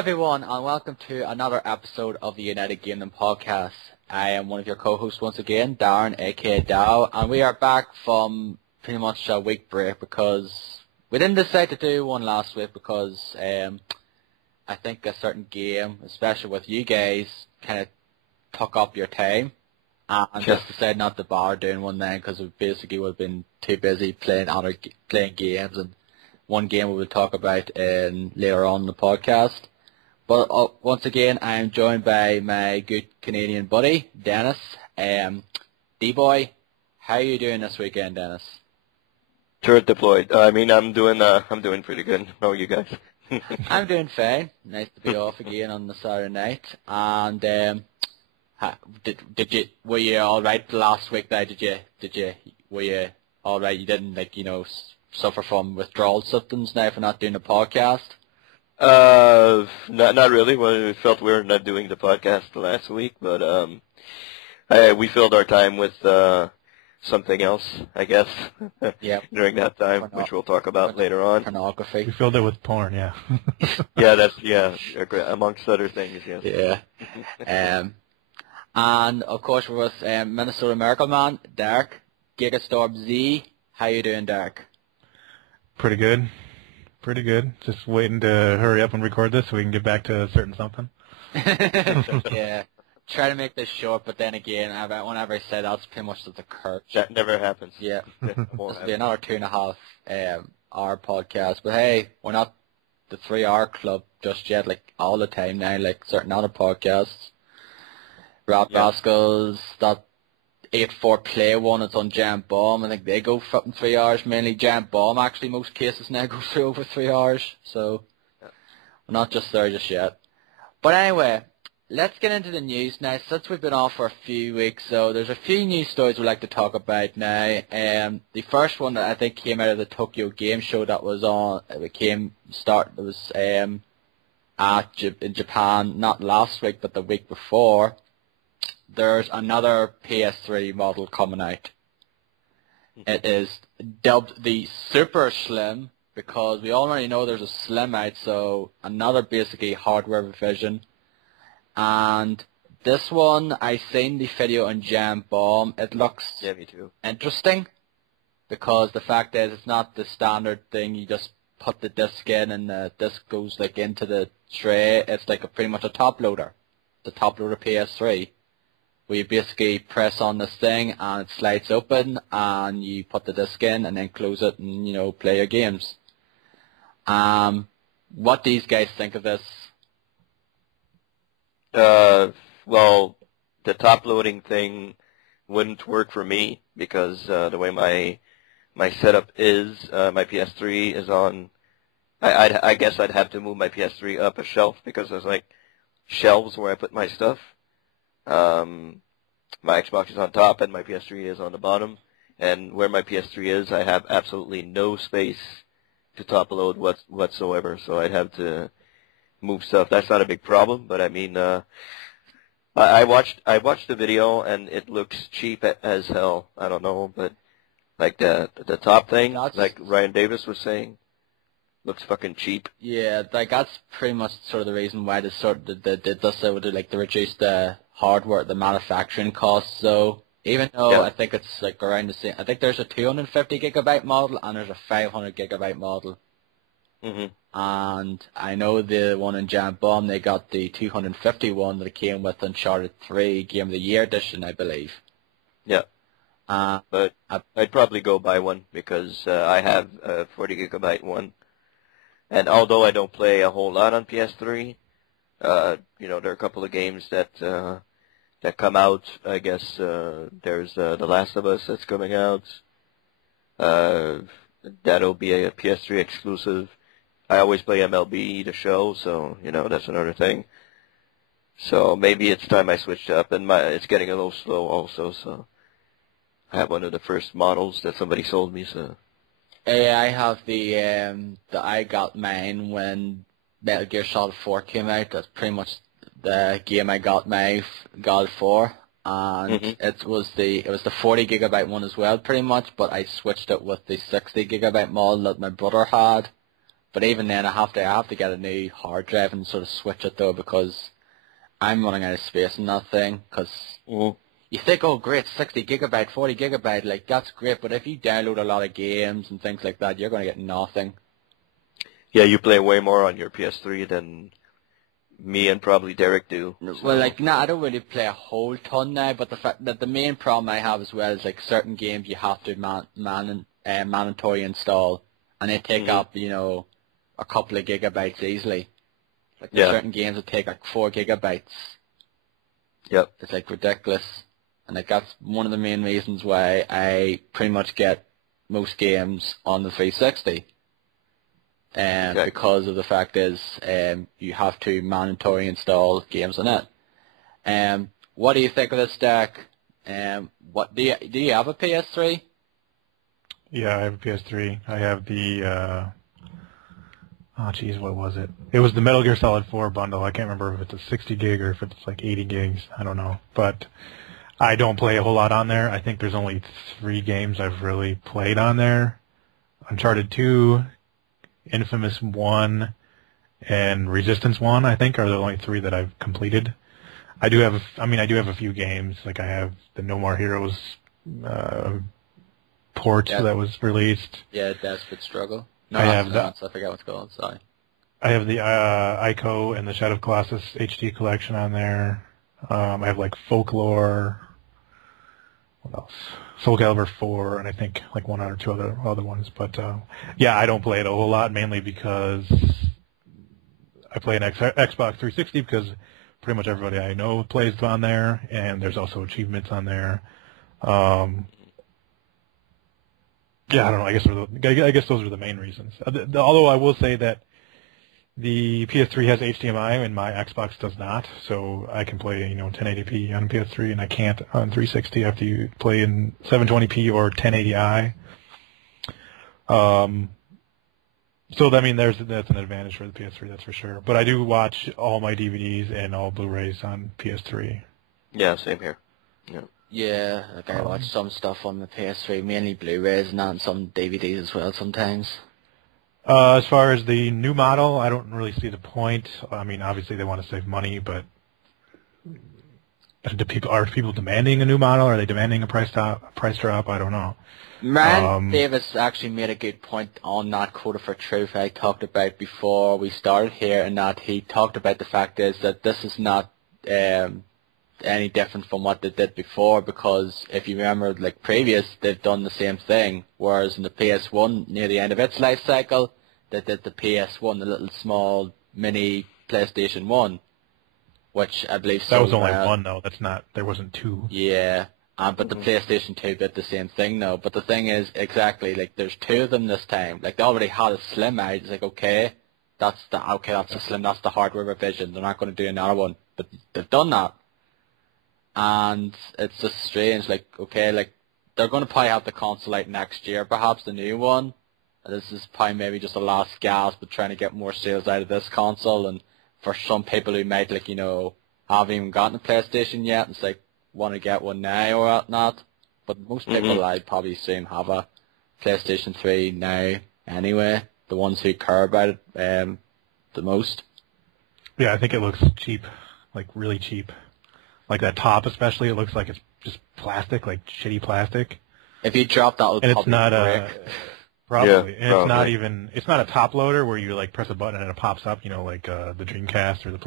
everyone, and welcome to another episode of the United Gamedom podcast. I am one of your co-hosts once again, Darren, aka Dow, and we are back from pretty much a week break because we didn't decide to do one last week because I think a certain game, especially with you guys, kind of took up your time, and just decided not to bother doing one then because we basically would have been too busy playing games, and one game we will talk about later on in the podcast. But once again, I am joined by my good Canadian buddy, Dennis. D-Boy, how are you doing this weekend, Dennis? Turret deployed. I'm doing pretty good. How are you guys? I'm doing fine. Nice to be off again on the Saturday night. And were you all right last week? Were you all right? You didn't suffer from withdrawal symptoms now for not doing the podcast? Not really. We felt weird not doing the podcast last week, but we filled our time with something else, I guess. Yeah. During that time, which we'll talk about later on. Pornography. We filled it with porn, yeah. Yeah, amongst other things, yes. Yeah. And of course we're with Minnesota Miracle Man, Derek, Gigastorm Z. How you doing, Derek? Pretty good. Just waiting to hurry up and record this so we can get back to a certain something. Yeah. Try to make this short, but then again, whenever I say that's pretty much the curse. That never happens. Yeah. This will be another 2.5 hour podcast. But hey, we're not the 3-hour club just yet, like all the time now, like certain other podcasts. Rob Rascals, that 8-4 play one, it's on Giant Bomb. I think they go from 3 hours, mainly Giant Bomb actually, most cases now go through over 3 hours, so we're not just there just yet. But anyway, let's get into the news now. Since we've been off for a few weeks, so there's a few news stories we'd like to talk about now. The first one that I think came out of the Tokyo Game Show that was on, in Japan, not last week, but the week before. There's another PS3 model coming out. It is dubbed the Super Slim because we already know there's a Slim out, so another basically hardware revision. And this one, I seen the video on Giant Bomb. It looks interesting because the fact is it's not the standard thing. You just put the disc in and the disc goes like into the tray. It's like pretty much a top loader. The top loader PS3. Where you basically press on this thing and it slides open and you put the disc in and then close it and, play your games. What do these guys think of this? Well, the top loading thing wouldn't work for me because the way my setup is, my PS3 is on, I guess I'd have to move my PS3 up a shelf because there's like shelves where I put my stuff. My Xbox is on top and my PS3 is on the bottom, and where my PS3 is, I have absolutely no space to top load whatsoever, so I'd have to move stuff. That's not a big problem, but I watched the video and it looks cheap as hell. I don't know, but like the top thing, like Ryan Davis was saying, looks fucking cheap. Yeah, like that's pretty much sort of the reason why they to reduce the hardware, the manufacturing costs. So even though I think it's like around the same, I think there's a 250 gigabyte model and there's a 500 gigabyte model. And I know the one in Giant Bomb, they got the 250 one that came with Uncharted 3 Game of the Year edition, I believe. Yeah. But I'd probably go buy one because I have a 40 gigabyte one. And although I don't play a whole lot on PS3, there are a couple of games that come out. I guess there's The Last of Us that's coming out. That'll be a PS3 exclusive. I always play MLB The Show, so that's another thing. So maybe it's time I switched up, and it's getting a little slow also. So I have one of the first models that somebody sold me. So I have I got mine when Metal Gear Solid 4 came out. That's pretty much the game I got for, and it was the 40 gigabyte one as well, pretty much. But I switched it with the 60 gigabyte model that my brother had, But even then, I have to get a new hard drive and sort of switch it though, because I'm running out of space in that thing. Because you think, oh great, 60 gigabyte, 40 gigabyte, like that's great. But if you download a lot of games and things like that, you're going to get nothing. Yeah, you play way more on your PS3 than me and probably Derek do. Well, like, I don't really play a whole ton now, but the fact that the main problem I have as well is, like, certain games you have to mandatory install, and they take up, you know, a couple of gigabytes easily. Like, there's certain games that take, like, 4 gigabytes. Yep. It's, like, ridiculous. And, like, that's one of the main reasons why I pretty much get most games on the 360. Because of the fact is, you have to mandatory install games on it. What do you think of this deck? What do you have a PS3? Yeah, I have a PS3. I have the what was it? It was the Metal Gear Solid 4 bundle. I can't remember if it's a 60 gig or if it's like 80 gigs. I don't know. But I don't play a whole lot on there. I think there's only 3 games I've really played on there. Uncharted 2, Infamous 1, and Resistance 1, I think, are the only 3 that I've completed. I do have a few games. Like I have the No More Heroes port that was released. Yeah, Desperate Struggle. No, I have I forget what it's called. Sorry. I have the Ico and the Shadow of Colossus HD collection on there. I have like Folklore. What else? Soul Calibur 4, and I think like one or two other ones. But yeah, I don't play it a whole lot, mainly because I play an Xbox 360 because pretty much everybody I know plays on there, and there's also achievements on there. Yeah, I don't know. I guess those are the main reasons. Although I will say that the PS3 has HDMI and my Xbox does not, so I can play 1080p on PS3 and I can't on 360. I have to play in 720p or 1080i. So I mean, that's an advantage for the PS3, that's for sure. But I do watch all my DVDs and all Blu-rays on PS3. Yeah, same here. Yeah. Yeah, like I watch some stuff on the PS3, mainly Blu-rays and some DVDs as well sometimes. As far as the new model, I don't really see the point. I mean, obviously they want to save money, but are people demanding a new model? Are they demanding a price drop? I don't know. Ryan Davis actually made a good point on that Quota for Truth I talked about before we started here, and that he talked about the fact is that this is not any different from what they did before, because if you remember, like previous, they've done the same thing, whereas in the PS1, near the end of its life cycle, they did the PS1, the little small mini PlayStation 1, which I believe that was only one though. There wasn't 2. Yeah, but the PlayStation 2 did the same thing now. But the thing is, exactly, like there's 2 of them this time. Like they already had a Slim out. It's like that's the Slim. That's the hardware revision. They're not going to do another one, but they've done that. And it's just strange, like, okay, like, they're going to probably have the console out next year, perhaps, the new one. This is probably maybe just a last gasp, but trying to get more sales out of this console. And for some people who might, like, haven't even gotten a PlayStation yet, it's like, want to get one now or whatnot. But most people, I'd probably assume, have a PlayStation 3 now anyway, the ones who care about it the most. Yeah, I think it looks cheap, like really cheap. Like that top especially, it looks like it's just plastic, like shitty plastic. If you drop that, and it's not probably. Yeah, and it's not a top loader where you like press a button and it pops up, like the Dreamcast or the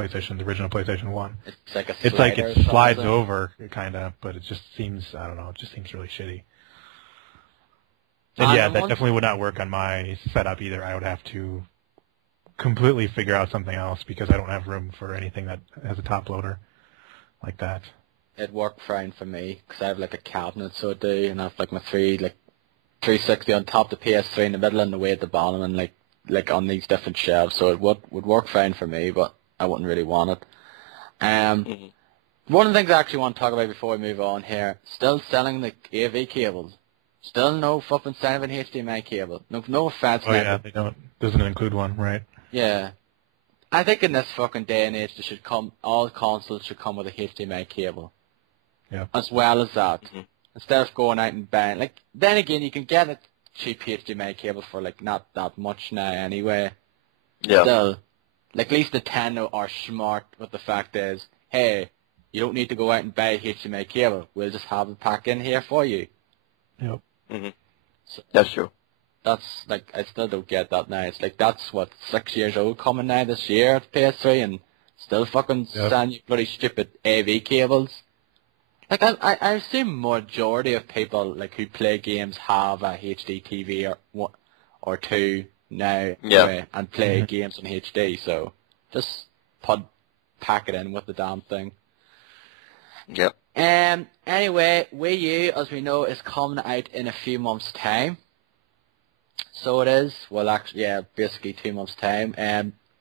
original PlayStation 1. It's like it's like it slides over, kind of, but it just seems, I don't know, it just seems really shitty. And yeah, that definitely would not work on my setup either. I would have to completely figure out something else because I don't have room for anything that has a top loader like that. It worked fine for me because I have like a cabinet, so I do, and I have like my 360 on top, the PS3 in the middle, and the way at the bottom, and like on these different shelves. So it would work fine for me, but I wouldn't really want it. One of the things I actually want to talk about before we move on here: still selling the AV cables. Still no flipping sign of an HDMI cable. No offense. Oh yeah, they don't. Doesn't include one, right? Yeah. I think in this fucking day and age, all consoles should come with a HDMI cable. Yeah. As well as that. Instead of going out and buying, like, then again, you can get a cheap HDMI cable for, like, not that much now anyway. Yeah. Still, like, at least Nintendo are smart with the fact is, hey, you don't need to go out and buy a HDMI cable. We'll just have it packed in here for you. Yep. Hmm. So That's true. that's, like, I still don't get that now. It's like, that's, 6 years old coming now this year at PS3, and still fucking sending you bloody stupid AV cables. Like, I assume majority of people, like, who play games have a HD TV or two now, anyway, and play games in HD, so just pack it in with the damn thing. Yep. Anyway, Wii U, as we know, is coming out in a few months' time. So it is. Well, actually, yeah, basically 2 months' time.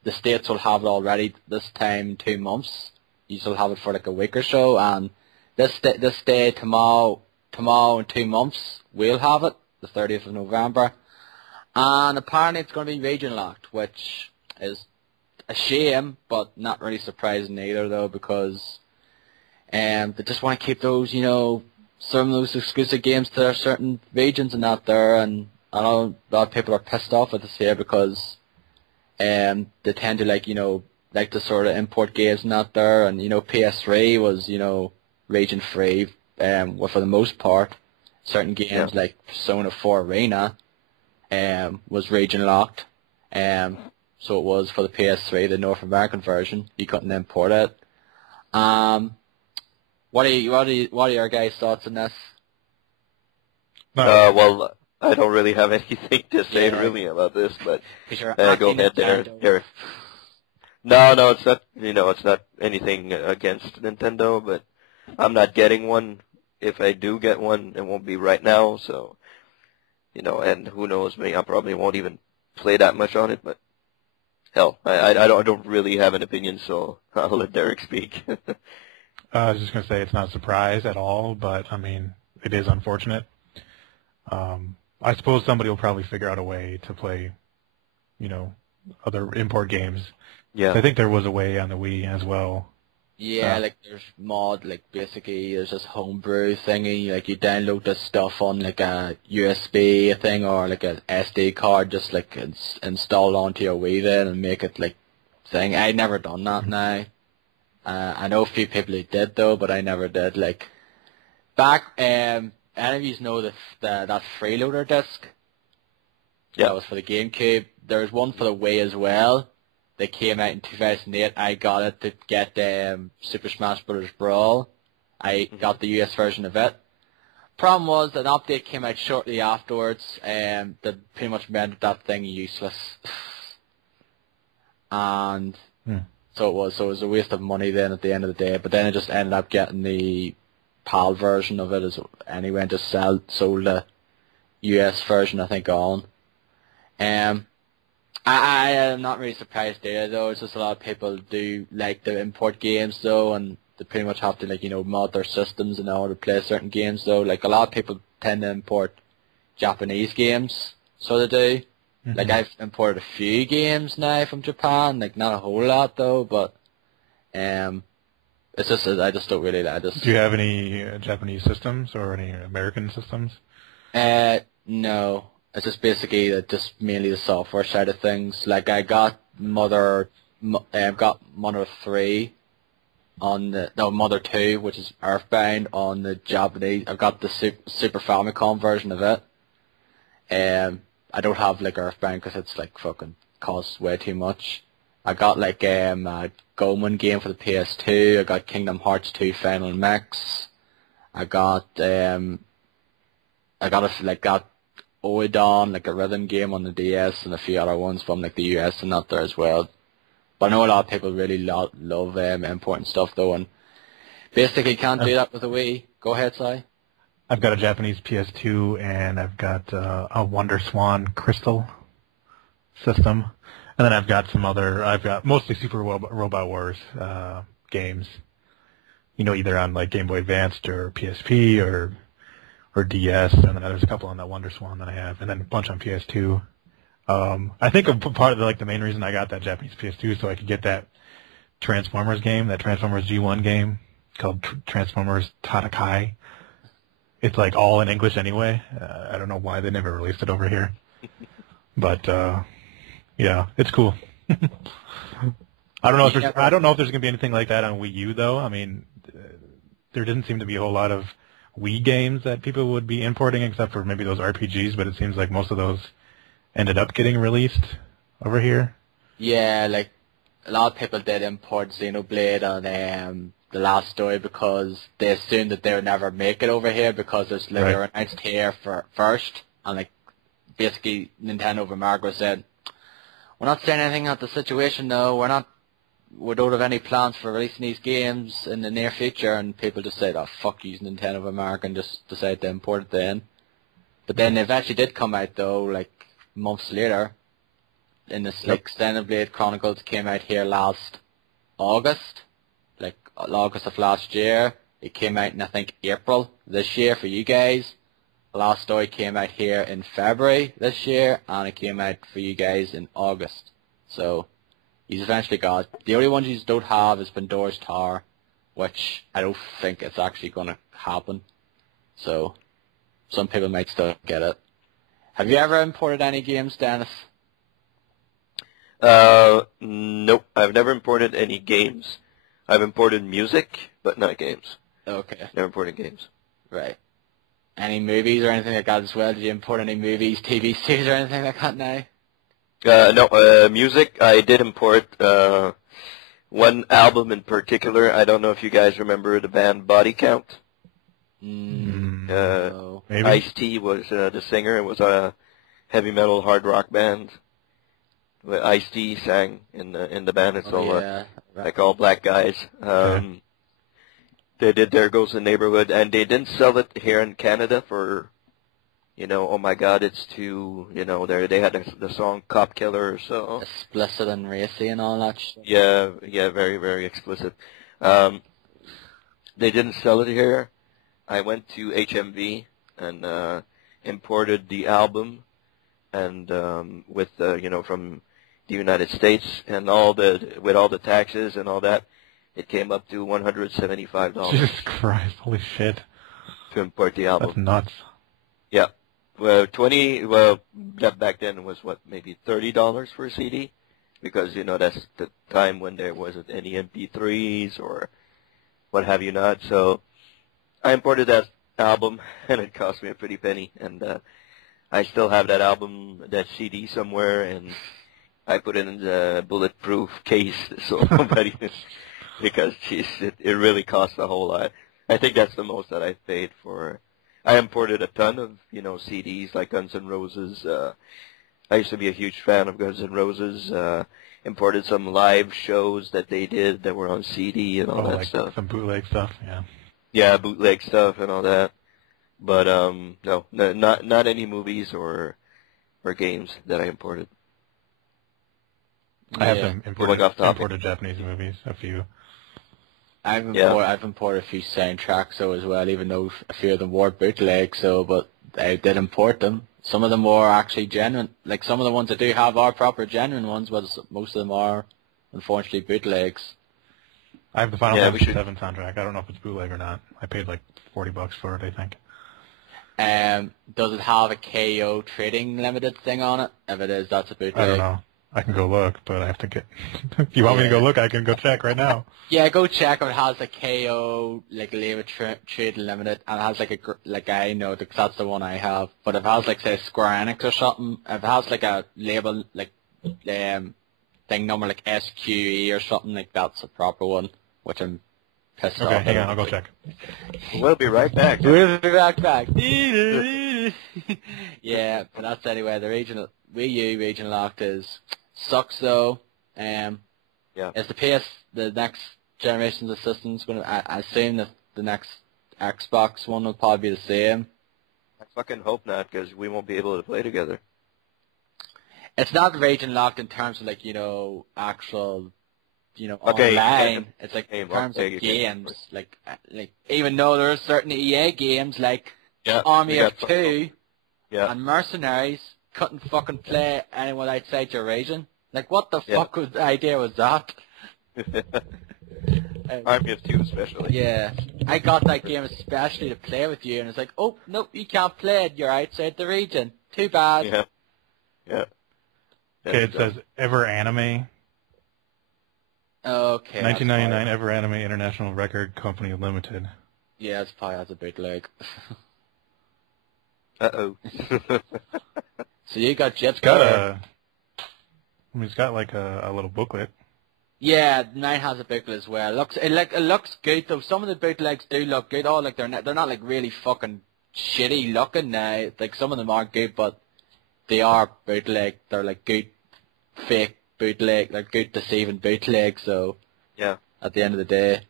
The States will have it already this time, 2 months. You will have it for like a week or so, and this day, tomorrow in 2 months, we'll have it, the 30th of November. And apparently it's going to be region locked, which is a shame, but not really surprising either, though, because they just want to keep those, you know, some of those exclusive games to their certain regions and that there, and I know a lot of people are pissed off at this here because they tend to, like, you know, like to sort of import games and that there, and, you know, PS3 was, you know, region free, well, for the most part. Certain games like Persona 4 Arena was region locked, so it was for the PS3, the North American version. You couldn't import it. What are your guys' thoughts on this? Well, I don't really have anything to say really about this, but go ahead there. No, it's not. You know, it's not anything against Nintendo, but I'm not getting one. If I do get one, it won't be right now. So, you know, and who knows? Maybe I probably won't even play that much on it. But hell, I don't really have an opinion, so I'll let Derek speak. I was just gonna say it's not a surprise at all, but I mean it is unfortunate. I suppose somebody will probably figure out a way to play, you know, other import games. Yeah. I think there was a way on the Wii as well. Yeah, like there's like basically there's this homebrew thingy, like you download this stuff on like a USB thing or like a SD card, just like install onto your Wii then and make it like thing. I never done that now. I know a few people who did though, but I never did. Like back, any of you know that freeloader disc? Yeah. That was for the GameCube. There's one for the Wii as well. They came out in 2008. I got it to get Super Smash Bros. Brawl. I got the US version of it. Problem was that an update came out shortly afterwards, that pretty much made that thing useless. And so it was a waste of money then at the end of the day. But then I just ended up getting the PAL version of it anyway, and just sold the US version, I think, on. I am not really surprised there though. It's just a lot of people do like to import games though, and they pretty much have to, like, you know, mod their systems in order to play certain games though. Like a lot of people tend to import Japanese games, so they do. Like I've imported a few games now from Japan, like not a whole lot though, but it's just I just don't really. Do you have any Japanese systems or any American systems? No. It's just basically just mainly the software side of things. Like I got Mother 3 on Mother 2, which is Earthbound on the Japanese. I've got the Super Famicom version of it. I don't have like Earthbound because it's like fucking costs way too much. I got like a Goemon game for the PS2. I got Kingdom Hearts 2 Final Mix. I got Oedon, like a rhythm game on the DS, and a few other ones from like the US and that there as well. But I know a lot of people really love importing stuff though, and basically can't do that with a Wii. Go ahead, Si. I've got a Japanese PS2, and I've got a Wonder Swan Crystal system, and then I've got mostly Super Robot Wars games. You know, either on like Game Boy Advanced or PSP or DS, and then there's a couple on that Wonder Swan that I have, and then a bunch on PS2. I think a part of the main reason I got that Japanese PS2 is so I could get that Transformers game, that Transformers G1 game called Transformers Tatakai. It's like all in English anyway. I don't know why they never released it over here, but yeah, it's cool. I don't know if there's going to be anything like that on Wii U though. I mean, there didn't seem to be a whole lot of Wii games that people would be importing, except for maybe those RPGs. But it seems like most of those ended up getting released over here. Yeah, like a lot of people did import Xenoblade and The Last Story because they assumed that they would never make it over here because it's like they were announced here first, and like basically Nintendo of America said, "We're not saying anything about the situation though. We don't have any plans for releasing these games in the near future," and people just said, "Oh, fuck you, Nintendo of America," and just decided to import it then. But then they eventually did come out, though, like, months later, in this, like, Xenoblade Chronicles came out here last August, like, August of last year. It came out in, I think, April this year for you guys. The Last Story came out here in February this year, and it came out for you guys in August. So he's eventually got it. The only ones you don't have is Pandora's Tower, which I don't think it's actually going to happen. So some people might still get it. Have you ever imported any games, Dennis? Nope. I've never imported any games. I've imported music, but not games. Okay. Never imported games. Right. Any movies or anything like that as well? Did you import any movies, TV series or anything like that now? No, music, I did import one album in particular. I don't know if you guys remember the band Body Count. No. Maybe. Ice-T was the singer. It was a heavy metal hard rock band. Ice-T sang in the band. It's like all black guys. They did There Goes the Neighborhood, and they didn't sell it here in Canada for, oh my God, it's too, they had the song Cop Killer, so. Explicit and racy and all that shit. Yeah, very, very explicit. They didn't sell it here. I went to HMV and imported the album, and with from the United States and with all the taxes and all that, it came up to $175. Jesus Christ! Holy shit! To import the album. That's nuts. Yeah. Well, that back then was maybe $30 for a CD, because that's the time when there wasn't any MP3s or what have you not. So I imported that album, and it cost me a pretty penny. And I still have that album, that CD somewhere, and I put it in the bulletproof case so nobody, because it really costs a whole lot. I think that's the most that I've paid for. I imported a ton of, CDs like Guns N' Roses. I used to be a huge fan of Guns N' Roses. Imported some live shows that they did that were on CD and all that stuff. Some bootleg stuff, yeah. Yeah, bootleg stuff and all that. But no, not any movies or games that I imported. I have some imported Japanese movies, a few. I've imported a few soundtracks as well, even though a few of them were bootleg, but I did import them. Some of them were actually genuine. Like, some of the ones I do have are proper genuine ones, but most of them are, unfortunately, bootlegs. I have the Final Fantasy VII soundtrack. I don't know if it's bootleg or not. I paid like $40 for it, I think. Does it have a KO trading limited thing on it? If it is, that's a bootleg. I don't know. I can go look, but I have to get... If you want me to go look, I can go check right now. Yeah, go check if it has a KO, like, label trade limited, and it has, I know, because that's the one I have. But if it has, say, Square Enix or something, if it has, a label, thing number, SQE or something, that's a proper one, which I'm pissed off. Okay, hang on, I'll go check. We'll be right back. We'll be right back. Yeah, but that's anyway, the Wii U regional octas sucks though. Is the next generation's of systems going to, I assume that the next Xbox one will probably be the same. I fucking hope not, because we won't be able to play together. It's not region locked in terms of actual, online. It's in terms of games. Even though there are certain EA games Army of Two and Mercenaries couldn't fucking play anyone outside your region. What the fuck idea was that? Army of Two especially. Yeah. I got that game especially to play with you, and it's oh, nope, you can't play it. You're outside the region. Too bad. Yeah. Okay, it says Ever Anime Okay. 1999 Ever Anime International Record Company Limited. Yeah, it's probably has a bootleg. Uh-oh. So you got Jet It's got it's got like a little booklet. Yeah, mine has a booklet as well. It looks good though. Some of the bootlegs do look good. Oh, like they're not like really fucking shitty looking now. Like some of them aren't good, but they are bootleg. They're like good fake bootleg. They're good deceiving bootleg. So Yeah. at the end of the day,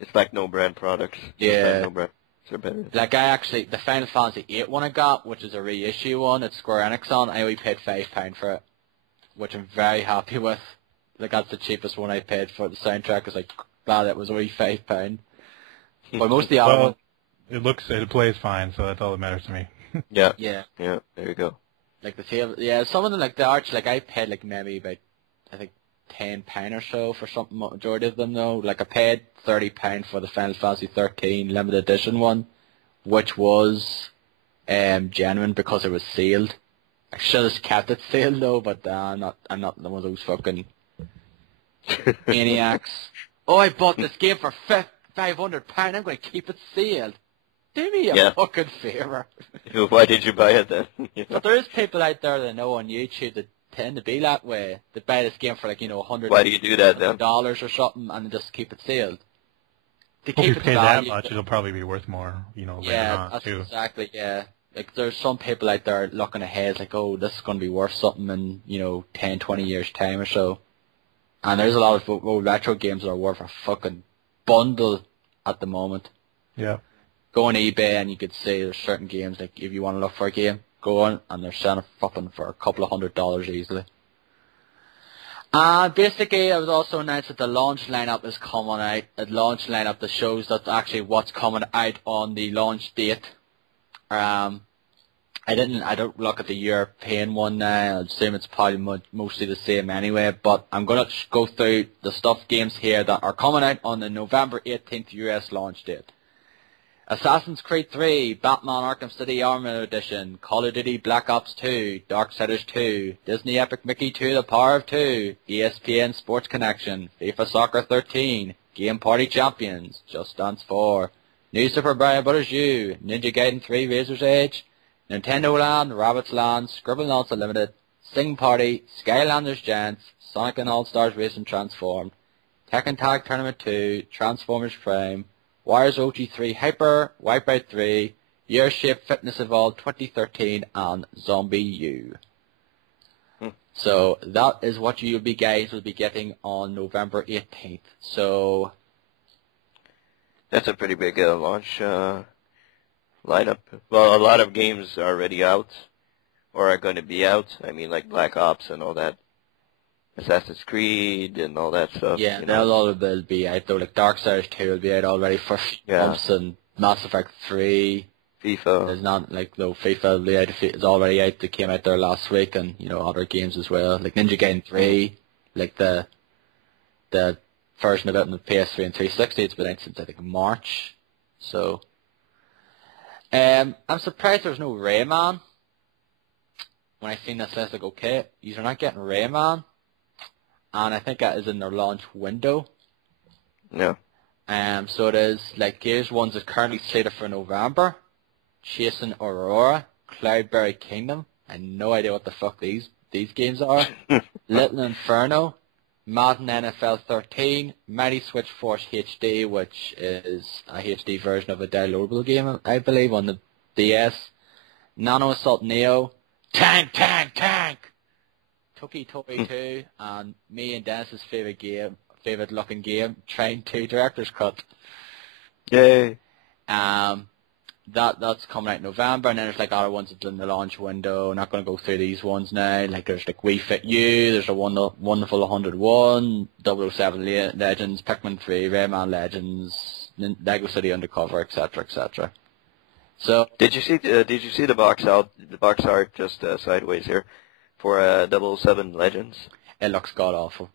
It's like no brand products. Yeah. No brand. They're better. like the Final Fantasy VIII one I got, which is a reissue one, it's Square Enix on. I only paid £5 for it, which I'm very happy with. Like that's the cheapest one I paid for the soundtrack. It's like, glad it was only £5. But most of the other ones, It plays fine, so that's all that matters to me. Yeah. yeah, Yeah. There you go. like the tail, yeah, some of them like the arch, like I paid like maybe about, I think £10 or so for something. Majority of them though, like I paid £30 for the Final Fantasy 13 limited edition one, which was genuine because it was sealed. I should have kept it sealed though, but I'm not one of those fucking maniacs. Oh, I bought this game for £500. I'm going to keep it sealed. Do me a fucking favour. Why did you buy it then? But there is people out there that I know on YouTube that tend to be that way. They buy this game for like, $100. Why do you do that then? $100 or something and just keep it sealed. To If keep you its pay that value. much, it'll probably be worth more, later Yeah, on that's too. exactly, yeah. Like there's some people out there looking ahead like, oh, this is going to be worth something in, 10, 20 years time or so. And there's a lot of retro games that are worth a fucking bundle at the moment. Yeah. Go on eBay and you could see there's certain games, like if you want to look for a game, go on and they're selling it fucking for a couple of $100 easily. And basically it was also announced that the launch lineup is coming out. A launch lineup that shows that's actually what's coming out on the launch date. I don't look at the European one now. I assume it's probably mostly the same anyway, but I'm going to go through the games here that are coming out on the November 18th US launch date. Assassin's Creed 3, Batman Arkham City Armor Edition, Call of Duty Black Ops 2, Darksiders 2, Disney Epic Mickey 2 The Power of 2, ESPN Sports Connection, FIFA Soccer 13, Game Party Champions, Just Dance 4, New Super Mario Bros. U, Ninja Gaiden 3 Razor's Edge, Nintendo Land, Rabbids Land, Scribblenauts Unlimited, Sing Party, Skylanders Giants, Sonic and All-Stars Racing Transformed, Tekken Tag Tournament 2, Transformers Prime, Warriors OG3 Hyper, Wipeout 3, Year-Shape Fitness Evolved 2013, and Zombie U. So that is what you guys will be getting on November 18th. So That's a pretty big launch lineup. Well, a lot of games are already out or are going to be out. I mean, like Black Ops and all that. Assassin's Creed and all that stuff. yeah, now all of them will be out though. Like Darksiders 2 will be out already for months, and Mass Effect 3. FIFA. There's not like though FIFA will be out. It's already out. They came out there last week, and other games as well, like Ninja Gaiden 3, like the version of it on the PS3 and 360. It's been out since I think March. So, I'm surprised there's no Rayman. When I seen this, I was like, okay, you're not getting Rayman. And I think that is in their launch window. Yeah. So it is, like, here's ones that currently slated for November. Chasing Aurora, Cloudberry Kingdom. I have no idea what the fuck these games are. Little Inferno, Madden NFL 13, Mighty Switch Force HD, which is a HD version of a downloadable game, I believe, on the DS. Nano Assault Neo, Tank! Tuki Toy 2, and me and Dennis's favorite looking game, Train 2 Director's Cut. Yay. That's coming out in November, and then there's like other ones that's in the launch window. I'm not going to go through these ones now. Like there's like Wii Fit U, there's a Wonderful 101, 007 Legends, Pikmin 3, Rayman Legends, Lego City Undercover, etc. So Did you see the box art just sideways here for 007 Legends? it looks god awful.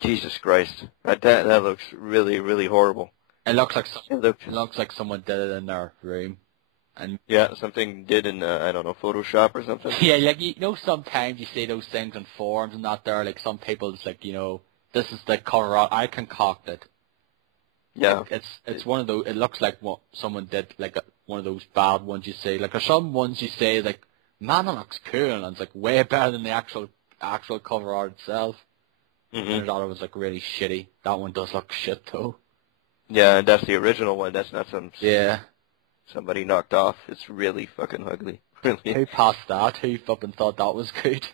Jesus Christ, that looks really, really horrible. It looks like someone did it in their room. And yeah, something did in I don't know, Photoshop or something. yeah, like sometimes you see those things on forums and that there, like some people just like this is the cover art I concocted. Yeah. It's one of those. It looks like what someone did, like one of those bad ones you say. Like, there's some ones you say like, man, that looks cool, and it's like way better than the actual cover art itself. Mm-hmm. And the other was like really shitty. That one does look shit though. Yeah, and that's the original one. That's not somebody knocked off. It's really fucking ugly. Really. Who passed that? Who fucking thought that was good?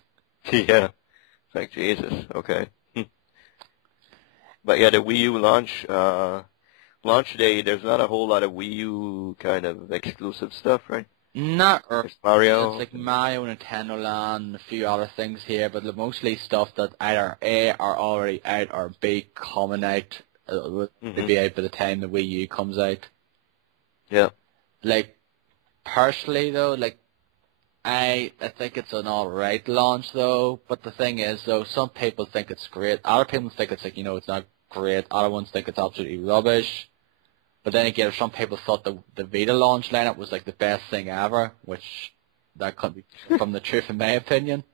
Yeah. It's like, Jesus. Okay. But yeah, the Wii U launch day, there's not a whole lot of Wii U kind of exclusive stuff, right? Not There's Mario. It's like Mario, Nintendo Land, and a few other things here, but mostly stuff that either A, are already out, or B, coming out, to be out by the time the Wii U comes out. Yeah. Like, personally though, like, I think it's an alright launch though, but the thing is though, some people think it's great, other people think it's like, it's not great, other ones think it's absolutely rubbish, but then again, some people thought the Vita launch lineup was like the best thing ever, which that couldn't be from the truth in my opinion.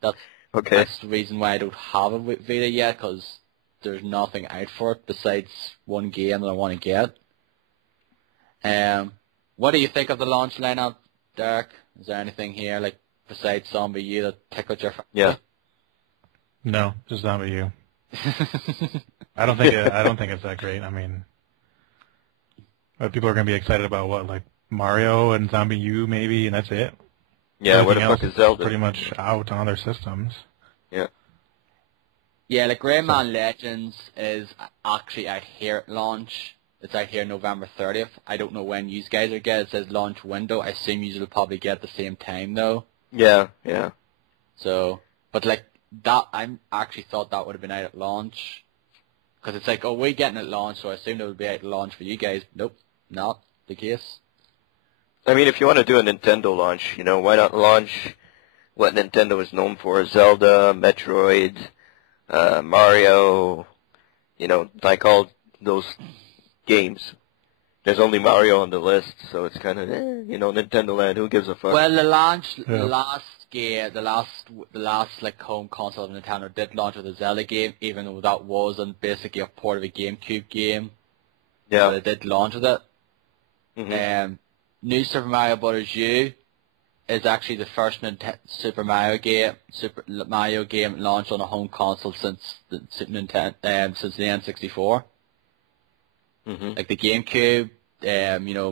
That's the reason why I don't have a Vita yet, because there's nothing out for it besides one game that I want to get. What do you think of the launch lineup, Derek? Is there anything here, like, besides Zombie U that tickled your fancy? Yeah. No, just Zombie U. I don't think it's that great. I mean, people are gonna be excited about what, like Mario and Zombie U maybe, and that's it. Yeah, what the fuck is Zelda? Pretty much out on other systems. Yeah. Yeah, like Rayman Legends is actually out here at launch. It's out here November 30th. I don't know when you guys are getting it. It says launch window. I assume you will probably get at the same time though. Yeah, yeah. So, but like that, I actually thought that would have been out at launch. Because it's like, oh, we're getting it at launch, so I assumed it would be out at launch for you guys. Nope, not the case. I mean, if you want to do a Nintendo launch, why not launch what Nintendo is known for? Zelda, Metroid, Mario, like all those games. There's only Mario on the list, so it's kind of, Nintendo Land, who gives a fuck? Well, the last like home console of Nintendo did launch with a Zelda game, even though that wasn't basically a port of a GameCube game. Yeah. But it did launch with it. Mm-hmm. New Super Mario Bros. U is actually the first Super Mario game launched on a home console since the N64. Mm-hmm. Like the GameCube,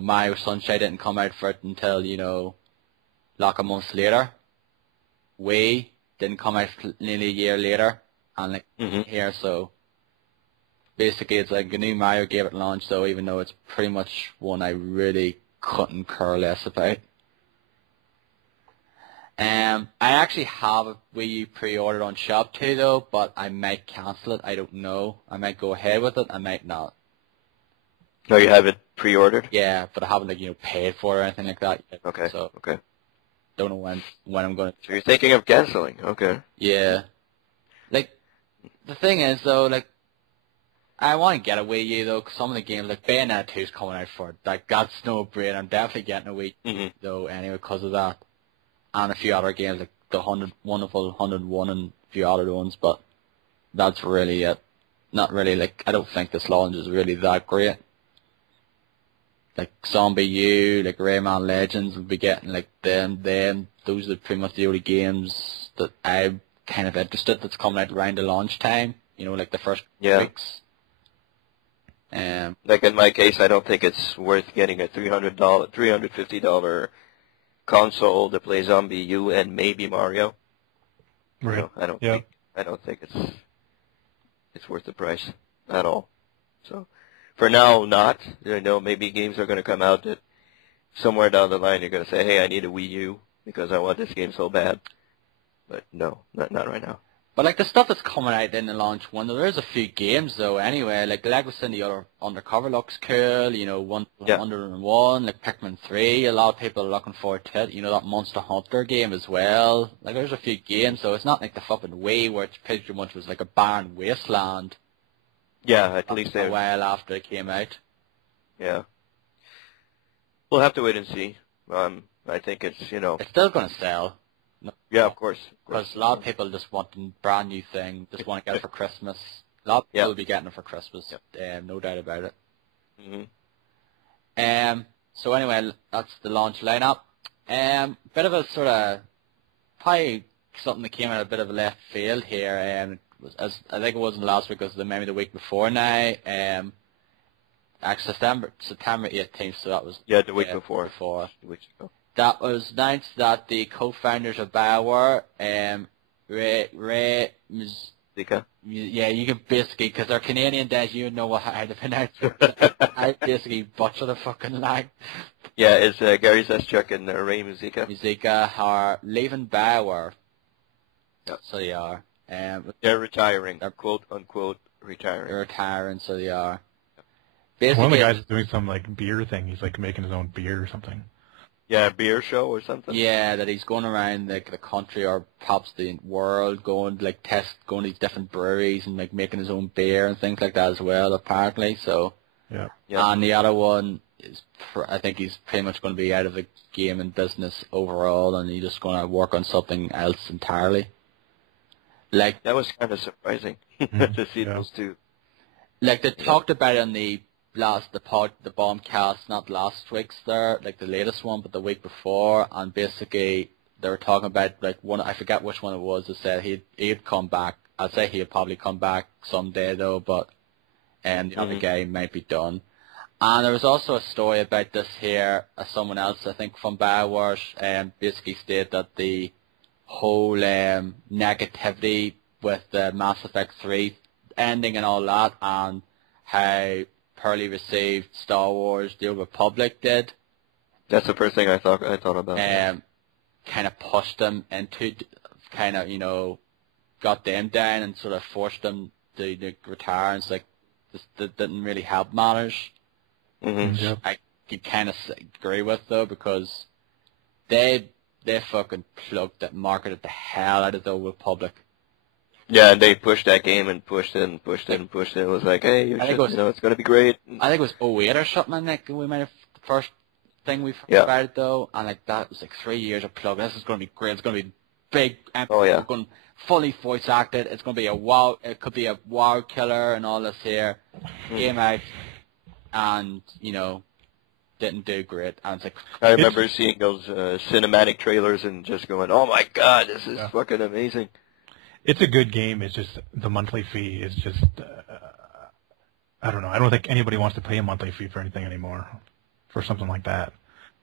Mario Sunshine didn't come out for it until, like a month later. Wii didn't come out nearly a year later, and here, so basically it's like a new Mario game at launch though, even though it's pretty much one I really couldn't care less about. I actually have a Wii U pre-ordered on Shop 2 though, but I might cancel it, I don't know. I might go ahead with it, I might not. No, you have it pre-ordered? Yeah, but I haven't paid for it or anything like that yet. Okay, so okay. Don't know when I'm going to... So you're thinking of canceling, okay. Yeah. Like, the thing is though, like, I want to get a Wii U though, because some of the games, like Bayonetta 2 is coming out for it. Like, that's no brainer. I'm definitely getting a Wii U though anyway because of that. And a few other games, like the Wonderful 101 and a few other ones, but that's really it. Not really, like, I don't think this launch is really that great. Like Zombie U, like Rayman Legends will be getting like them. Those are pretty much the only games that I'm kind of interested that's coming out around the launch time. Like the first weeks. Like in my case, I don't think it's worth getting a $350 console to play Zombie U and maybe Mario. Right. I don't think it's worth the price at all. So. For now, not. Maybe games are going to come out that somewhere down the line you're going to say, hey, I need a Wii U because I want this game so bad. But no, not right now. But like the stuff that's coming out in the launch window, there's a few games though anyway. Like Lego City Undercover looks cool, 101, like Pikmin 3, a lot of people are looking forward to it. That Monster Hunter game as well. Like there's a few games, so it's not like the fucking Wii where it's pretty much was like a barren wasteland. Yeah, at least a while after it came out. Yeah. We'll have to wait and see. I think it's, It's still going to sell. No, Yeah, of course. because a lot of people just want a brand new thing, just want to get it for Christmas. A lot of people will be getting it for Christmas, no doubt about it. Mm-hmm. So anyway, that's the launch lineup. Bit of a sort of probably something that came out a bit of a left field here. As I think it wasn't last week, it was maybe the week before now. Actually September 18th, so that was the week before. 2 weeks ago. That was announced that the co-founders of Bioware, Ray Zika. yeah, you can basically, because they're Canadian guys, you know how to pronounce it. I basically butcher the fucking line. Yeah, it's Gary Zeschuk and Ray Muzika are leaving Bioware. Yep. So they are. They're retiring. They're quote unquote retiring. They're retiring, so they are. Basically, one of the guys is doing some like beer thing. He's like making his own beer or something. Yeah, a beer show or something. Yeah, that he's going around like the country or perhaps the world, going to these different breweries and like making his own beer and things like that as well. Apparently, so. Yeah. And the other one is, I think he's pretty much going to be out of the gaming business overall, and he's just going to work on something else entirely. Like that was kind of surprising to see those two. Like they talked about it on the bombcast, not last week's there, like the latest one, but the week before, and basically they were talking about like one, I forget which one it was, that said he'd come back. I'd say he'd probably come back someday though, but the other guy might be done. And there was also a story about this here, someone else I think from Bioware, basically stated that the whole negativity with the Mass Effect 3 ending and all that, and how poorly received Star Wars The Old Republic did. That's the first thing I thought about. Kind of pushed them into, kind of, got them down and sort of forced them to retire. And it's like, this didn't really help matters. Mm-hmm. Yep. I could kind of agree with, though, because they fucking plugged it, marketed the hell out of The Old Republic. Yeah, and they pushed that game and pushed it and pushed it and pushed it. It was like, hey, it's going to be great. I think it was 08 or something, I think we might have, the first thing we've heard about it, though, and like that was like 3 years of plug. This is going to be great. It's going to be big. Oh, yeah. It's going to fully voice acted. It's going to be it could be a wow killer and all this here. Came out and, didn't do great. And it's like, I remember seeing those cinematic trailers and just going, oh my god, this is fucking amazing. It's a good game. It's just the monthly fee is just, I don't know. I don't think anybody wants to pay a monthly fee for anything anymore, for something like that.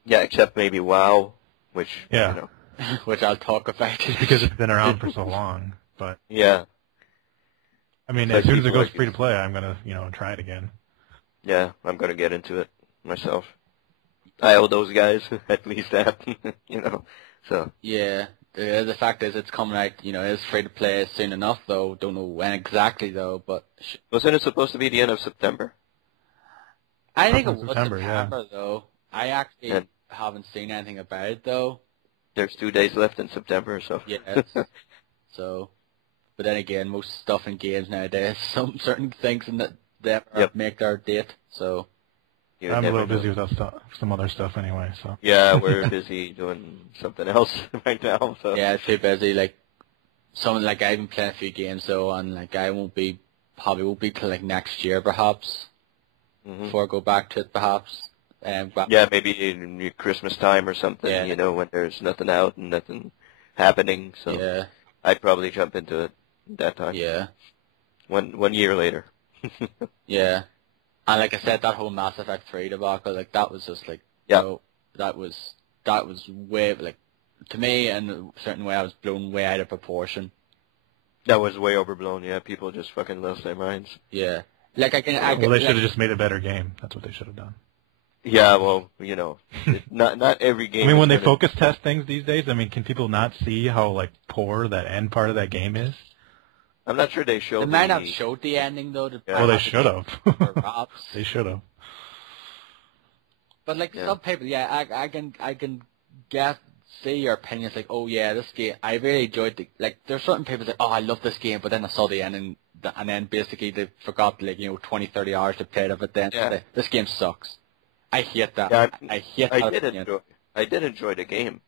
Yeah, except maybe WoW, which, which I'll talk about. Just because it's been around for so long. But yeah. I mean, as soon as it goes free to play, I'm going to, try it again. Yeah, I'm going to get into it myself. I owe those guys at least that, so. Yeah. The fact is, it's coming out, it's free to play soon enough, though. Don't know when exactly, though, but... Wasn't it supposed to be the end of September? I think it was September, though. I actually haven't seen anything about it, though. There's 2 days left in September, so... Yes. So, but then again, most stuff in games nowadays, some certain things in that they make their date, so... I'm a little busy with some other stuff anyway, so. Yeah, we're busy doing something else right now, so. Yeah, too busy, like, I've been playing a few games, though, and, like, I probably won't be till, like, next year, perhaps, before I go back to it, perhaps. Yeah, maybe in Christmas time or something, when there's nothing out and nothing happening, so. Yeah. I'd probably jump into it that time. Yeah. 1 year later. Yeah. And like I said, that whole Mass Effect 3 debacle, like that was just like, that was way, like, to me in a certain way, I was blown way out of proportion. That was way overblown, yeah. People just fucking lost their minds. Yeah. Like they should have just made a better game. That's what they should have done. Yeah, well, not every game. I mean, when they focus test things these days, I mean, can people not see how, like, poor that end part of that game is? I'm not sure they showed. They might have showed the ending though. Well, they should have. They should have. But like some people, I can see your opinions. Like, oh yeah, this game, I really enjoyed there's certain people that, oh, I love this game, but then I saw the ending, and then basically they forgot 20, 30 hours to play it. But then this game sucks. I hate that. Yeah, I hate that. I did enjoy the game.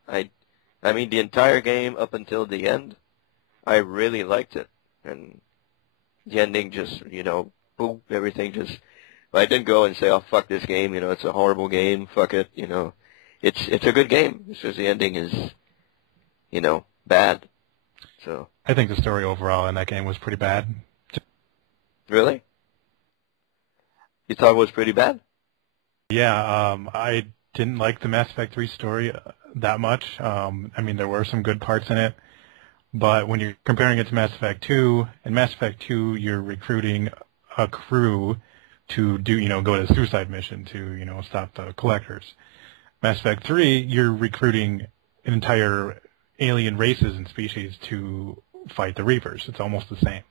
I mean, the entire game up until the end, I really liked it. And the ending just, boom, everything just, I didn't go and say, oh, fuck this game, it's a horrible game, fuck it, It's a good game. It's just the ending is, bad. So. I think the story overall in that game was pretty bad. Really? You thought it was pretty bad? Yeah, I didn't like the Mass Effect 3 story that much. I mean, there were some good parts in it, but when you're comparing it to Mass Effect 2, in Mass Effect 2, you're recruiting a crew to go to a suicide mission to, stop the collectors. Mass Effect 3, you're recruiting an entire alien races and species to fight the Reapers. It's almost the same.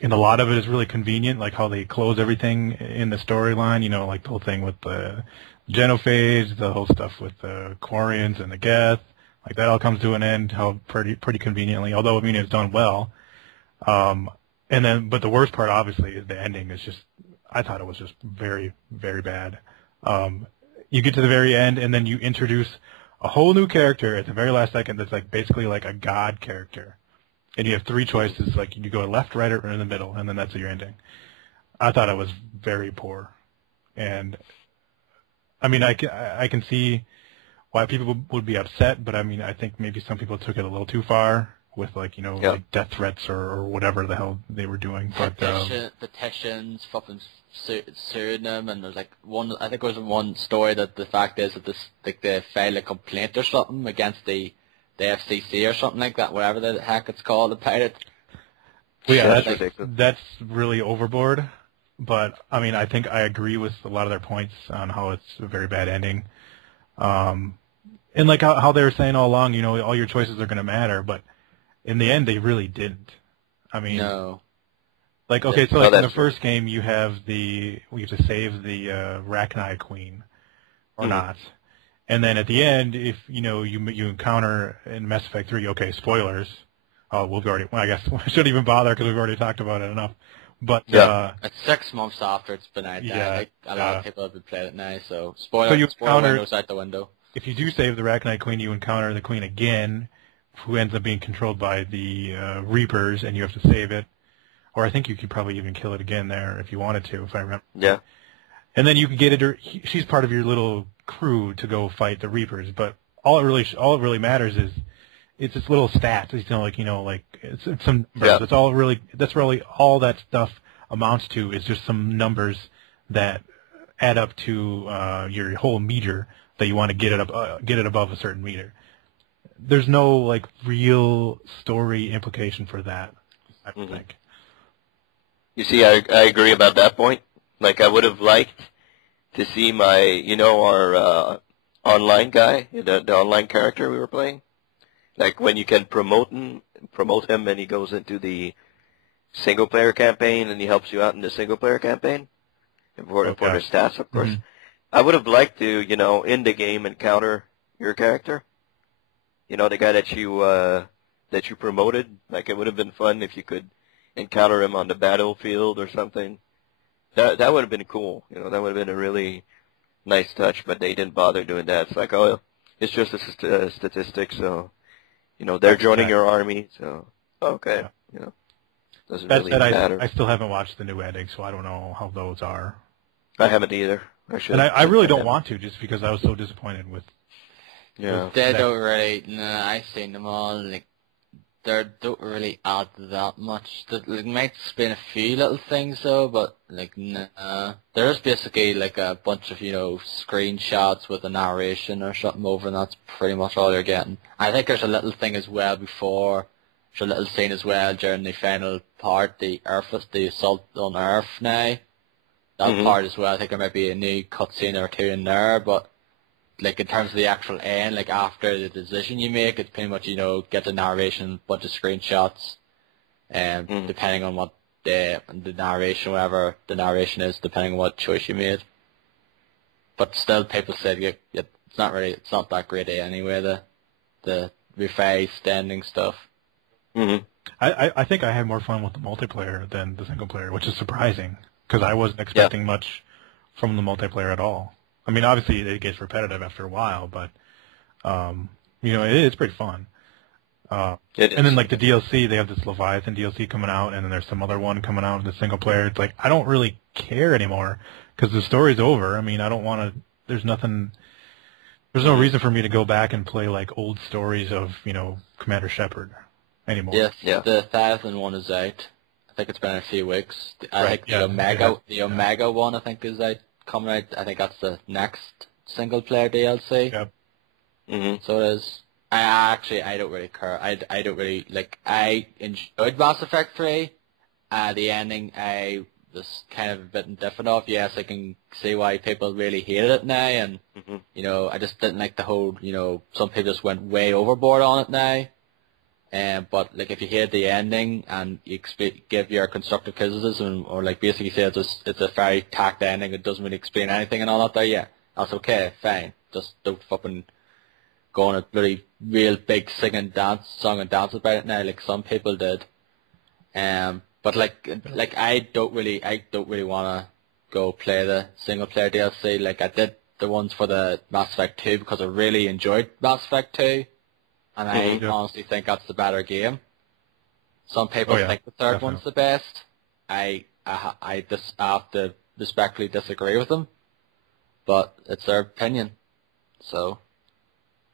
And a lot of it is really convenient, like how they close everything in the storyline, like the whole thing with the Genophage, the whole stuff with the Quarians and the Geth, like that all comes to an end pretty conveniently, although, I mean, it's done well. But the worst part, obviously, is the ending is just, I thought it was just very, very bad. You get to the very end, and then you introduce a whole new character at the very last second that's like basically like a god character. And you have three choices, like you go left, right, or in the middle, and then that's your ending. I thought it was very poor. And, I mean, I can see why people would be upset, but I mean, I think maybe some people took it a little too far with like death threats or whatever the hell they were doing. But petitions, fucking suing them, and there's like one. I think there was one story that the fact is that they filed a complaint or something against the FCC or something like that, whatever the heck it's called about it. Well, yeah, that's really overboard. But I mean, I think I agree with a lot of their points on how it's a very bad ending. And like how they were saying all along, all your choices are going to matter, but in the end, they really didn't. I mean, no. Like, okay, so like in the first game, we have to save the Rachni Queen, or not. And then at the end, if you encounter in Mass Effect 3, okay, spoilers. I guess I shouldn't even bother because we've already talked about it enough. But it's 6 months after it's been out. Yeah, I think a lot of people have been playing it now, so spoiler windows out the window. If you do save the Rachni Queen, you encounter the Queen again, who ends up being controlled by the Reapers, and you have to save it. Or I think you could probably even kill it again there if you wanted to, if I remember. Yeah. And then you can get it. She's part of your little crew to go fight the Reapers. But all it really matters is it's this little stats. It's some numbers. Yeah. That's really all that stuff amounts to is just some numbers that add up to your whole meter that you want to get it above a certain meter. There's no like real story implication for that, I don't think. You see, I agree about that point. Like, I would have liked to see our online guy, the online character we were playing. Like, when you can promote him and he goes into the single-player campaign and he helps you out in the single-player campaign. For the stats, of course. I would have liked to, in the game encounter your character. The guy that you promoted. Like, it would have been fun if you could encounter him on the battlefield or something. That would have been cool. That would have been a really nice touch, but they didn't bother doing that. It's like, oh, it's just a statistic, so, they're joining your army, so, okay, doesn't really matter. I still haven't watched the new ending, so I don't know how those are. I haven't either. I really don't want to, just because I was so disappointed with. Yeah. They don't really. I've seen them all. Like, they don't really add that much. There might been a few little things though, but like, there's basically like a bunch of screenshots with a narration or something over, and that's pretty much all you're getting. I think there's a little thing as well before. There's a little scene as well during the final part, the assault on Earth now. That part as well. I think there might be a new cutscene or two in there, but like in terms of the actual end, like after the decision you make, it's pretty much get the narration, bunch of screenshots, and depending on what the narration, whatever the narration is, depending on what choice you made. But still, people said it's not that great anyway. The revised ending stuff. I think I had more fun with the multiplayer than the single player, which is surprising because I wasn't expecting much from the multiplayer at all. I mean, obviously it gets repetitive after a while, but It's pretty fun. And then like the DLC, they have this Leviathan DLC coming out, and then there's some other one coming out in the single player. It's like I don't really care anymore because the story's over. I mean, I don't want to. There's nothing. There's no reason for me to go back and play like old stories of Commander Shepard anymore. Yes, the 1000 one is out. I think it's been a few weeks. I think the Omega one I think is out coming out. I think that's the next single player DLC. Yep. So it is. I don't really care. I don't really like. I enjoyed Mass Effect 3. The ending I was kind of a bit indifferent of. Yes, I can see why people really hated it now, and I just didn't like the whole. Some people just went way overboard on it now. But like, if you hate the ending and you give your constructive criticism, or like basically say it's a very tacked ending, it doesn't really explain anything and all that. There, yeah, that's okay, fine. Just don't fucking go on a really real big song and dance about it now, like some people did. But like I don't really wanna go play the single player DLC. Like I did the ones for the Mass Effect 2 because I really enjoyed Mass Effect 2, and I honestly think that's the better game. Some people think the third one's the best. I have to respectfully disagree with them, but it's their opinion. So.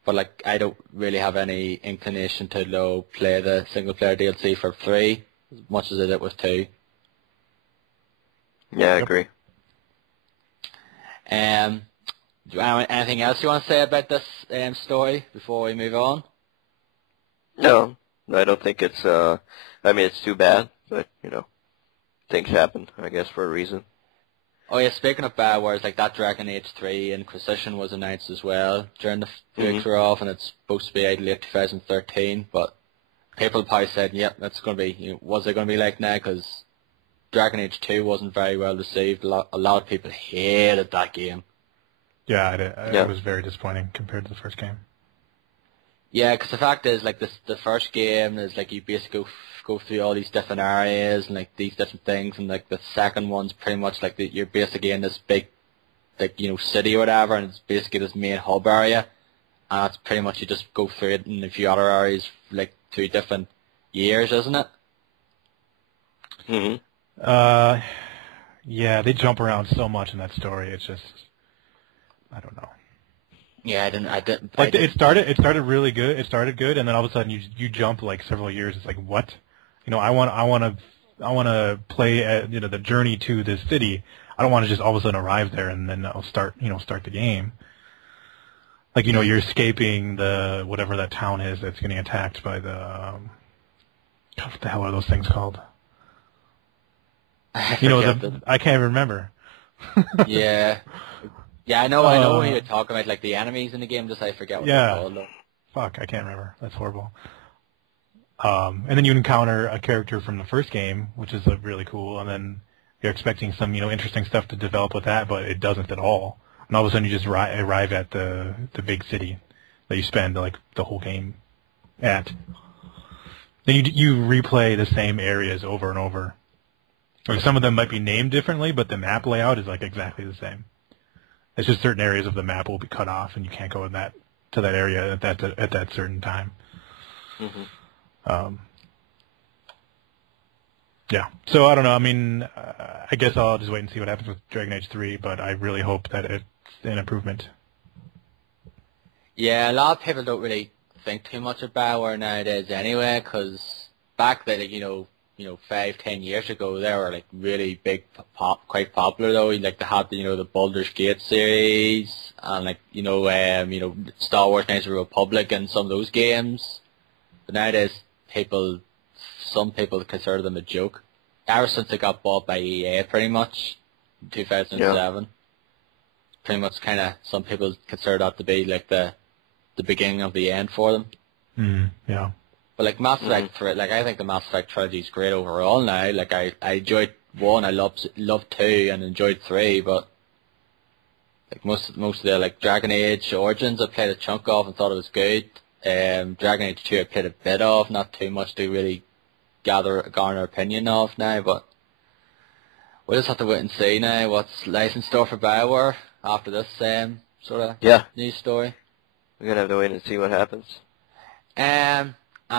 But like, I don't really have any inclination to play the single player DLC for 3 as much as I did with 2. Yeah, I agree. Do you have anything else you want to say about this story before we move on? No, I don't think it's. I mean, it's too bad, but things happen, I guess, for a reason. Oh yeah, speaking of Bioware, like that Dragon Age 3 Inquisition was announced as well during the weeks we're off, and it's supposed to be out late 2013, but people probably said, yep, that's going to be, what's it going to be like now, because Dragon Age 2 wasn't very well received. A lot of people hated that game. Yeah, it was very disappointing compared to the first game. Yeah, because the fact is, like, the first game is, like, you basically go through all these different areas and, like, these different things, and, like, the second one's pretty much, like, you're basically in this big, like, city or whatever, and it's basically this main hub area, and that's pretty much, you just go through it in a few other areas, like, 2 different years, isn't it? Yeah, they jump around so much in that story, it's just, I don't know. Yeah, I didn't. Like it started really good. It started good, and then all of a sudden you jump like several years. It's like what? I want to play the journey to this city. I don't want to just all of a sudden arrive there and then I'll start the game. Like you're escaping the whatever that town is that's getting attacked by the what the hell are those things called? I can't even remember. Yeah. Yeah, I know what you're talking about, like the enemies in the game, just I forget what they're called. Though. Fuck, I can't remember. That's horrible. And then you encounter a character from the first game, which is really cool, and then you're expecting some, interesting stuff to develop with that, but it doesn't at all. And all of a sudden you just arrive at the big city that you spend like the whole game at. Then you replay the same areas over and over. Or some of them might be named differently, but the map layout is like exactly the same. It's just certain areas of the map will be cut off, and you can't go to that area at that certain time. Yeah. So I don't know. I mean, I guess I'll just wait and see what happens with Dragon Age 3, but I really hope that it's an improvement. Yeah, a lot of people don't really think too much of Bioware nowadays anyway, because back then, 5-10 years ago, they were like really big, quite popular though. Like they had the Baldur's Gate series, and like Star Wars: Knights of the Republic, and some of those games. But nowadays, some people consider them a joke. Ever since they got bought by EA, pretty much in 2007, pretty much some people consider that to be like the beginning of the end for them. Yeah. But like Mass Effect 3, like I think the Mass Effect trilogy is great overall now. Like I enjoyed 1, I loved 2, and enjoyed 3. But like most of the like Dragon Age Origins, I played a chunk of and thought it was good. Dragon Age 2, I played a bit of, not too much to really garner opinion of now. But we'll just have to wait and see now what's lies in store for Bioware after this sort of news story. We're going to have to wait and see what happens. And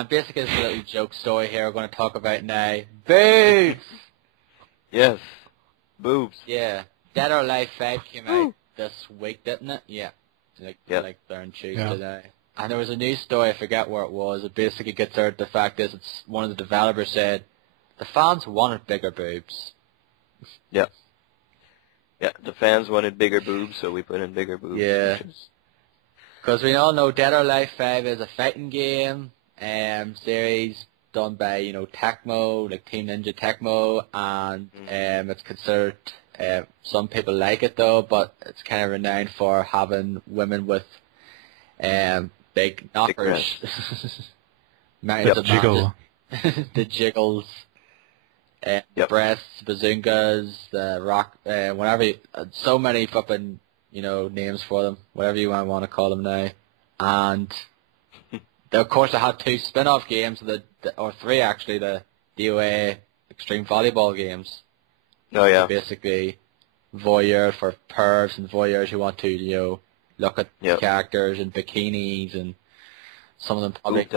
basically it's a little joke story here we're going to talk about now. Boobs! Yes. Boobs. Yeah. Dead or Alive 5 came out this week, didn't it? Yeah. Like there on Tuesday now. And there was a news story, I forget where it was. It basically gets out the fact is it's one of the developers said the fans wanted bigger boobs. Yeah. Yeah, the fans wanted bigger boobs, so we put in bigger boobs. Yeah. Because we all know Dead or Alive 5 is a fighting game series done by, Tecmo, like Team Ninja Tecmo, and it's considered, some people like it though, but it's kind of renowned for having women with big knockers. Jiggle. The jiggles, breasts, bazookas, the rock, so many flipping, names for them, whatever you want to call them now. And of course they had 2 spin-off games, or 3 actually, the DOA Extreme Volleyball games. Oh yeah. So basically, voyeur for pervs and voyeurs who want to, look at characters in bikinis, and some of them probably.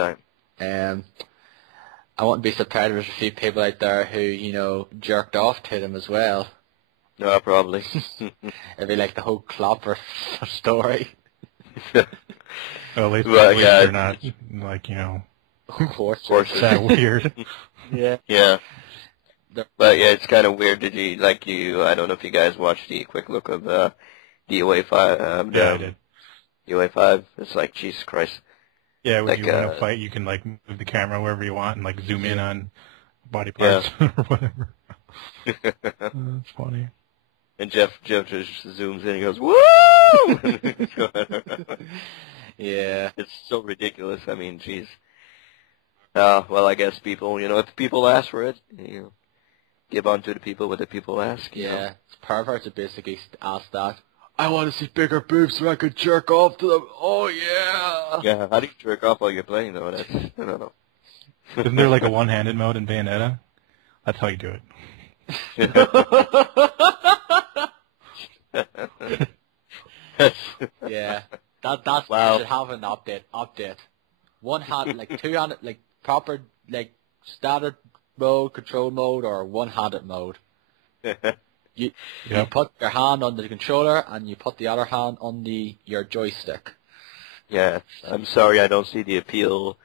I wouldn't be surprised if there's a few people out there who, jerked off to them as well. No, probably. It'd be like the whole Clopper story. Well, at least they're not, Of course. that weird. Yeah. Yeah. But yeah, it's kind of weird. I don't know if you guys watched the quick look of DOA 5. Yeah, I did. DOA 5. It's like, Jesus Christ. Yeah, when you win a fight, you can move the camera wherever you want and zoom in on body parts or whatever. That's funny. And Jeff just zooms in and goes, woo! Yeah. It's so ridiculous. I mean, jeez. Well, I guess people, if people ask for it, give on to the people what the people ask. Yeah. It's perverts that basically ask that. I want to see bigger boobs so I could jerk off to them. Oh, yeah. Yeah, how do you jerk off while you're playing, though? I don't know. Isn't there a one-handed mode in Bayonetta? That's how you do it. Yeah. That's wow. Should have an update. One-handed, two-handed, proper, standard mode, control mode, or one-handed mode. You put your hand on the controller and you put the other hand on your joystick. Yeah, I'm sorry I don't see the appeal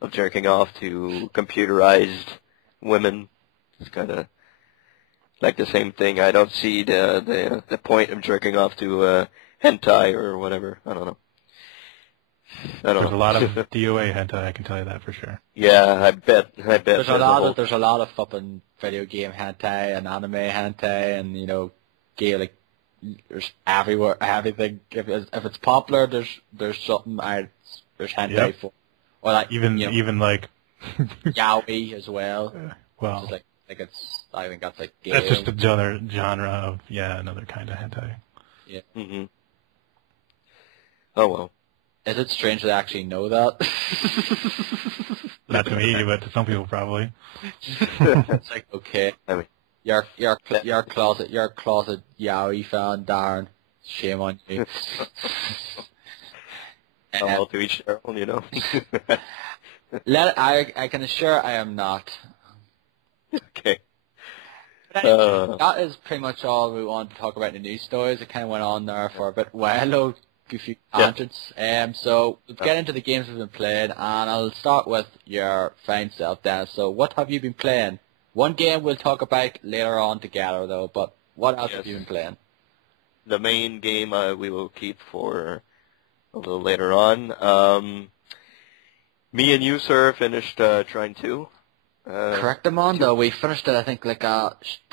of jerking off to computerized women. It's kind of like the same thing. I don't see the point of jerking off to hentai or whatever. I don't know. There's a lot of DOA hentai, I can tell you that for sure. Yeah, I bet. There's a lot of fucking video game hentai and anime hentai and gay there's everywhere everything. If it's popular, there's something there's hentai for. Or even yaoi as well. Well, I think that's gay. That's just another genre of another kind of hentai. Yeah. Mm-hmm. Oh well. Is it strange that I actually know that? Not to me, but to some people probably. It's okay. I mean, your closet yaoi fan, Darren. Shame on you. All to each their own, I can assure I am not. Okay. That is pretty much all we wanted to talk about in the news stories. It kind of went on there for a bit while. Goofy tangents. So we'll get into the games we've been playing, and I'll start with your fine self, Dennis. So what have you been playing? One game we'll talk about later on together, though. But what else have you been playing? The main game we will keep for a little later on. Me and you, sir, finished Trine 2. Correct, Amanda. We finished it. I think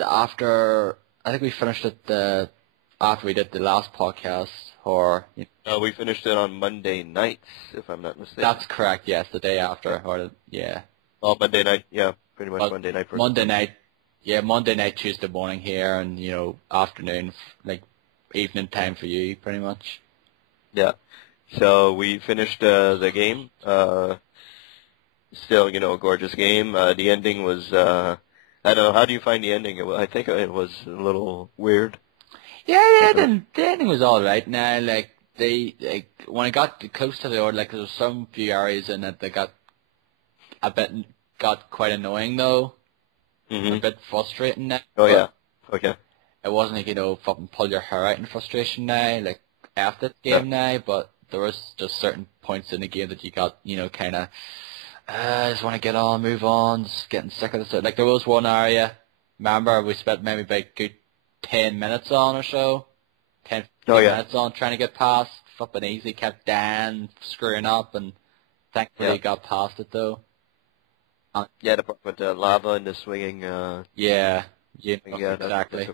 after. I think we finished it after we did the last podcast. We finished it on Monday nights, if I'm not mistaken. That's correct, yes, the day after, Oh, Monday night, pretty much Monday night. Monday night, Tuesday morning here, and, afternoon, evening time for you, pretty much. Yeah. So we finished the game. Still, a gorgeous game. The ending was, I don't know, how do you find the ending? I think it was a little weird. Yeah, the ending was alright now, when I got close to the order, like there was some few areas in it that got quite annoying though. A bit frustrating now. Oh yeah. Okay. It wasn't like, fucking pull your hair out in frustration now, like after the game now, but there was just certain points in the game that you got, kinda I just wanna get on, move on, just getting sick of this. Like there was one area, remember we spent maybe about good 10 minutes on or so. 10, 15 minutes on trying to get past, flipping easy, kept down, screwing up, and thankfully got past it though. The part with the lava and the swinging. Exactly.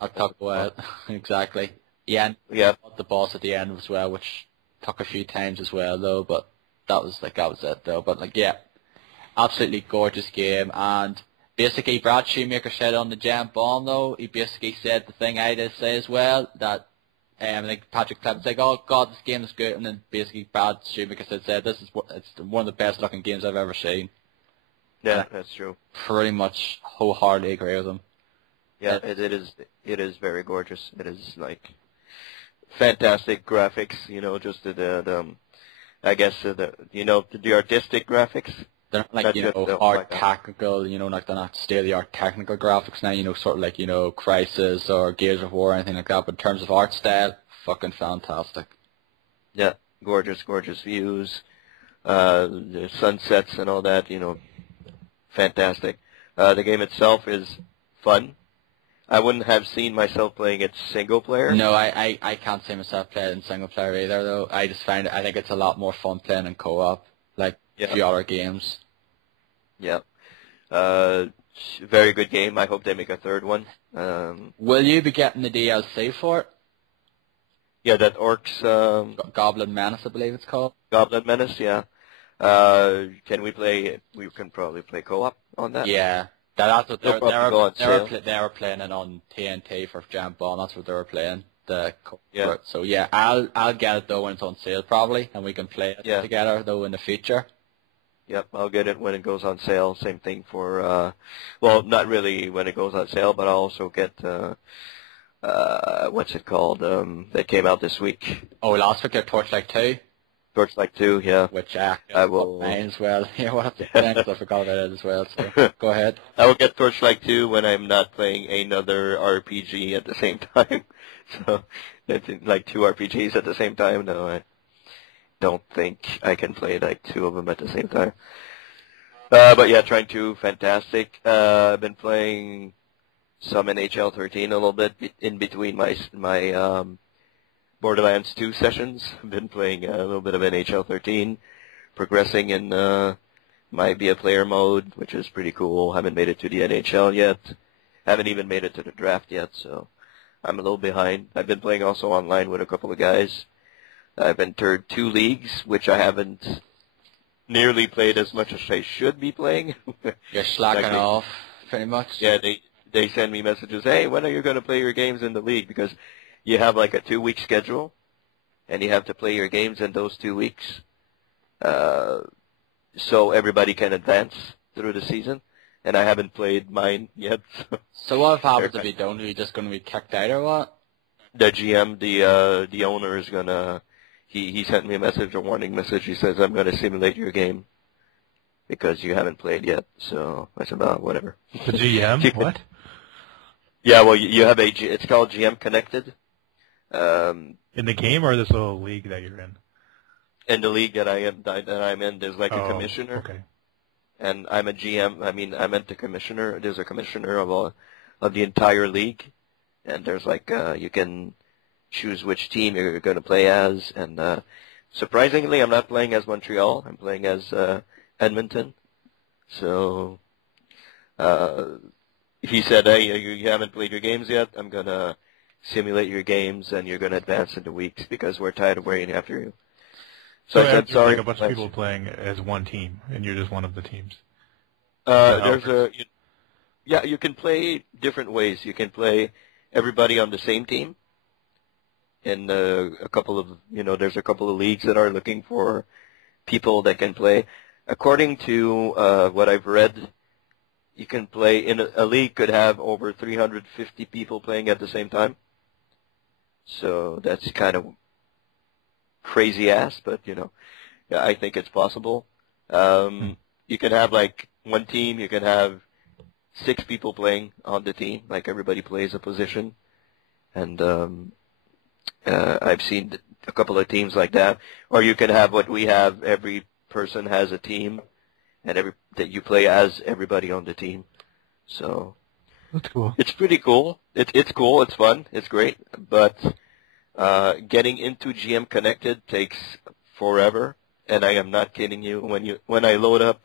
I'll talk about it. Exactly. Yeah, the boss at the end as well, which took a few times as well though, but that was it though. But absolutely gorgeous game, and basically Brad Shoemaker said on the Giant Bomb though, he basically said the thing I did say as well, that I think Patrick Clemens like, oh god, this game is good, and then basically Brad Shoemaker said it's one of the best looking games I've ever seen. Yeah, that's true. Pretty much wholeheartedly agree with him. Yeah, it is very gorgeous. It is like fantastic graphics, just the I guess the artistic graphics. They're not like, art technical, like they're not state-of-the-art technical graphics now, sort of like, Crysis or Gears of War or anything like that, but in terms of art style, fucking fantastic. Yeah, gorgeous views, the sunsets and all that, fantastic. The game itself is fun. I wouldn't have seen myself playing it single player. No, I can't see myself playing single player either, though. I think it's a lot more fun playing in co-op, like a few other games. Yeah. Very good game. I hope they make a third one. Will you be getting the DLC for it? Yeah, that Orcs... Goblin Menace, I believe it's called. Goblin Menace, yeah. Can we play... We can probably play co-op on that. Yeah. That's what they were playing it on TNT for Giant Bomb. That's what they were playing. So yeah, I'll get it though when it's on sale probably, and we can play it together though in the future. Yep, I'll get it when it goes on sale. Same thing for well, not really when it goes on sale, but I'll also get what's it called? That came out this week. Oh, last week, Torchlight 2. Torchlight 2, yeah. Which I will mine as well. Yeah, what have to play because I forgot about it as well. So go ahead. I will get Torchlight 2 when I'm not playing another RPG at the same time. So it's like 2 RPGs at the same time. No, I don't think I can play like 2 of them at the same time. But yeah, trying to fantastic. I've been playing some NHL 13 a little bit in between my Borderlands 2 sessions. I've been playing a little bit of NHL 13, progressing in my Be a Player mode, which is pretty cool. Haven't made it to the NHL yet. Haven't even made it to the draft yet, so I'm a little behind. I've been playing also online with a couple of guys. I've entered 2 leagues, which I haven't nearly played as much as I should be playing. You're slacking off, pretty much. Yeah, they send me messages, hey, when are you going to play your games in the league? Because you have like a 2-week schedule, and you have to play your games in those 2 weeks, so everybody can advance through the season. And I haven't played mine yet. So what happens if you don't? Are you just going to be kicked out or what? The GM, the owner is gonna. He sent me a warning message. He says I'm going to simulate your game because you haven't played yet. So I said, oh, whatever. The GM? What? Yeah, well, you have it's called GM Connected. In the game or this little league that you're in? In the league that I'm in, there's like a commissioner. Okay. And I'm a GM. I mean, I meant the commissioner. There's a commissioner of the entire league, and there's like you can choose which team you're going to play as. And surprisingly, I'm not playing as Montreal. I'm playing as Edmonton. So he said, hey, you haven't played your games yet. I'm going to simulate your games, and you're going to advance into weeks because we're tired of waiting after you. So I said, sorry. Like a bunch of people playing as one team, and you're just one of the teams. You can play different ways. You can play everybody on the same team. And there's a couple of leagues that are looking for people that can play. According to what I've read, you can play in a league could have over 350 people playing at the same time. So that's kind of crazy ass, but yeah, I think it's possible. You can have like one team, you can have 6 people playing on the team, like everybody plays a position, and I've seen a couple of teams like that. Or you can have what we have, every person has a team, and that you play as everybody on the team. So That's cool. it's pretty cool. It's cool. It's fun. It's great. But getting into GM Connected takes forever, and I am not kidding you. When I load up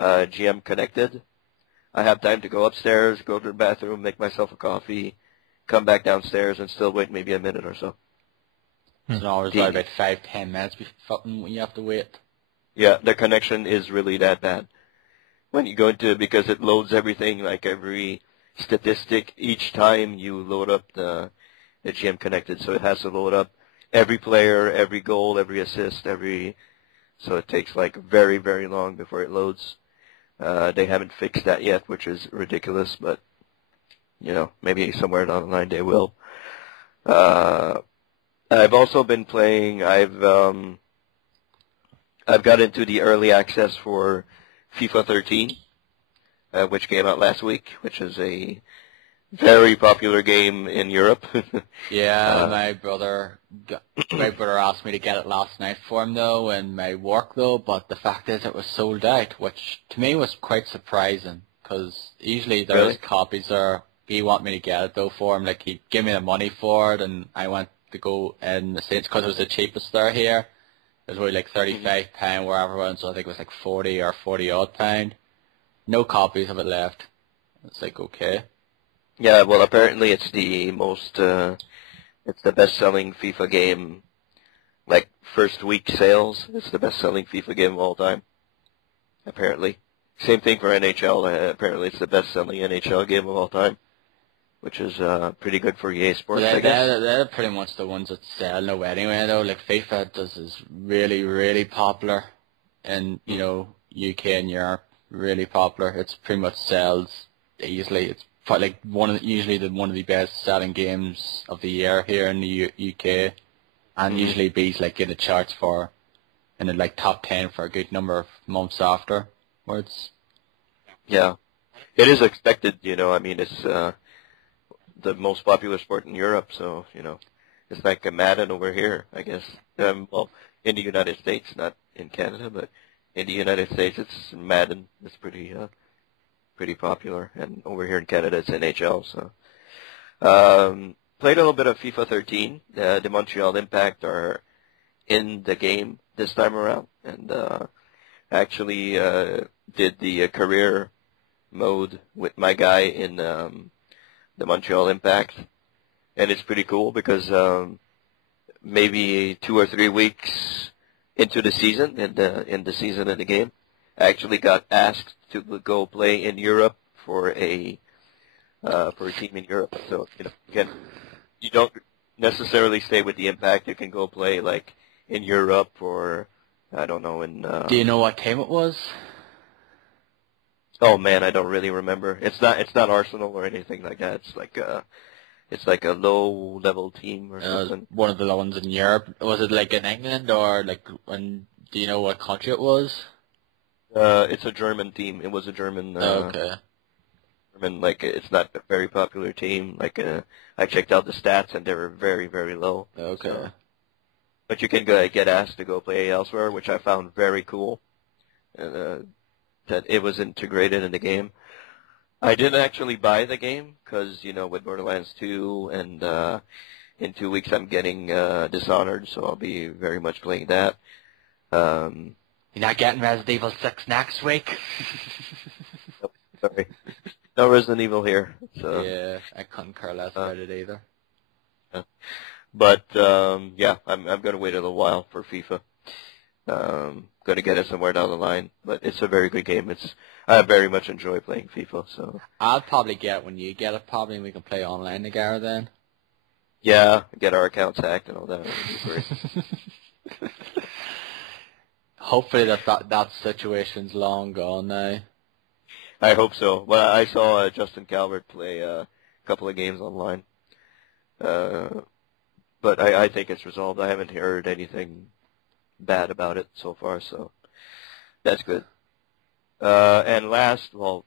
GM Connected, I have time to go upstairs, go to the bathroom, make myself a coffee, come back downstairs, and still wait maybe a minute or so. It's always like about 5-10 minutes before you have to wait. Yeah, the connection is really that bad. When you go into it, because it loads everything, like every statistic each time you load up the GM Connected. So it has to load up every player, every goal, every assist, so it takes like very, very long before it loads. They haven't fixed that yet, which is ridiculous, but maybe somewhere down the line they will. I've also been playing. I've got into the early access for FIFA 13, which came out last week, which is a very popular game in Europe. Yeah, my brother asked me to get it last night for him though, in my work though. But the fact is, it was sold out, which to me was quite surprising. Because usually there's copies there. He wanted me to get it though for him. Like he gave me the money for it, and I went to go in the States because it was the cheapest there here. It was only like £35 wherever it went, so I think it was like 40 or 40 odd pound. No copies of it left. It's like okay. Yeah, well, apparently it's the it's the best-selling FIFA game. Like first week sales, it's the best-selling FIFA game of all time. Apparently, same thing for NHL. Apparently, it's the best-selling NHL game of all time, which is pretty good for EA Sports. I guess they're pretty much the ones that sell now anyway. Though, like FIFA is really, really popular in UK and Europe. Really popular. It's pretty much sells easily. It's like one of the best selling games of the year here in the UK, and usually beats like in the charts in the like top 10 for a good number of months afterwards. Yeah, it is expected. I mean, it's the most popular sport in Europe, so it's like a Madden over here, I guess. Well, in the United States, not in Canada, but in the United States, it's Madden. It's pretty popular, and over here in Canada, it's NHL. So, played a little bit of FIFA 13. The Montreal Impact are in the game this time around, and actually did the career mode with my guy in the Montreal Impact, and it's pretty cool because maybe 2 or 3 weeks into the season, in the season of the game, I actually got asked to go play in Europe for a team in Europe. So again, you don't necessarily stay with the Impact. You can go play like in Europe or I don't know in. Do you know what team it was? Oh man, I don't really remember. It's not Arsenal or anything like that. It's like a low level team or something. One of the ones in Europe. Was it like in England or like do you know what country it was? It's a German team. It was a German. Okay. German, like it's not a very popular team. Like I checked out the stats and they were very, very low. Okay. So, but you can get asked to go play elsewhere, which I found very cool. That it was integrated in the game. I didn't actually buy the game because with Borderlands 2 and in 2 weeks I'm getting Dishonored, so I'll be very much playing that. You're not getting Resident Evil 6 next week? Nope, sorry. No Resident Evil here. So. Yeah, I couldn't care less about it either. But, yeah, I'm going to wait a little while for FIFA. Going to get it somewhere down the line. But it's a very good game. I very much enjoy playing FIFA. So I'll probably get it when you get it, probably, and we can play online together then. Yeah, get our accounts hacked and all that. That would be great. Hopefully that situation's long gone now. I hope so. Well, I saw Justin Calvert play a couple of games online. but I think it's resolved. I haven't heard anything bad about it so far, so that's good. And last, well,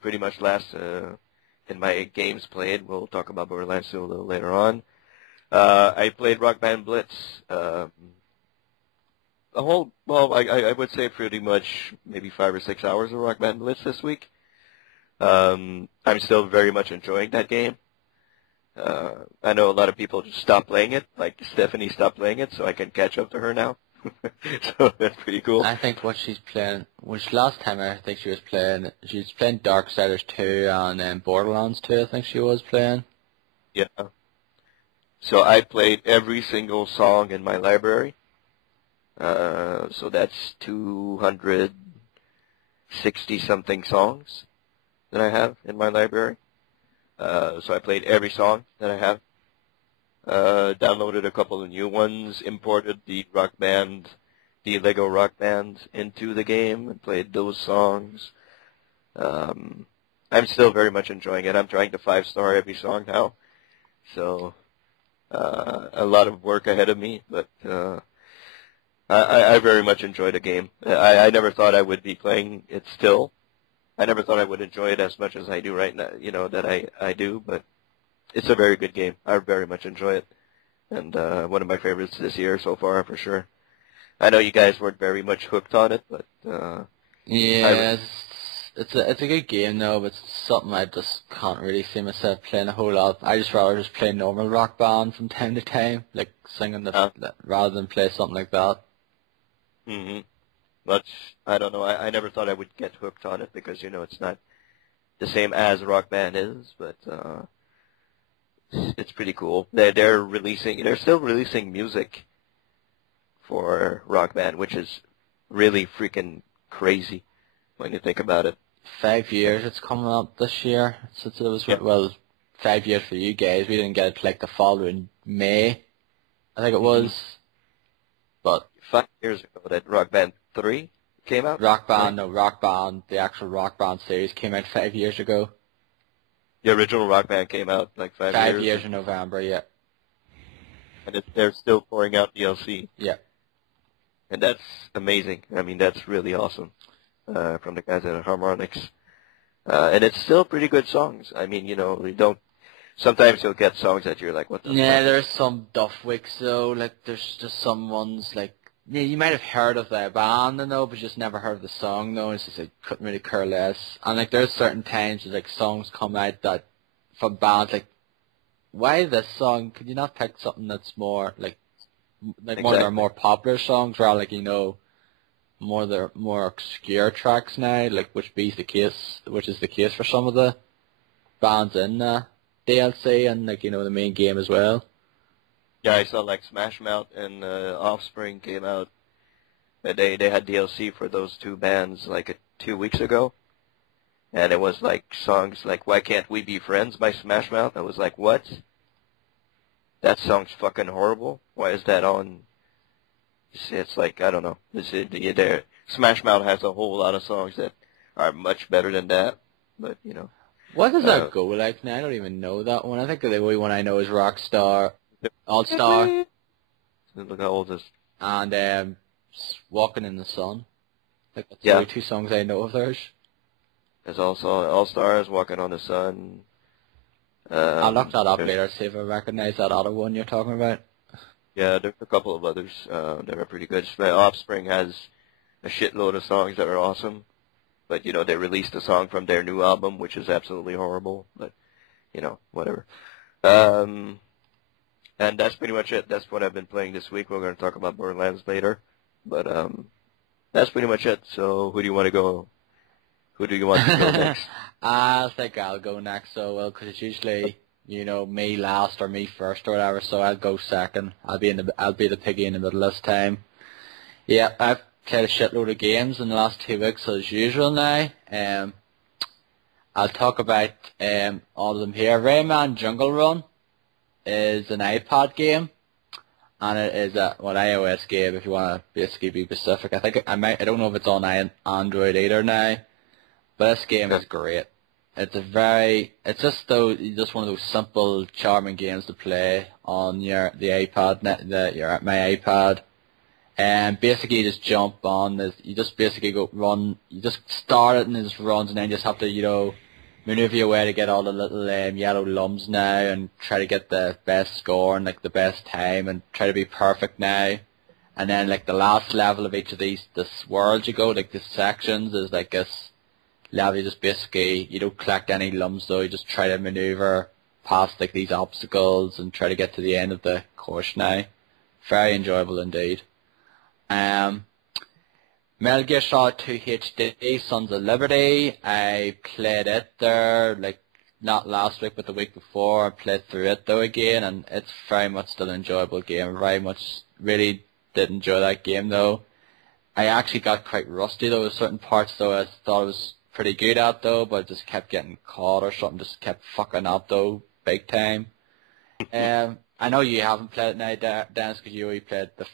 pretty much last in my games played, we'll talk about Borderlands 2 a little later on. I played Rock Band Blitz. I would say pretty much maybe 5 or 6 hours of Rock Band Blitz this week. I'm still very much enjoying that game. I know a lot of people just stopped playing it, like Stephanie stopped playing it, so I can catch up to her now. So that's pretty cool. I think what she's playing, which last time I think she was playing Darksiders 2 and Borderlands 2, I think she was playing. Yeah. So I played every single song in my library. So that's 260-something songs that I have in my library. So I played every song that I have. Downloaded a couple of new ones, imported the Lego Rock Band into the game and played those songs. I'm still very much enjoying it. I'm trying to 5-star every song now. So, a lot of work ahead of me, but, I very much enjoy the game. I never thought I would be playing it still. I never thought I would enjoy it as much as I do right now, that I do, but it's a very good game. I very much enjoy it. And one of my favorites this year so far, for sure. I know you guys weren't very much hooked on it, but yeah, it's a good game though, but it's something I just can't really see myself playing a whole lot. I just rather just play normal Rock Band from time to time, like singing rather than play something like that. Mhm. But I don't know. I never thought I would get hooked on it because it's not the same as Rock Band is, but it's pretty cool. They're still releasing music for Rock Band, which is really freaking crazy when you think about it. 5 years it's coming up this year. Since it was, well, 5 years for you guys. We didn't get it like the following May, I think it was. But 5 years ago that Rock Band 3 came out? Rock Band, the actual Rock Band series came out 5 years ago. The original Rock Band came out like 5 years. 5 years in November, yeah. And they're still pouring out DLC. Yeah. And that's amazing. I mean, that's really awesome. From the guys at Harmonix. And it's still pretty good songs. I mean, sometimes you'll get songs that you're like, what the fuck? Yeah, there's some duff wicks though, like there's just some ones like, yeah, you might have heard of the band, but just never heard of the song though, it's just like, couldn't really care less. And like there's certain times like songs come out that, from bands like, why this song? Could you not pick something that's more like exactly. One of their more popular songs, rather like, more obscure tracks now, like which is the case for some of the bands in DLC and like the main game as well. Yeah, I saw like Smash Mouth and Offspring came out. They had DLC for those two bands like 2 weeks ago, and it was like songs like "Why Can't We Be Friends" by Smash Mouth. I was like, what? That song's fucking horrible. Why is that on? It's like, I don't know. Smash Mouth has a whole lot of songs that are much better than that, but What does that go like now? I don't even know that one. I think the only one I know is Rockstar, All Star, look how old this. And Walking in the Sun. Like that's the only two songs I know of theirs. There's also All Stars, Walking on the Sun. I'll look that up later, see if I recognize that other one you're talking about. Yeah, there's a couple of others that are pretty good. Offspring has a shitload of songs that are awesome, but they released a song from their new album, which is absolutely horrible. But whatever. And that's pretty much it. That's what I've been playing this week. We're going to talk about Borderlands later, but that's pretty much it. So who do you want to go? Who do you want to go next? I think I'll go next. So well, because it's usually me last or me first or whatever. So I'll go second. I'll be the piggy in the middle this time. Yeah, I've played a shitload of games in the last 2 weeks as usual now. I'll talk about all of them here. Rayman Jungle Run is an iPad game, and it is an iOS game if you want to basically be specific. I don't know if it's on Android either now, but this game is great. It's just one of those simple, charming games to play on the iPad, my iPad. And basically you just jump on this, you just basically go run, you just start it and it just runs, and then you just have to, maneuver your way to get all the little yellow lumps now and try to get the best score and like the best time and try to be perfect now. And then like the last level of each of this world you go, like the sections is like this level you just basically, you don't collect any lumps though, you just try to maneuver past like these obstacles and try to get to the end of the course now. Very enjoyable indeed. Metal Gear Solid 2 HD, Sons of Liberty, I played it there, like, not last week, but the week before. I played through it, though, again, and it's very much still an enjoyable game. Very much, really did enjoy that game, though. I actually got quite rusty, though, with certain parts, though, I thought I was pretty good at, though, but I just kept getting caught or something, just kept fucking up, though, big time. I know you haven't played it now, Dennis, because you only played the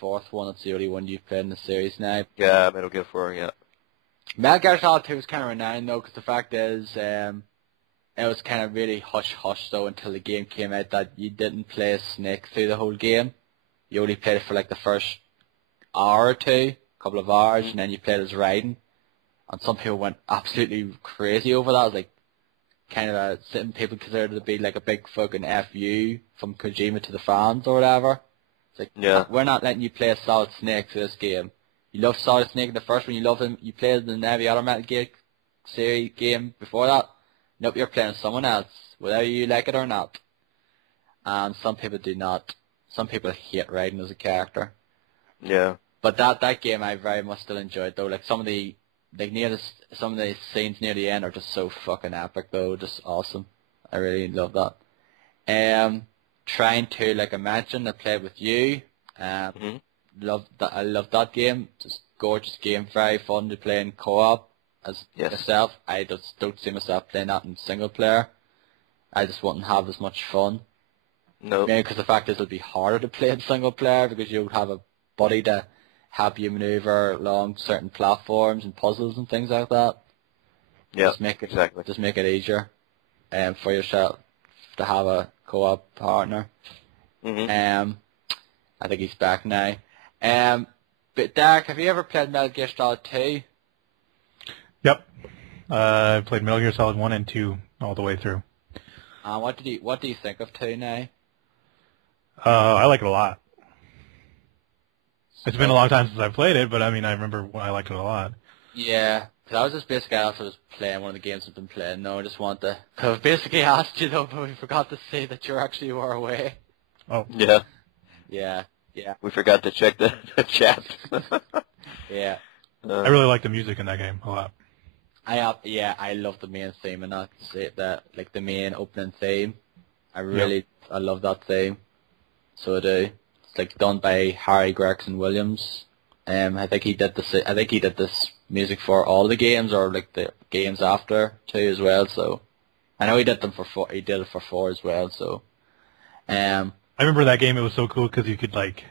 fourth one. It's the only one you've played in the series now. Yeah, Metal Gear 4, yeah. Metal Gear Solid 2 was kind of renowned, though, because the fact is, it was kind of really hush-hush, though, until the game came out, that you didn't play as Snake through the whole game. You only played it for, like, the first hour or two, couple of hours, and then you played as Raiden. And some people went absolutely crazy over that. It was, like, kind of some people considered it to be, like, a big fucking FU from Kojima to the fans or whatever. It's like, yeah, we're not letting you play as Solid Snake for this game. You loved Solid Snake in the first one, you loved him, you played in every other Metal Gear series game before that. Nope, you're playing someone else, whether you like it or not. And some people do not. Some people hate Raiden as a character. Yeah. But that game I very much still enjoyed, though. Like, some of the scenes near the end are just so fucking epic, though. Just awesome. I really love that. Trying to, like I mentioned, I played with you. I love that game. Just gorgeous game, very fun to play in co-op as myself. I just don't see myself playing that in single player. I just wouldn't have as much fun. No. Maybe because the fact is it'll be harder to play in single player because you would have a buddy to help you maneuver along certain platforms and puzzles and things like that. Yeah, just make it easier for yourself to have a co-op partner. I think he's back now. But Derek, have you ever played Metal Gear Solid 2? Yep. I played Metal Gear Solid 1 and 2 all the way through. What do you think of 2 now? I like it a lot. It's been a long time since I played it, but I mean, I remember when I liked it a lot. Yeah, because I was just basically also just playing one of the games I've been playing. No, I just wanted to... Because I basically asked you, though, but we forgot to say that you actually were away. Oh. Yeah. Yeah. We forgot to check the chat. Yeah. I really like the music in that game a lot. I love the main theme and like the main opening theme. I love that theme. So I do. It's like done by Harry Gregson Williams. I think he did this music for all the games or like the games after 2 as well. So I know he did them for 4. He did it for 4 as well. So I remember that game. It was so cool because you could like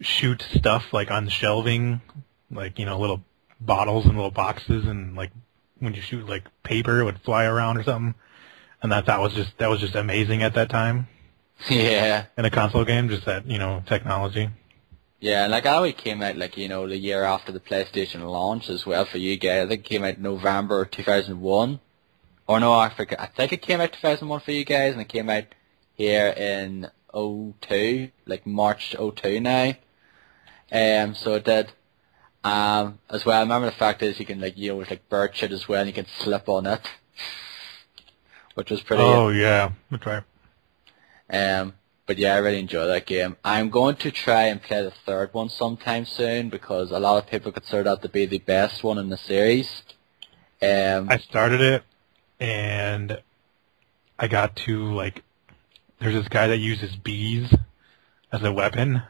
shoot stuff like on the shelving, like little bottles and little boxes, and like when you shoot like paper, it would fly around or something. And that was just amazing at that time. Yeah. In a console game, just that technology. Yeah, like I know it came out like the year after the PlayStation launch as well for you guys. I think it came out November 2001. Or no, I forget. I think it came out 2001 for you guys, and it came out here in 2002, like March 2002 now. So it did. As well, I remember the fact is you can with like bird shit as well, and you can slip on it, which was pretty. Oh yeah, that's right. But yeah, I really enjoy that game. I'm going to try and play the third one sometime soon because a lot of people consider that to be the best one in the series. I started it, and I got to there's this guy that uses bees as a weapon.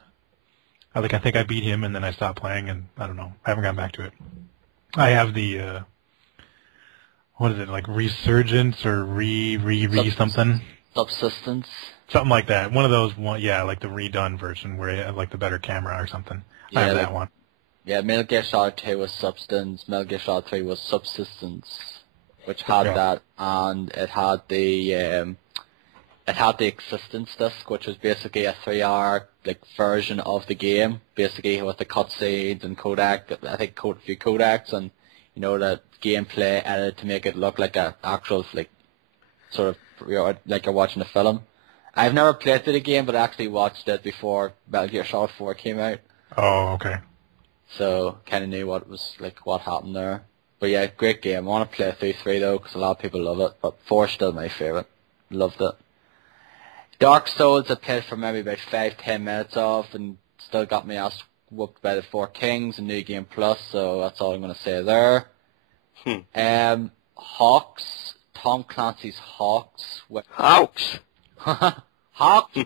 I think I beat him, and then I stopped playing, and I don't know. I haven't gone back to it. I have the what is it, like Resurgence or something? Subsistence. Something like that. One of those, like the redone version where you have like the better camera or something. Yeah, I have that one. Yeah, Metal Gear Solid 2 was Substance, Metal Gear Solid 3 was Subsistence, which had that, and it had the it had the existence disc, which was basically a 3-hour like version of the game, basically with the cutscenes and codec. I think a few codecs and the gameplay edited to make it look like a actual like sort of like you're watching a film. I've never played through the game, but I actually watched it before Metal Gear Solid 4 came out. Oh, okay. So kind of knew what happened there. But yeah, great game. I want to play through 3 though, because a lot of people love it. But 4 is still my favorite. Loved it. Dark Souls I played for maybe about 5-10 minutes of, and still got my ass whooped by the 4 Kings and New Game Plus. So that's all I'm going to say there. Hawks. Tom Clancy's Hawks. Hawks. Hawks.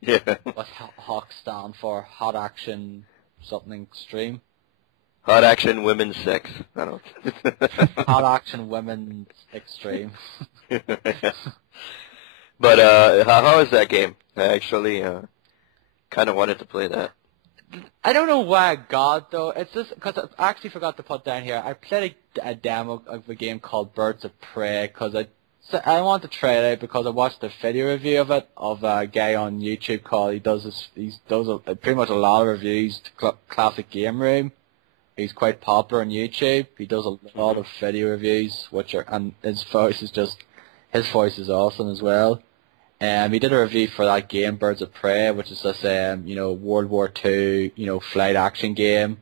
Yeah. What's Hawks stand for? Hot Action something extreme. Hot Action Women's Sex. I don't. Hot Action Women's Extreme. But how is that game? I actually kind of wanted to play that. I don't know why I got it, though. It's just because I actually forgot to put down here. I played a demo of a game called Birds of Prey because I wanted to try it out because I watched a video review of it of a guy on YouTube called he does pretty much a lot of reviews to Classic Game Room. He's quite popular on YouTube. He does a lot of video reviews, and his voice is awesome as well. He did a review for that game, Birds of Prey, which is this, World War II, flight action game.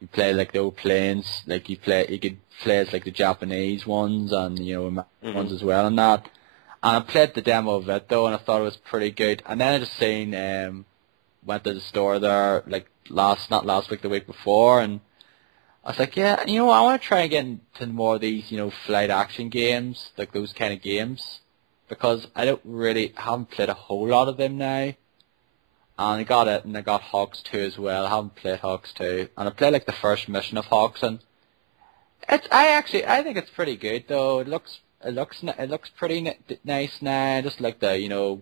You play like the old planes, like you could play as like the Japanese ones and American ones as well and that. And I played the demo of it though, and I thought it was pretty good. And then I just went to the store there like not last week, the week before, and I was like, yeah, I want to try and get into more of these, flight action games, like those kind of games. Because I haven't played a whole lot of them now. And I got it, and I got Hawks 2 as well. I haven't played Hawks 2. And I played like the first mission of Hawks, and I think it's pretty good though. It looks pretty nice now. Just like the,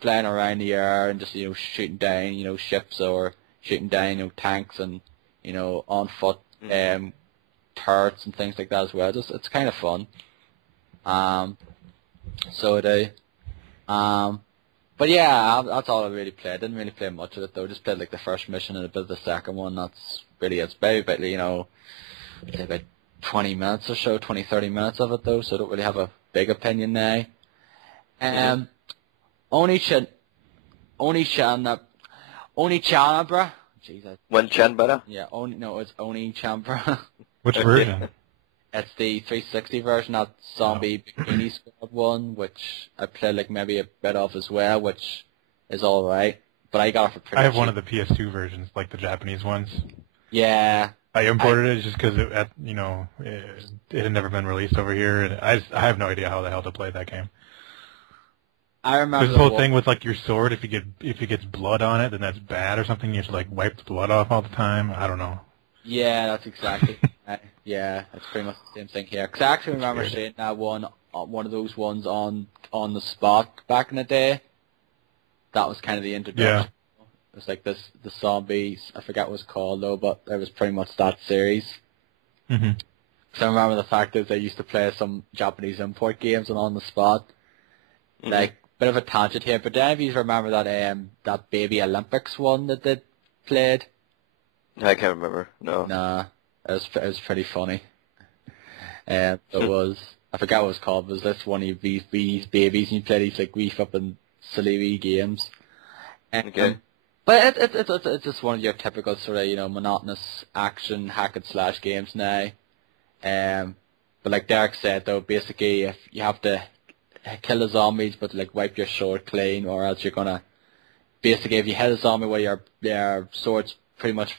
flying around the air and just, shooting down, ships or shooting down, tanks and, on foot, turrets and things like that as well. It's kind of fun. So I do. But yeah, that's all I really played. I didn't really play much of it though. Just played like the first mission and a bit of the second one. That's really it's about 20 minutes or so, 20-30 minutes of it though. So I don't really have a big opinion now. Oni Chanabra. Jesus. One Chanbara? Yeah. It's Oni Chanbra. Which version? It's the 360 version, that Zombie Bikini Squad one, which I played like maybe a bit of as well, which is alright. But I got it for pretty cheap. I have one of the PS2 versions, like the Japanese ones. Yeah. I imported it just because it had never been released over here, and I have no idea how the hell to play that game. I remember this whole thing with like your sword. If it gets blood on it, then that's bad or something. You have to like wipe the blood off all the time. I don't know. Yeah, that's exactly. Yeah, that's pretty much the same thing here. Because I actually remember seeing that one of those ones on the spot back in the day. That was kind of the introduction. Yeah. It was like the zombies. I forget what it was called though, but it was pretty much that series. Mm-hmm. So I remember the fact that they used to play some Japanese import games on the spot. Mm-hmm. Like bit of a tangent here, but then if you remember that Baby Olympics one that they played. I can't remember. No. Nah. It was pretty funny. It was, I forgot what it was called, but it was this one of these babies and you play these like wee flipping silly wee games. Okay. But it's just one of your typical sort of, monotonous action hack and slash games now. But like Derek said though, basically if you have to kill the zombies but like wipe your sword clean, or else you're gonna, basically if you hit a zombie where your sword's pretty much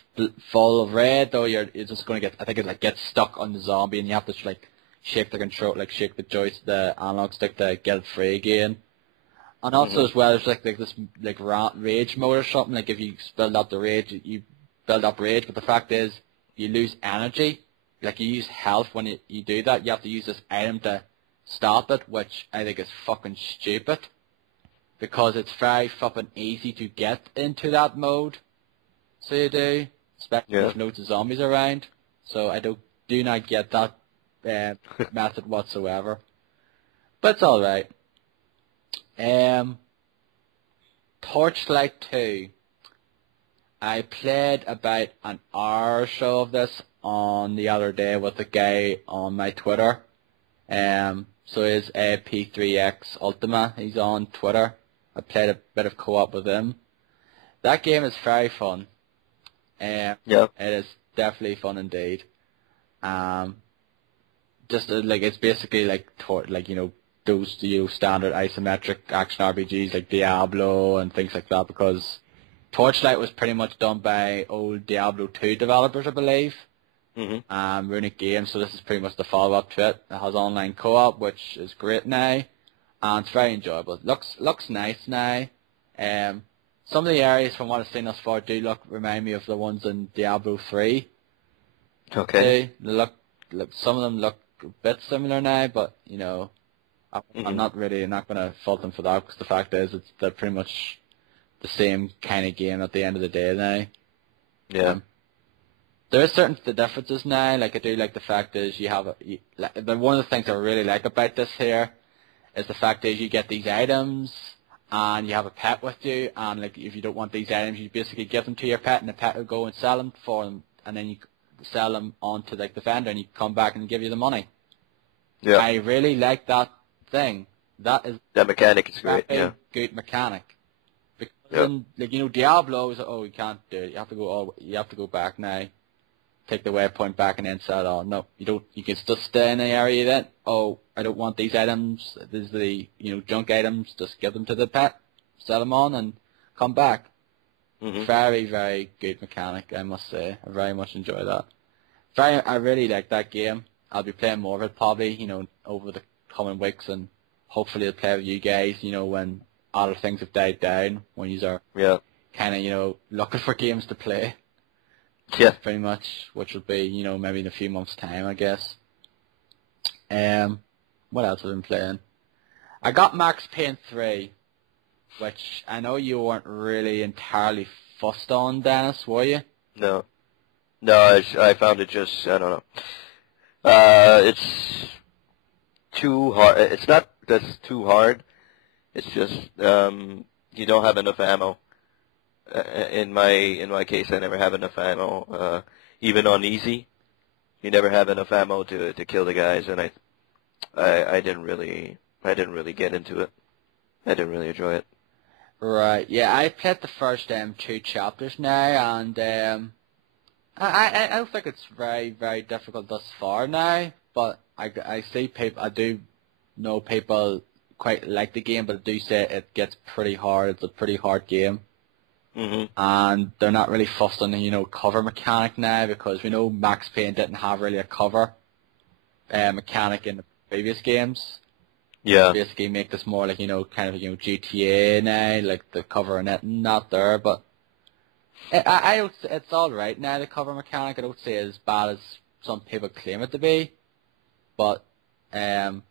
full of red, though you're just going to get stuck on the zombie, and you have to like shake the control, like shake the joystick, the analog stick to get it free again. And also as well, there's like this like rage mode or something. Like if you build up the rage, you build up rage, but the fact is you lose energy. Like you use health when you do that. You have to use this item to stop it, which I think is fucking stupid, because it's very fucking easy to get into that mode. So you do, especially if there's loads of zombies around. So I do not get that method whatsoever. But it's alright. Torchlight 2. I played about an hour or so of this on the other day with a guy on my Twitter. So he's AP3X Ultima. He's on Twitter. I played a bit of co-op with him. That game is very fun. It is definitely fun indeed. Just like it's basically like those standard isometric action RPGs like Diablo and things like that, because Torchlight was pretty much done by old Diablo 2 developers, I believe. Runic Games, so this is pretty much the follow-up to it. It has online co-op, which is great now, and it's very enjoyable. Looks nice now. Some of the areas from what I've seen thus far remind me of the ones in Diablo 3. Okay. Some of them look a bit similar now, but I'm not going to fault them for that, because the fact is they're pretty much the same kind of game at the end of the day now. Yeah. There are certain differences now. Like I do like the fact is one of the things I really like about this here is the fact is you get these items and you have a pet with you, and like if you don't want these items, you basically give them to your pet, and the pet will go and sell them for them, and then you sell them on to like the vendor, and you come back and give you the money. Yeah. I really like that thing. That mechanic is great. Yeah. Good mechanic. Because Diablo is you can't do it. You have to go back now. Take the waypoint back and then sell it on. No, you don't. You can still stay in the area then. Oh, I don't want these items. These are the junk items. Just give them to the pet, sell them on, and come back. Very, very good mechanic, I must say. I very much enjoy that. I really like that game. I'll be playing more of it probably, over the coming weeks, and hopefully I'll play with you guys, when other things have died down, when you are kind of, looking for games to play. Yeah. Pretty much, which will be, maybe in a few months' time, I guess. What else have I been playing? I got Max Payne 3, which I know you weren't really entirely fussed on, Dennis, were you? No, I found it just, I don't know. It's too hard. It's not that it's too hard. It's just you don't have enough ammo. In my case, I never have enough ammo. Even on easy, you never have enough ammo to kill the guys, and I didn't really get into it. I didn't really enjoy it. Right. Yeah, I played the first 2 chapters now, and I don't think it's very, very difficult thus far now. But I see people. I do know people quite like the game, but I do say it gets pretty hard. It's a pretty hard game. And they're not really fussed on the cover mechanic now, because we know Max Payne didn't have really a cover mechanic in the previous games. Yeah. Basically make this more like kind of GTA now, like the cover and it not there, but it's all right now, the cover mechanic. I don't say it's as bad as some people claim it to be, but I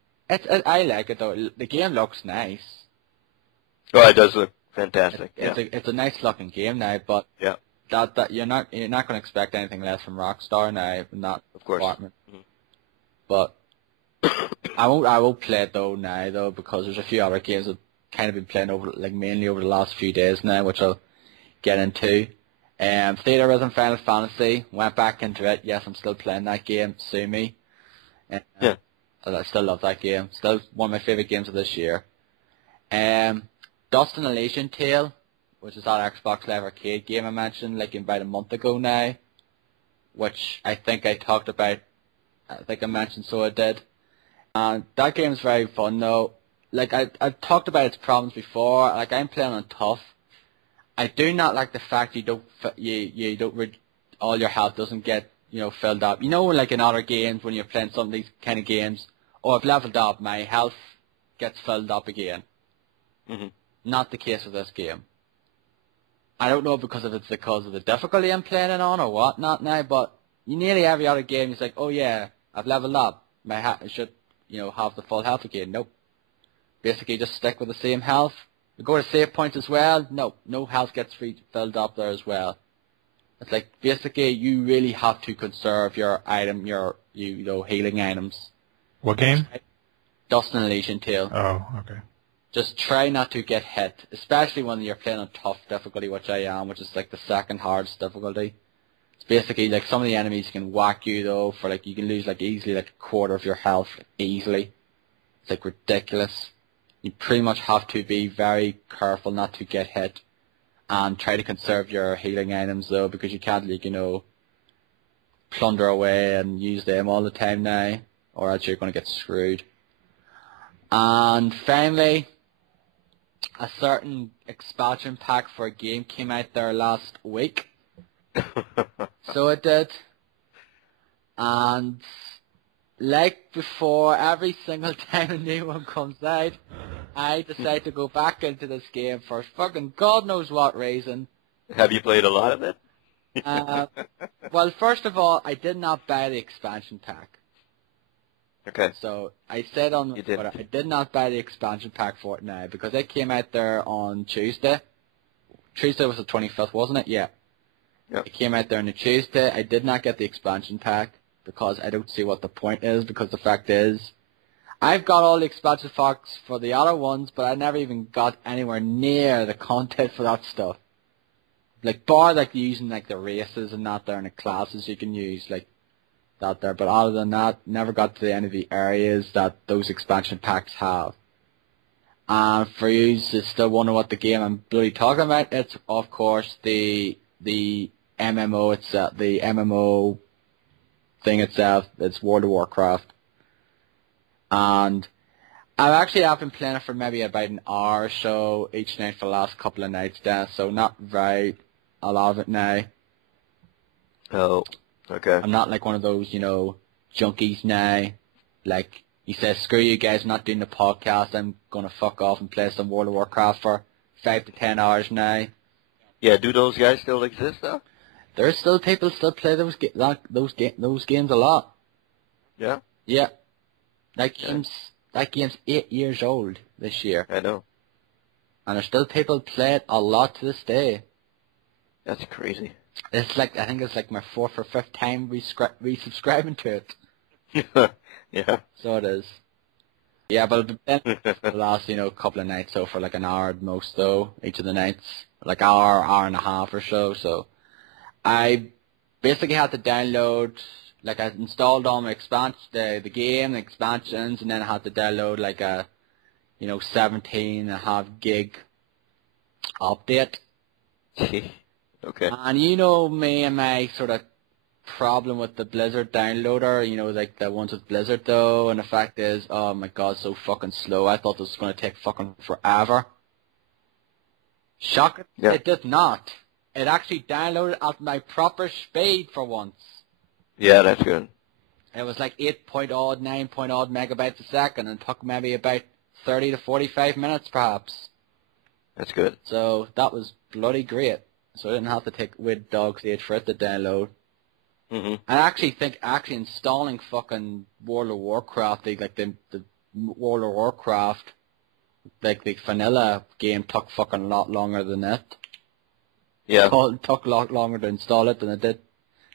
like it though. The game looks nice. Oh, it does look fantastic. It's a nice looking game now, but that you're not going to expect anything less from Rockstar now, not of course. But I won't play it now because there's a few other games I've kind of been playing mainly over the last few days now, which I'll get into. Theater Rhythm Final Fantasy, went back into it. Yes, I'm still playing that game. Sue me. I still love that game. Still one of my favorite games of this year. Dust and Elysian Tale, which is that Xbox Live Arcade game I mentioned about a month ago now, which I think I talked about. I think I mentioned, so I did. That game is very fun though. I talked about its problems before. I'm playing on tough. I do not like the fact all your health doesn't get filled up. In other games when you're playing some of these kind of games, I've leveled up, my health gets filled up again. Not the case with this game. I don't know if it's because of the difficulty I'm playing it on or what not now, but nearly every other game is like, oh yeah, I've leveled up, I should have the full health again. Nope. Basically just stick with the same health. You go to save points as well. No health gets filled up there as well. It's basically you really have to conserve your item, your healing items. What game? Dust and Elysian Tale. Oh, okay. just try not to get hit, especially when you're playing on tough difficulty, which I am, which is like the second hardest difficulty. It's basically like some of the enemies can whack you though for like you can lose like easily like a quarter of your health easily. It's like ridiculous. You pretty much have to be very careful not to get hit, and try to conserve your healing items though, because you can't like plunder away and use them all the time now, or else you're going to get screwed. And finally, a certain expansion pack for a game came out there last week. So it did. And like before, every single time a new one comes out, I decide to go back into this game for fucking God knows what reason. Have you played a lot of it? Well, first of all, I did not buy the expansion pack. Okay. So I said on Twitter, I did not buy the expansion pack for it now because it came out there on Tuesday. Tuesday was the 25th, wasn't it? Yeah. Yep. It came out there on a Tuesday. I did not get the expansion pack because I don't see what the point is, because the fact is, I've got all the expansion packs for the other ones, but I never even got anywhere near the content for that stuff. Like, bar like using like the races and that there and the classes you can use, like that there. But other than that, never got to any of the areas that those expansion packs have. And for you to still wonder what the game I'm bloody talking about, it's of course the MMO itself, the MMO thing itself. It's World of Warcraft. And I've been playing it for maybe about an hour or so each night for the last couple of nights then, so not very a lot of it now. Oh, okay. I'm not like one of those, junkies now. Like, he says, screw you guys, I'm not doing the podcast, I'm gonna fuck off and play some World of Warcraft for 5 to 10 hours now. Yeah, do those guys still exist though? There's still people still play those games a lot. Yeah? Yeah. That game's 8 years old this year. I know. And there's still people play it a lot to this day. That's crazy. It's like, I think it's like my 4th or 5th time resubscribing to it. Yeah. So it is. Yeah, but then the last, couple of nights, so for like an hour at most though, each of the nights. Like hour and a half or so, so. I basically had to download, like I installed all my the game, the expansions, and then I had to download like a, 17.5 gig update. Okay. And you know me and my sort of problem with the Blizzard downloader, like the ones with Blizzard though, and the fact is, oh my god, so fucking slow. I thought this was going to take fucking forever. Shock it, yeah. It did not. It actually downloaded at my proper speed for once. Yeah, that's good. It was like 8.9 megabytes a second, and it took maybe about 30 to 45 minutes perhaps. That's good. So that was bloody great. So I didn't have to wait dog's age for it to download. Mm-hmm. I actually think installing fucking World of Warcraft, the World of Warcraft, like the vanilla game took fucking a lot longer than it. Yeah. It took a lot longer to install it than it did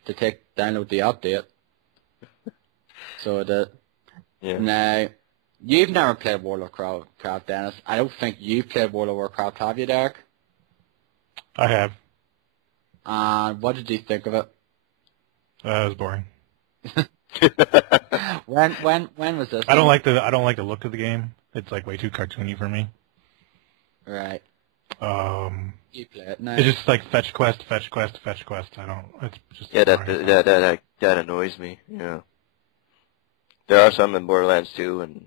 to download the update. So it did. Yeah. Now, you've never played World of Warcraft, Dennis. I don't think you've played World of Warcraft, have you, Derek? I have. And what did you think of it? It was boring. When was this? I don't like the look of the game. It's like way too cartoony for me. Right. You play it now. It's just like fetch quest. I don't. It's just. Yeah, that annoys me. Yeah. There are some in Borderlands too, and.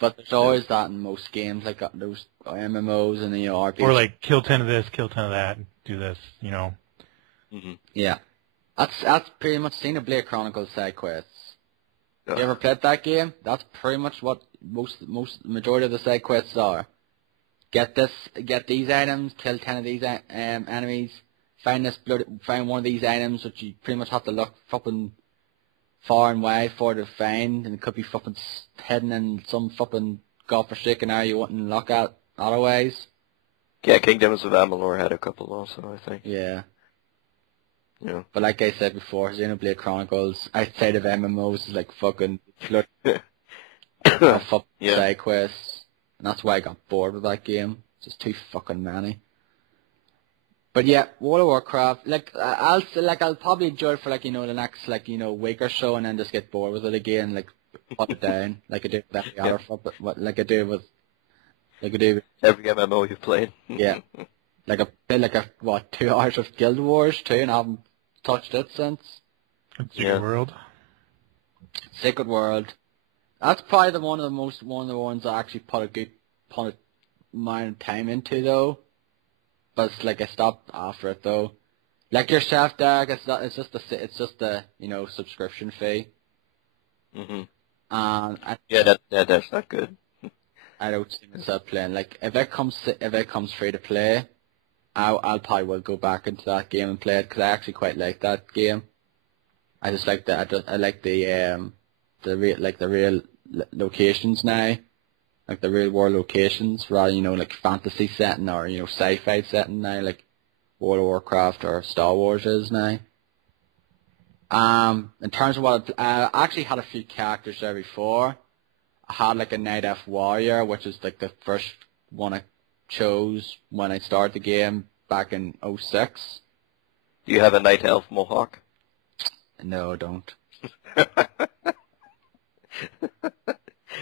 But there's always that in most games, like those MMOs and RPGs. Or like kill 10 of this, kill 10 of that, do this. Mm-hmm. Yeah. That's pretty much Xenoblade Chronicles side quests. Yeah. You ever played that game? That's pretty much what majority of the side quests are. Get these items, kill 10 of these enemies, find one of these items, which you pretty much have to look fucking far and wide for to find, and it could be fucking hidden in some fucking godforsaken area you wouldn't look at otherwise. Yeah, Kingdoms of Amalur had a couple also, I think. Yeah. Yeah. But like I said before, Xenoblade Chronicles, outside of MMOs, is like fucking fucking Yeah. side quests. and that's why I got bored with that game. It's just too fucking many. But yeah, World of Warcraft, I'll probably enjoy it for the next week or so, and then just get bored with it again, put it down, like I do with every other like I do with every MMO you've played. Yeah, I played 2 hours of Guild Wars too, and I haven't touched it since. Secret World. Secret World. That's probably one of the ones I actually put a amount of time into though. But it's I stopped after it though. Like yourself, Derek, it's just the subscription fee. Mhm. And that's not good. I don't see myself playing. If it comes free to play, I'll probably will go back into that game and play it because I actually quite like that game. I just like I like the real locations now. Like the real world locations, rather fantasy setting or sci-fi setting now, like World of Warcraft or Star Wars is now. In terms of what I actually had a few characters there before. I had a Night Elf Warrior, which is the first one I chose when I started the game back in 2006. Do you have a Night Elf Mohawk? No, I don't.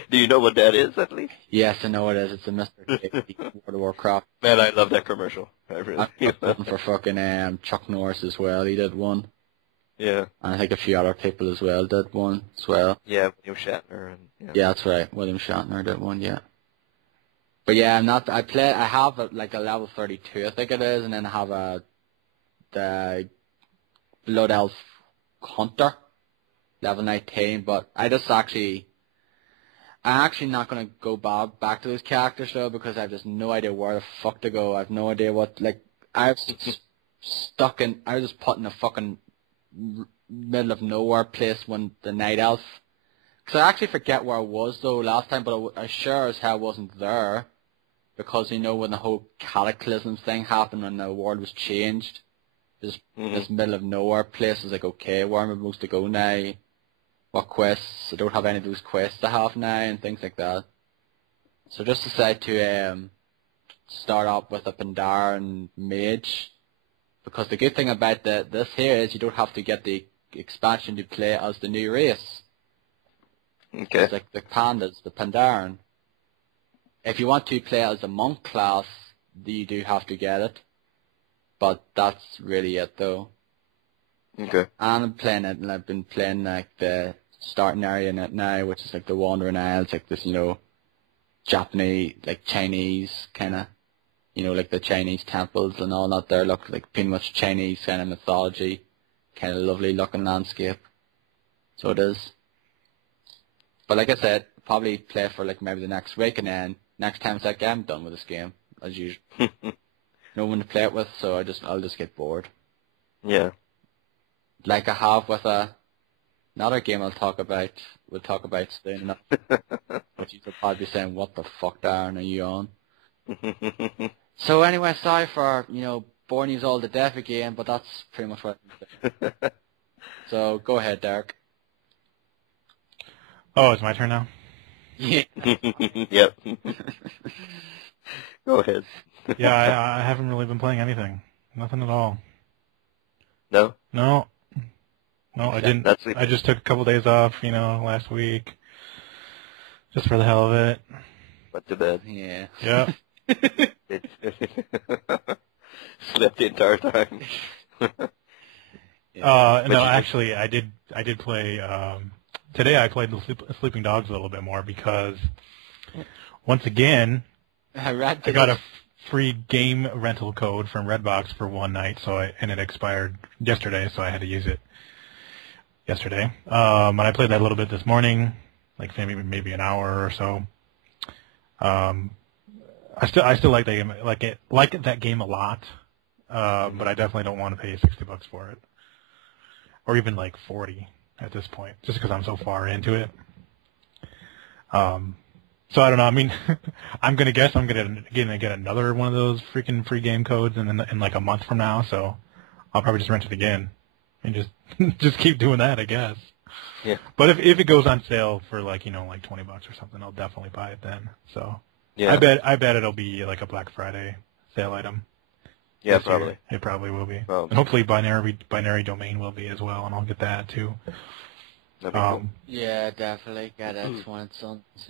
Do you know what that is, at least? Yes, I know it is. It's a Mr. K World of Warcraft. Man, I love that commercial. I really did one for fucking Chuck Norris as well. He did one. Yeah. And I think a few other people as well did one as well. Yeah, William Shatner. Yeah, that's right. William Shatner did one, yeah. But yeah, I have a level 32, I think it is, and then I have the Blood Elf Hunter, level 19, but I'm actually not going to go back to those characters though, because I have just no idea where the fuck to go. I have no idea I was just put in a fucking middle of nowhere place when the Night Elf, because I actually forget where I was though last time, but I sure as hell wasn't there, because when the whole cataclysm thing happened and the world was changed, this middle of nowhere place is okay, where am I supposed to go now? What quests? I don't have any of those quests I have now and things like that. So just decided to start up with a Pandaren mage, because the good thing about this here is you don't have to get the expansion to play as the new race. Okay. It's the pandas, the Pandaren. If you want to play as a monk class, you do have to get it. But that's really it though. Okay. And I'm playing it, and I've been playing the starting area in it now, which is the Wandering Isles, this Japanese, Chinese kind of, the Chinese temples and all that there look pretty much Chinese kind of mythology, kind of lovely looking landscape. So it is. But like I said, probably play for maybe the next week, and then next time it's I'm done with this game as usual. No one to play it with, so I'll just get bored. Yeah. Like I have with another game we'll talk about soon. But you'll probably be saying, what the fuck, Darren, are you on? So anyway, sorry for, boring you all to death again, but that's pretty much what I'm saying. So go ahead, Derek. Oh, it's my turn now? Yeah. Yep. Go ahead. Yeah, I haven't really been playing anything. Nothing at all. No? No, I didn't. I just took a couple days off, last week, just for the hell of it. Went to bed. Yeah. Yeah. Slept the entire time. No, actually, I did play. Today I played the Sleeping Dogs a little bit more because, once again, I got a free game rental code from Redbox for one night, and it expired yesterday, so I had to use it yesterday. And I played that a little bit this morning, maybe an hour or so. I still like that game, like that game a lot, but I definitely don't want to pay $60 for it, or even 40 at this point, just because I'm so far into it. So I don't know. I mean, I'm gonna guess I'm gonna get another one of those freaking free game codes in a month from now. So I'll probably just rent it again and just keep doing that, I guess. Yeah. But if it goes on sale for $20 or something, I'll definitely buy it then. So Yeah. I bet it'll be like a Black Friday sale item. Yeah, this year. probably. It probably will be. Well, And hopefully binary domain will be as well, and I'll get that too. that'd be cool. Yeah, definitely get it when it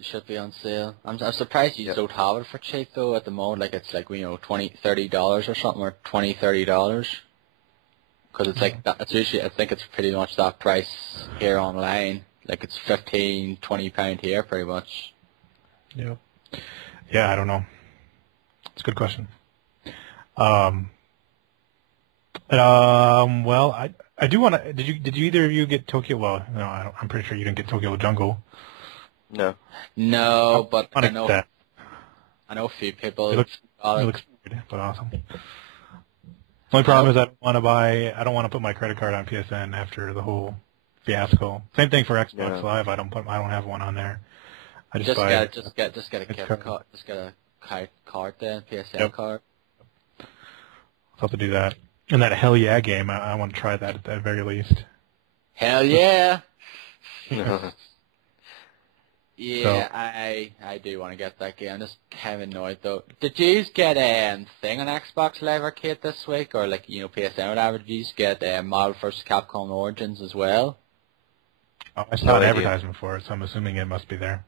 should be on sale. I'm surprised you don't have it for cheap though at the moment. Like it's like $20-$30 or something, or $20-$30. Because it's like that. It's usually I think it's pretty much that price here online. Like it's £15-20 here, pretty much. Yep. Yeah, I don't know. It's a good question. Well, I do want to. Did you either of you get Tokyo? Well, no, I'm pretty sure you didn't get Tokyo Jungle. No. No, but I know that. I know a few people. It looks weird, but awesome. The only problem is I don't want to put my credit card on PSN after the whole fiasco. Same thing for Xbox Live. I don't have one on there. I just buy get a gift card. Just get a card then, PSN card. I'll have to do that. And that Hell Yeah game, I want to try that at the very least. Hell yeah! Yeah, I do want to get that game. I'm just kind of annoyed though. Did you get a thing on Xbox Live Arcade this week, or like PSN or whatever? Did you get Marvel vs. Capcom Origins as well? Oh, I saw an advertisement for it, so I'm assuming it must be there.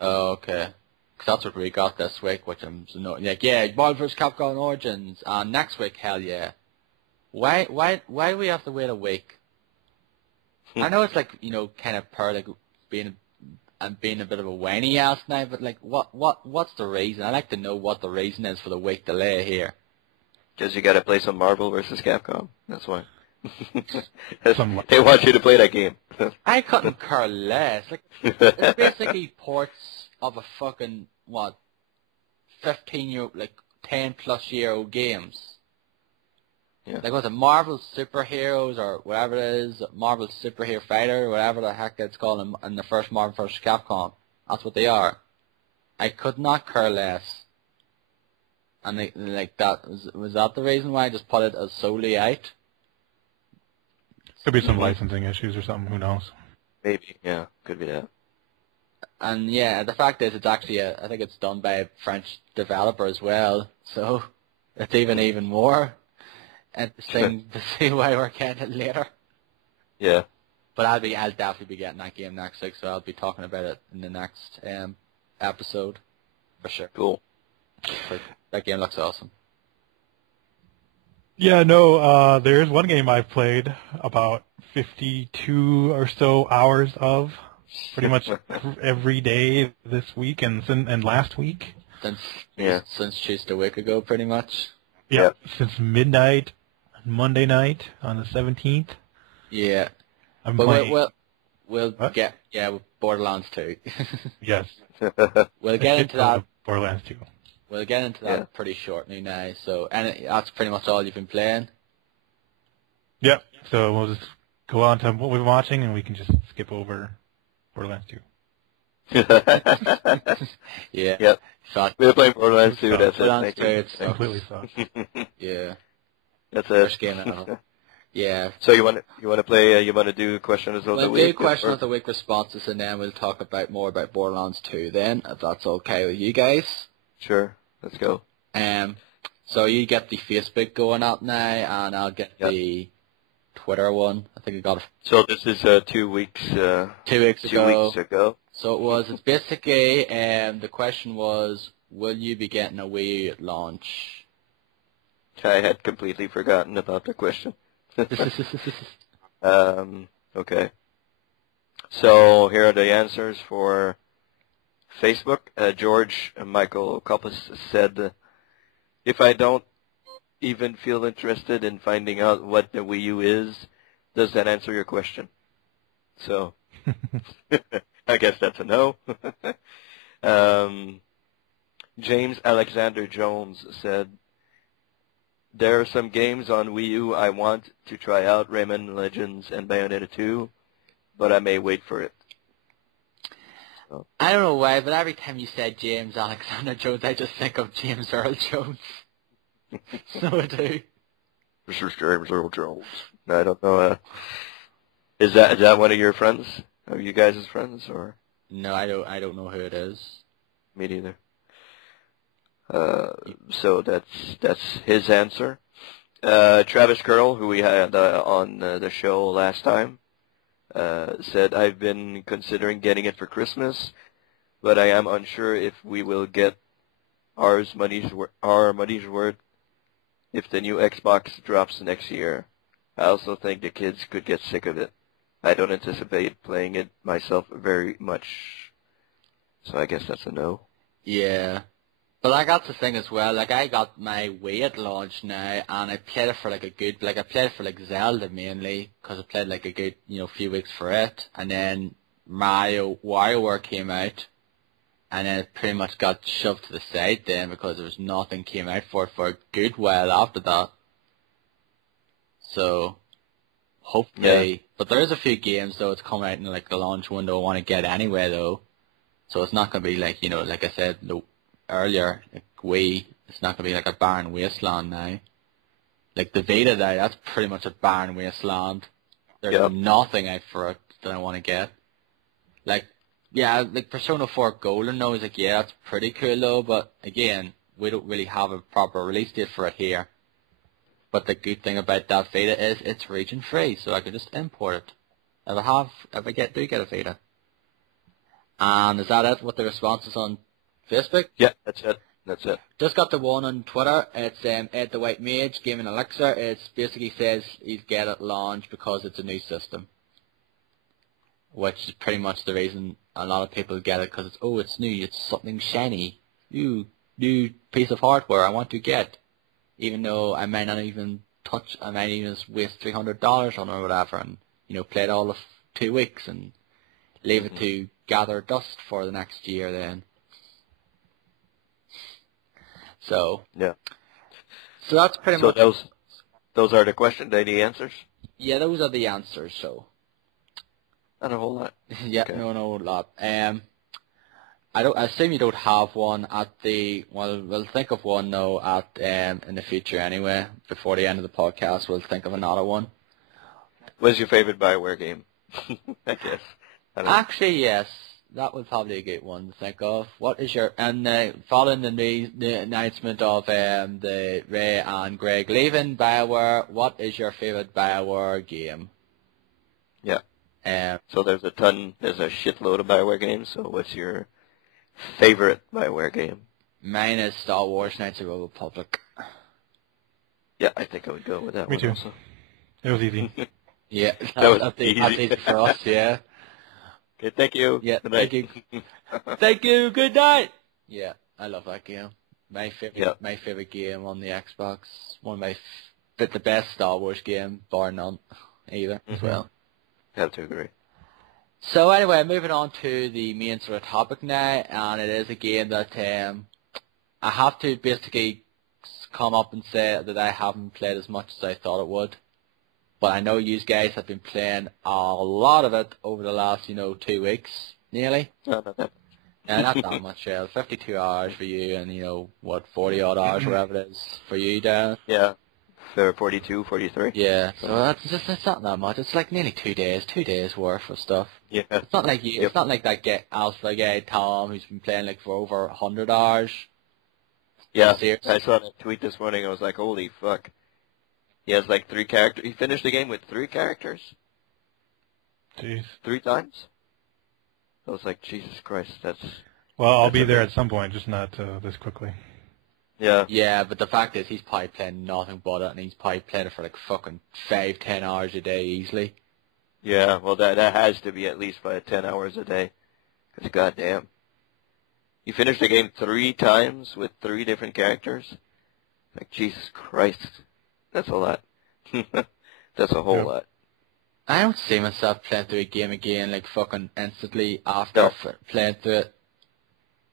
Oh, okay. Because that's what we got this week, which I'm like, Marvel vs. Capcom Origins, and next week, hell yeah. Why do we have to wait a week? I know it's like kind of per like being a bit of a whiny ass now, but like what's the reason? I'd like to know what the reason is for the week delay here. Because you got to play some Marvel versus Capcom. That's why. They want you to play that game. I couldn't care less. Like it's basically ports of a fucking 15-year, like 10-plus-year-old games. Yeah. Like, what's it, Marvel Superheroes or whatever it is, Marvel Superhero Fighter, or whatever the heck it's called in the first Marvel vs. Capcom. That's what they are. I could not care less. And was that the reason why I just put it as solely out? Could be some licensing issues or something, who knows. Maybe, yeah, could be that. And yeah, the fact is it's actually I think it's done by a French developer as well, so it's even more interesting to see why we're getting it later. Yeah. But I'll definitely be getting that game next week, so I'll be talking about it in the next episode for sure. Cool. That game looks awesome. Yeah, no, there's one game I've played about 52 or so hours of, pretty much every day this week and last week. Since just a week ago, pretty much. Yeah, since midnight, Monday night on the 17th. Yeah. I'm playing. We'll get with Borderlands 2. Yes. We'll get into that. Borderlands 2. We'll get into that pretty shortly now. So, and that's pretty much all you've been playing. Yep. So we'll just go on to what we've been watching, and we can just skip over Borderlands 2. Yeah. Yep. So, we're playing Borderlands 2. That's Borderlands 2. It's completely sucks. Yeah. That's First game ever. Yeah. So you want to play? You want to do questions of the week? We'll do question of the week responses, and then we'll talk more about Borderlands 2. Then, if that's okay with you guys. Sure. Let's go. So you get the Facebook going up now, and I'll get the Twitter one. I think I got it. So this is 2 weeks. 2 weeks ago. 2 weeks ago. So it's basically, the question was, will you be getting a Wii U at launch? I had completely forgotten about the question. Okay. So here are the answers for Facebook. George Michael Koppus said, if I don't even feel interested in finding out what the Wii U is, does that answer your question? So, I guess that's a no. James Alexander Jones said, there are some games on Wii U I want to try out, Rayman Legends and Bayonetta 2, but I may wait for it. So. I don't know why, but every time you said James Alexander Jones, I just think of James Earl Jones. So I do. This is James Earl Jones. I don't know. Is that one of your friends? Are you guys' friends or? No, I don't know who it is. Me neither. So that's his answer. Travis Curl, who we had on the show last time, said, I've been considering getting it for Christmas, but I am unsure if we will get our money's worth if the new Xbox drops next year. I also think the kids could get sick of it. I don't anticipate playing it myself very much. So I guess that's a no. Yeah. But like, that's the thing as well. Like, I got my Wii at launch now, and I played it for like a good, like, I played it for like Zelda mainly, because I played like a good, few weeks for it. And then WarioWare came out, and then it pretty much got shoved to the side then, because there was nothing came out for it for a good while after that. So, hopefully, Yeah. But there is a few games though, it's coming out in like the launch window I want to get anyway though. So it's not going to be like, like I said earlier, like Wii, it's not going to be like a barren wasteland now. Like the Vita now, that's pretty much a barren wasteland. There's nothing out for it that I want to get. Like, yeah, like Persona 4 Golden though is like, yeah, that's pretty cool though, but again, we don't really have a proper release date for it here. But the good thing about that Vita is it's region free, so I can just import it. If I do get a Vita. And is that it with the responses on Facebook? Yeah, that's it. Just got the one on Twitter. It's Ed the White Mage, Gaming Elixir. It basically says he's get it launched because it's a new system. Which is pretty much the reason a lot of people get it, because it's new, it's something shiny. New piece of hardware I want to get. Even though I might not even I might even just waste $300 on it or whatever, and, play it all of 2 weeks and leave it to gather dust for the next year then. So yeah. So that's pretty much. So those are the questions. Any answers? Yeah, those are the answers. So not a whole lot. Yeah, okay. No, a lot. I assume you don't have one at the. Well, we'll think of one though in the future anyway. Before the end of the podcast, we'll think of another one. What's your favorite Bioware game? I guess. Actually, yes. That would probably be a good one to think of. What is your, following the announcement of the Ray and Greg leaving BioWare, what is your favorite BioWare game? Yeah. So there's a shitload of BioWare games, so what's your favorite BioWare game? Mine is Star Wars Knights of the Old Republic. Yeah, I think I would go with that Me one too. also. It was easy. Yeah, that's easy for us, yeah. Okay, thank you. Yeah, good thank night. you. Thank you, good night! Yeah, I love that game. My favorite game on the Xbox. One of the best Star Wars game, bar none, either, as well. I have to agree. So anyway, moving on to the main sort of topic now, and it is a game that I have to basically come up and say that I haven't played as much as I thought it would. But I know you guys have been playing a lot of it over the last, 2 weeks, nearly. No, not that. Not that much, 52 hours for you and, 40-odd hours, whatever it is for you, Dan? Yeah. There are 42, 43. Yeah, so it's not that much. It's like nearly 2 days worth of stuff. Yeah. It's not like you. It's not like that alpha guy Tom who's been playing like for over 100 hours. Yeah, I saw that tweet this morning. I was like, holy fuck. He has like 3 characters. He finished the game with 3 characters. Jeez. 3 times. I was like, Jesus Christ, that's. Well, I'll be there at some point, just not this quickly. Yeah. Yeah, but the fact is he's probably playing nothing but it, and he's probably playing it for like fucking 5-10 hours a day easily. Yeah, well that has to be at least 10 hours a day. Because goddamn. You finished the game 3 times with 3 different characters? Like, Jesus Christ. That's a lot. That's a whole lot. I don't see myself playing through a game again like fucking instantly after playing through it.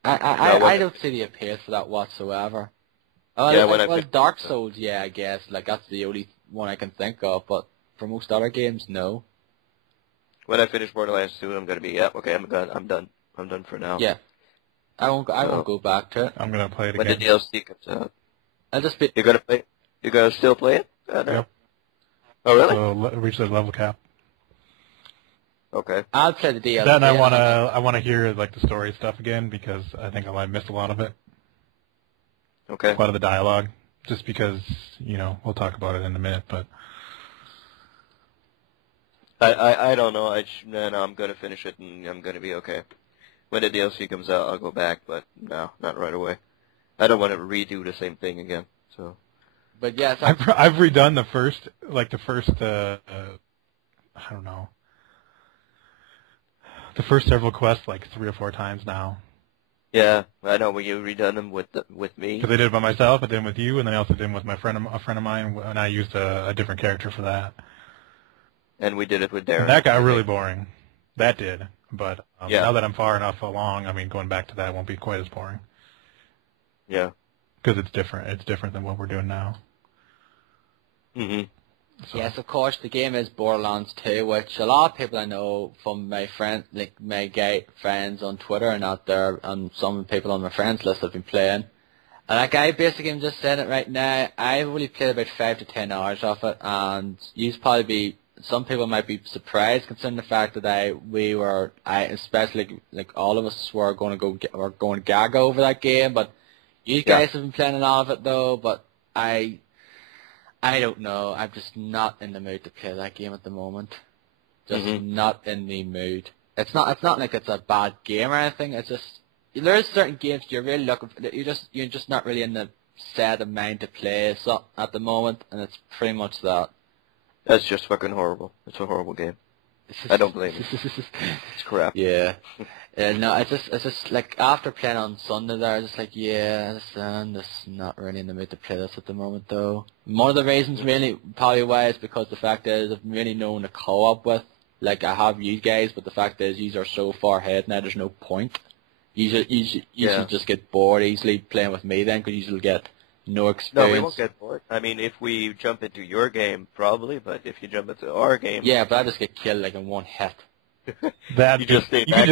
I don't see the appeal for that whatsoever. Dark Souls, yeah, I guess. Like, that's the only one I can think of, but for most other games, no. When I finish Borderlands 2, I'm going to be, okay, I'm done. I'm done for now. Yeah. I won't go back to it. I'm going to play it again. When the DLC comes out. I'll just be... You're going to play? You're going to still play it? No. Yep. Oh, really? So reach the level cap. Okay. I'll play the DLC. Then I want to hear like the story stuff again because I think I might miss a lot of it. Okay. A lot of the dialogue, just because, we'll talk about it in a minute, but... I don't know. No, I'm going to finish it, and I'm going to be okay. When the DLC comes out, I'll go back, but no, not right away. I don't want to redo the same thing again, so... But yes, I've redone the first, I don't know, the first several quests like 3 or 4 times now. Yeah, I know. When you redone them with me. Because I did it by myself, I did them with you, and then I also did them with a friend of mine, and I used a different character for that. And we did it with Darren. And that got really boring. That did. But yeah. Now that I'm far enough along, going back to that won't be quite as boring. Yeah. Because it's different. It's different than what we're doing now. Mm-hmm. So. Yes, of course, the game is Borderlands 2, which a lot of people I know from my my gay friends on Twitter and out there, and some people on my friends list have been playing. And I basically am just saying it right now, I've only played about 5 to 10 hours of it, and some people might be surprised considering the fact that especially all of us were going to gag over that game, but you guys have been playing a lot of it though, but I don't know. I'm just not in the mood to play that game at the moment. Just not in the mood. It's not like it's a bad game or anything. It's just there's certain games you're really looking for. You're just not really in the set of mind to play at the moment, and it's pretty much that. That's just fucking horrible. It's a horrible game. I don't blame you. It's crap. Yeah. No, it's just like after playing on Sunday there, I was just like, I'm just not really in the mood to play this at the moment though. One of the reasons really probably why is because the fact is I've really no one to co-op with. Like I have you guys, but the fact is you are so far ahead now there's no point. You should just get bored easily playing with me then because you'll get no experience. No, we won't get bored. I mean, if we jump into your game, probably, but if you jump into our game... Yeah, but I just get killed in one hit. You just stay back.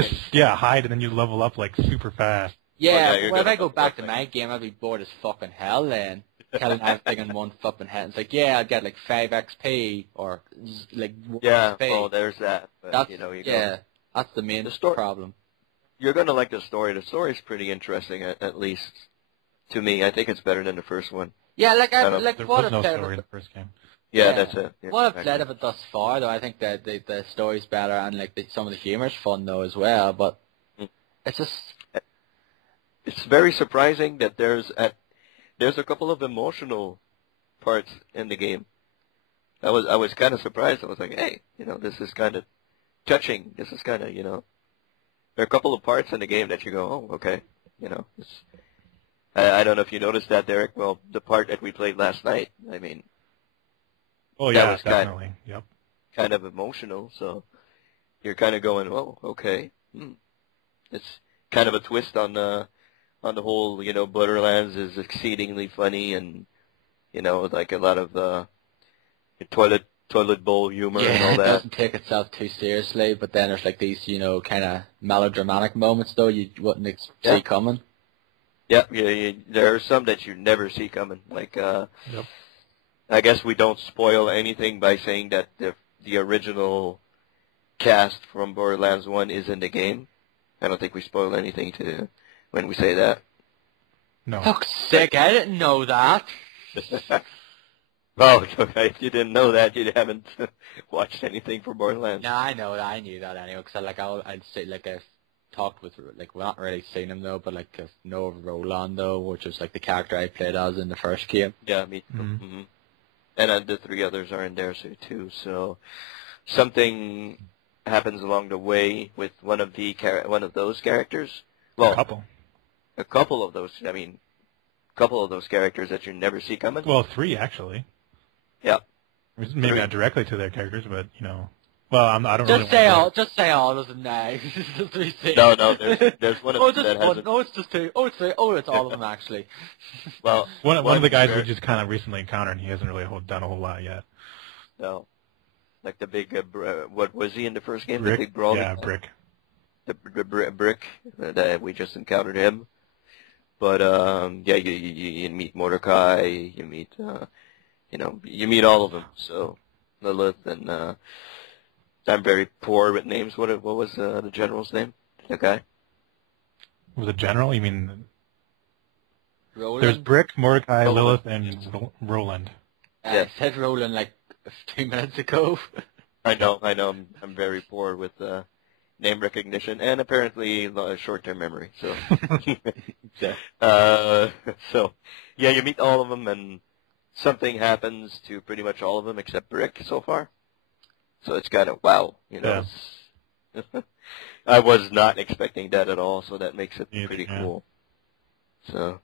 Hide and then you level up super fast. Yeah, if I go back to my game, I'd be bored as fucking hell then. Killing everything in one flipping hit. It's like, I'd get 5 XP or 1 XP. Oh, there's that. But, that's the main problem. You're going to like the story. The story's pretty interesting, at least to me. I think it's better than the first one. Yeah, there was no story in the first game. Yeah, that's it. Yeah, what I've played of it thus far, though, I think that the story's better and some of the humor's fun though as well. But it's just it's very surprising that there's a couple of emotional parts in the game. I was kind of surprised. I was like, hey, this is kind of touching. This is kind of there are a couple of parts in the game that you go, oh, okay, I don't know if you noticed that, Derek. Well, the part that we played last night, I mean. Oh yeah, was definitely. Yep. Kind of emotional, so you're kind of going, oh, okay. It's kind of a twist on the whole, Borderlands is exceedingly funny and, like a lot of toilet bowl humor and all that. Yeah, it doesn't take itself too seriously, but then there's these, kind of melodramatic moments though you wouldn't see coming. Yeah, there are some that you never see coming. Like, I guess we don't spoil anything by saying that the original cast from Borderlands 1 is in the game. I don't think we spoil anything when we say that. No. Fuck's sake, I didn't know that. Well, if you didn't know that, you haven't watched anything for Borderlands. No, I know that. I knew that anyway. Because I'd say I've talked with we're not really seen him though, but I know of Roland though, which is the character I played as in the first game. Yeah, me too. Mm-hmm. And the 3 others are in there too. So something happens along the way with one of those characters. Well, a couple of those. I mean, couple of those characters that you never see coming. Well, 3 actually. Yeah. Maybe not directly to their characters, but Well, I don't just really just say all of them now. No, there's one of them that has. No, it's just 2. Oh, it's 3. Oh, it's all of them actually. Well, one of the guys we just kind of recently encountered, and he hasn't really done a whole lot yet. No, like the big. What was he in the first game? Brick? The big brawl. Yeah, Brick. The Brick that we just encountered him. But you meet Mordecai. You meet you meet all of them. So Lilith and. I'm very poor with names. What was the general's name? The guy? Was it general? You mean? Roland? There's Brick, Mordecai, Roland. Lilith, and Roland. I said Roland like 2 minutes ago. I know. I'm very poor with name recognition and apparently short-term memory. So, so yeah, you meet all of them, and something happens to pretty much all of them except Brick so far. So it's kind of wow, you know. Yeah. I was not expecting that at all, so that makes it pretty Yeah. cool. So,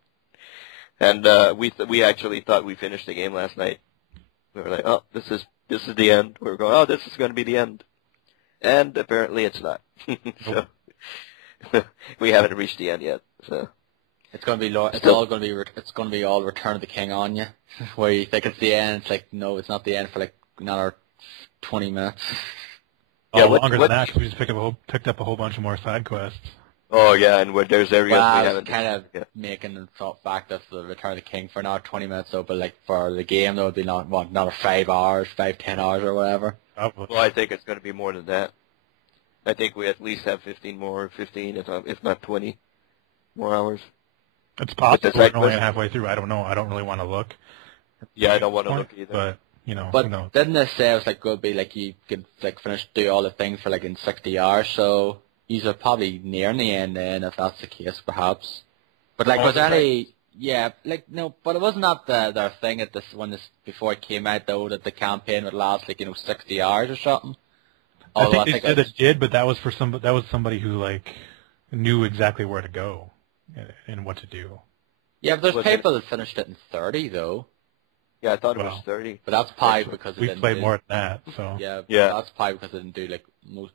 and we actually thought we finished the game last night. We were like, oh, this is the end. We were going, oh, this is going to be the end, and apparently it's not. So we haven't reached the end yet. So It's gonna be it's gonna be all Return of the King on you, where you think it's the end. It's like, no, it's not the end for like another 20 minutes. Yeah, longer than that, because we just picked up a whole bunch of more side quests. Oh yeah, and where there's areas we haven't. Kind of making the fact of the Return of the King for another 20 minutes, though, but like for the game, that would be another 5 hours, 10 hours or whatever. Probably. Well, I think it's going to be more than that. I think we at least have 15, if not 20 more hours. It's possible. We're only halfway through. I don't know. I don't really want to look. Yeah, I don't want to look either. But you know, but who knows? didn't they say it was like could be like you could like do all the things for like in 60 hours? So these are probably nearing the end then, if that's the case, perhaps. But like, was any? Yeah, like no, but it wasn't that their thing at this before it came out though that the campaign would last like 60 hours or something. I think they said it did, but that was somebody who like knew exactly where to go and what to do. Yeah, but there's people that finished it in 30 though. Yeah, I thought it was 30. But that's probably because we played more than that. So yeah, that's probably because I didn't do like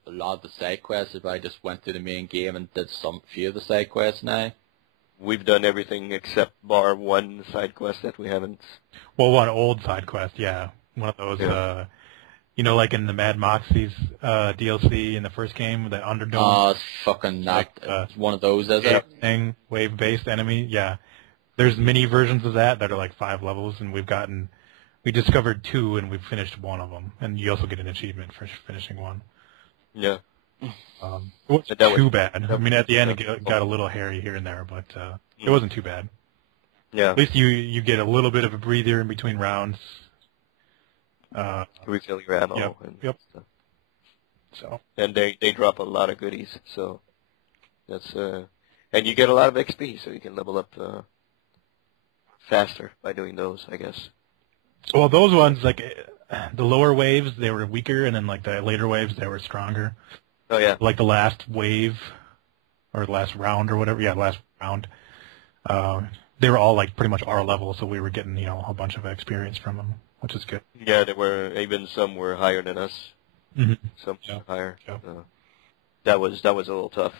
a lot of the side quests. But I just went through the main game and did few of the side quests now. We've done everything except bar one side quest that we haven't. Well, one old side quest, yeah, one of those. Yeah. Like in the Mad Moxie's DLC in the first game, the Underdome. Oh, it's fucking not one of those, is it? Wave-based enemy, yeah. There's mini versions of that are like 5 levels, and we discovered 2, and we've finished one of them. And you also get an achievement for finishing one. Yeah. It wasn't too bad. I mean, at the end it got a little hairy here and there, but it wasn't too bad. Yeah. At least you get a little bit of a breather in between rounds. Refill your ammo. Yep. And yep. stuff. So. And they drop a lot of goodies, so that's and you get a lot of XP, so you can level up faster by doing those, I guess. Well, those ones, like the lower waves, they were weaker, and then like the later waves, they were stronger. Oh yeah. Like the last wave, or the last round, or whatever. Yeah, last round. They were all like pretty much our level, so we were getting a bunch of experience from them, which is good. Yeah, some were higher than us. Mm-hmm. Some higher. Yeah. That was a little tough.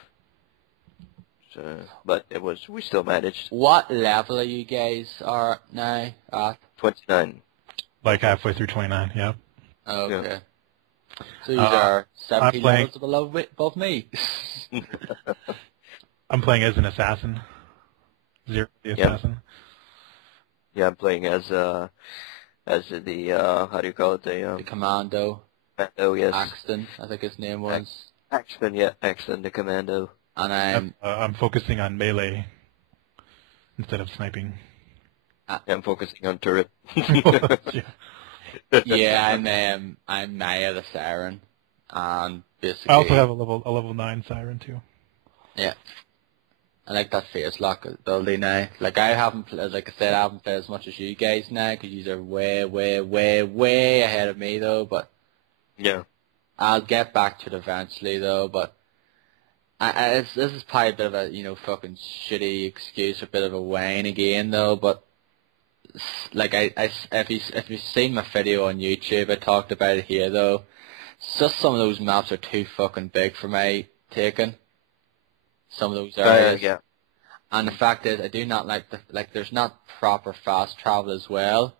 But we still managed. What level are you guys are now at? 29. Like halfway through 29, yeah. Okay. Yeah. So these are 17 playing... levels above me. I'm playing as an assassin. Zero the assassin. Yeah, I'm playing as the how do you call it? The commando. Oh yes. Axton, I think his name was. Axton, yeah, Axton, the commando. And I'm focusing on melee instead of sniping. I'm focusing on turret. yeah, I'm Maya the Siren, and basically. I also have a level 9 Siren too. Yeah. I like that face lock ability now. Like I haven't played as much as you guys now, because you are way, way, way, way ahead of me though. But yeah, I'll get back to it eventually though. But this is probably a bit of a fucking shitty excuse, a bit of a whine again though. But like if you've seen my video on YouTube, I talked about it here though. It's just some of those maps are too fucking big for my taking. Some of those areas. Yeah. And the fact is, I do not like there's not proper fast travel as well.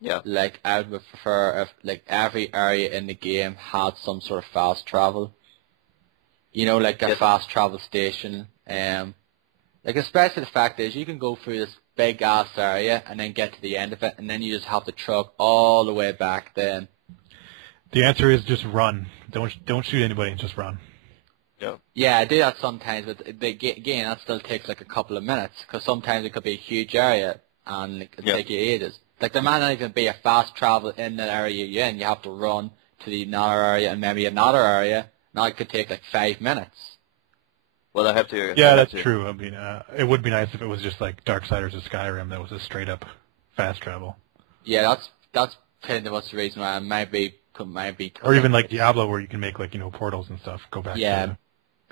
Yeah. Like, I would prefer if, like, every area in the game had some sort of fast travel. Like a fast travel station. Like, especially the fact is, you can go through this big ass area and then get to the end of it, and then you just have to truck all the way back then. The answer is just run. Don't shoot anybody, just run. Yeah, I do that sometimes, but again, that still takes like a couple of minutes, because sometimes it could be a huge area, and it could take you ages. Like, there might not even be a fast travel in the area you're in. You have to run to the another area and maybe another area. Now it could take like 5 minutes. Well, I have to... Yeah, that's true. I mean, it would be nice if it was just like Darksiders or Skyrim that was a straight-up fast travel. Yeah, that's pretty much the reason why it might be... Or even like Diablo, where you can make like, portals and stuff, go back to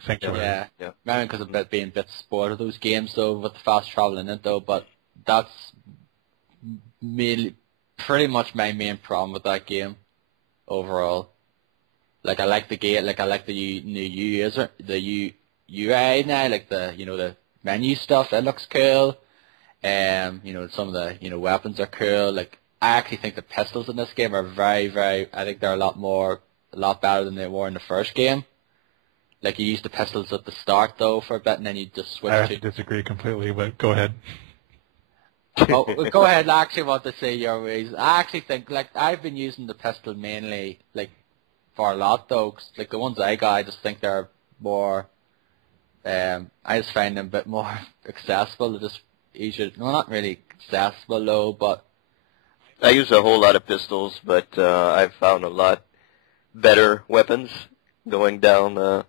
Sanctuary. Yeah. Maybe because of being a bit spoiled of those games, though, with the fast travel in it, though, but that's pretty much my main problem with that game overall. Like, I like the game, like, I like the new UI now, like the menu stuff, that looks cool. Some of the, weapons are cool. Like, I actually think the pistols in this game are very, very, I think they're a lot better than they were in the first game. Like, you use the pistols at the start, though, for a bit, and then you just switch I have to disagree completely, but go ahead. Oh, go ahead. I actually want to say your ways. I actually think, like, I've been using the pistol mainly, like, for a lot, though, 'cause, like, the ones I got, I just think they're more, I just find them a bit more accessible. They're just easier. No, not really accessible, though, but... I use a whole lot of pistols, but I've found a lot better weapons going down.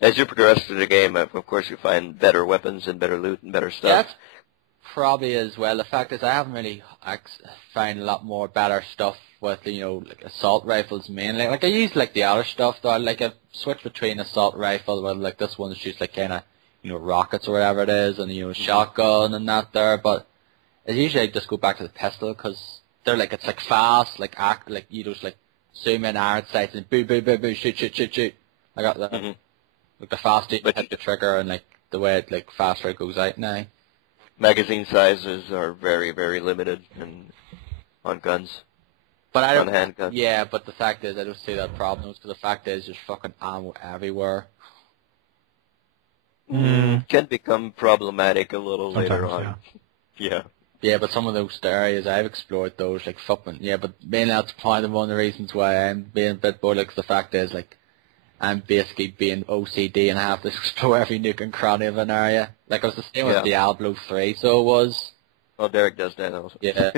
As you progress through the game, of course, you find better weapons and better loot and better stuff. Yeah, that's probably as well. The fact is, I haven't really found a lot more better stuff with, like assault rifles mainly. Like, I use, like, the other stuff, though. Like, I switch between assault rifle, where, like, this one shoots, like, kind of, rockets or whatever it is, and, shotgun and that there, but usually I just go back to the pistol, because they're, like, it's, like, fast, like, you just, like, zoom in iron sights and boo, boo, boo, boo, shoot, shoot, shoot, shoot. I got that. Like, the faster you hit the trigger and, like, the way it, like, faster it goes out now. Magazine sizes are very, very limited on guns. But I don't, on handguns. Yeah, but the fact is, I don't see that problem, because the fact is, there's fucking ammo everywhere. Can become problematic a little later on. Yeah. Yeah, but some of those areas I've explored, those, like, fucking, yeah, but mainly that's probably one of the reasons why I'm being a bit bored, because the fact is, like, I'm basically being OCD and I have to explore every nook and cranny of an area. Like, it was the same with Diablo 3, so it was. Well, Derek does that also. Yeah,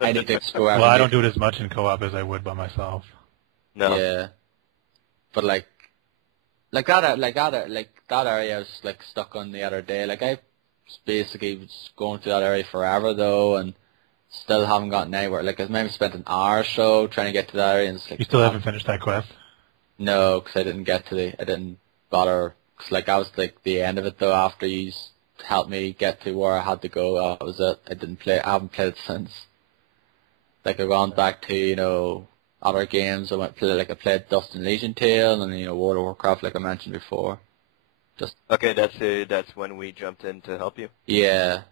I need to explore every Well, I don't do it as much in co-op as I would by myself. No. Yeah. But, like that area I was, like, stuck on the other day. Like, I basically was going through that area forever, though, and still haven't gotten anywhere. Like, I maybe spent an hour or so trying to get to that area, and it's like... You still haven't finished that quest? No, because I didn't bother, because, like, I was, like, the end of it, though, after you helped me get to where I had to go. That was it. I haven't played it since. Like, I've gone back to, other games. I played Dust and Legion Tale, and, World of Warcraft, like I mentioned before. Okay, that's when we jumped in to help you? Yeah.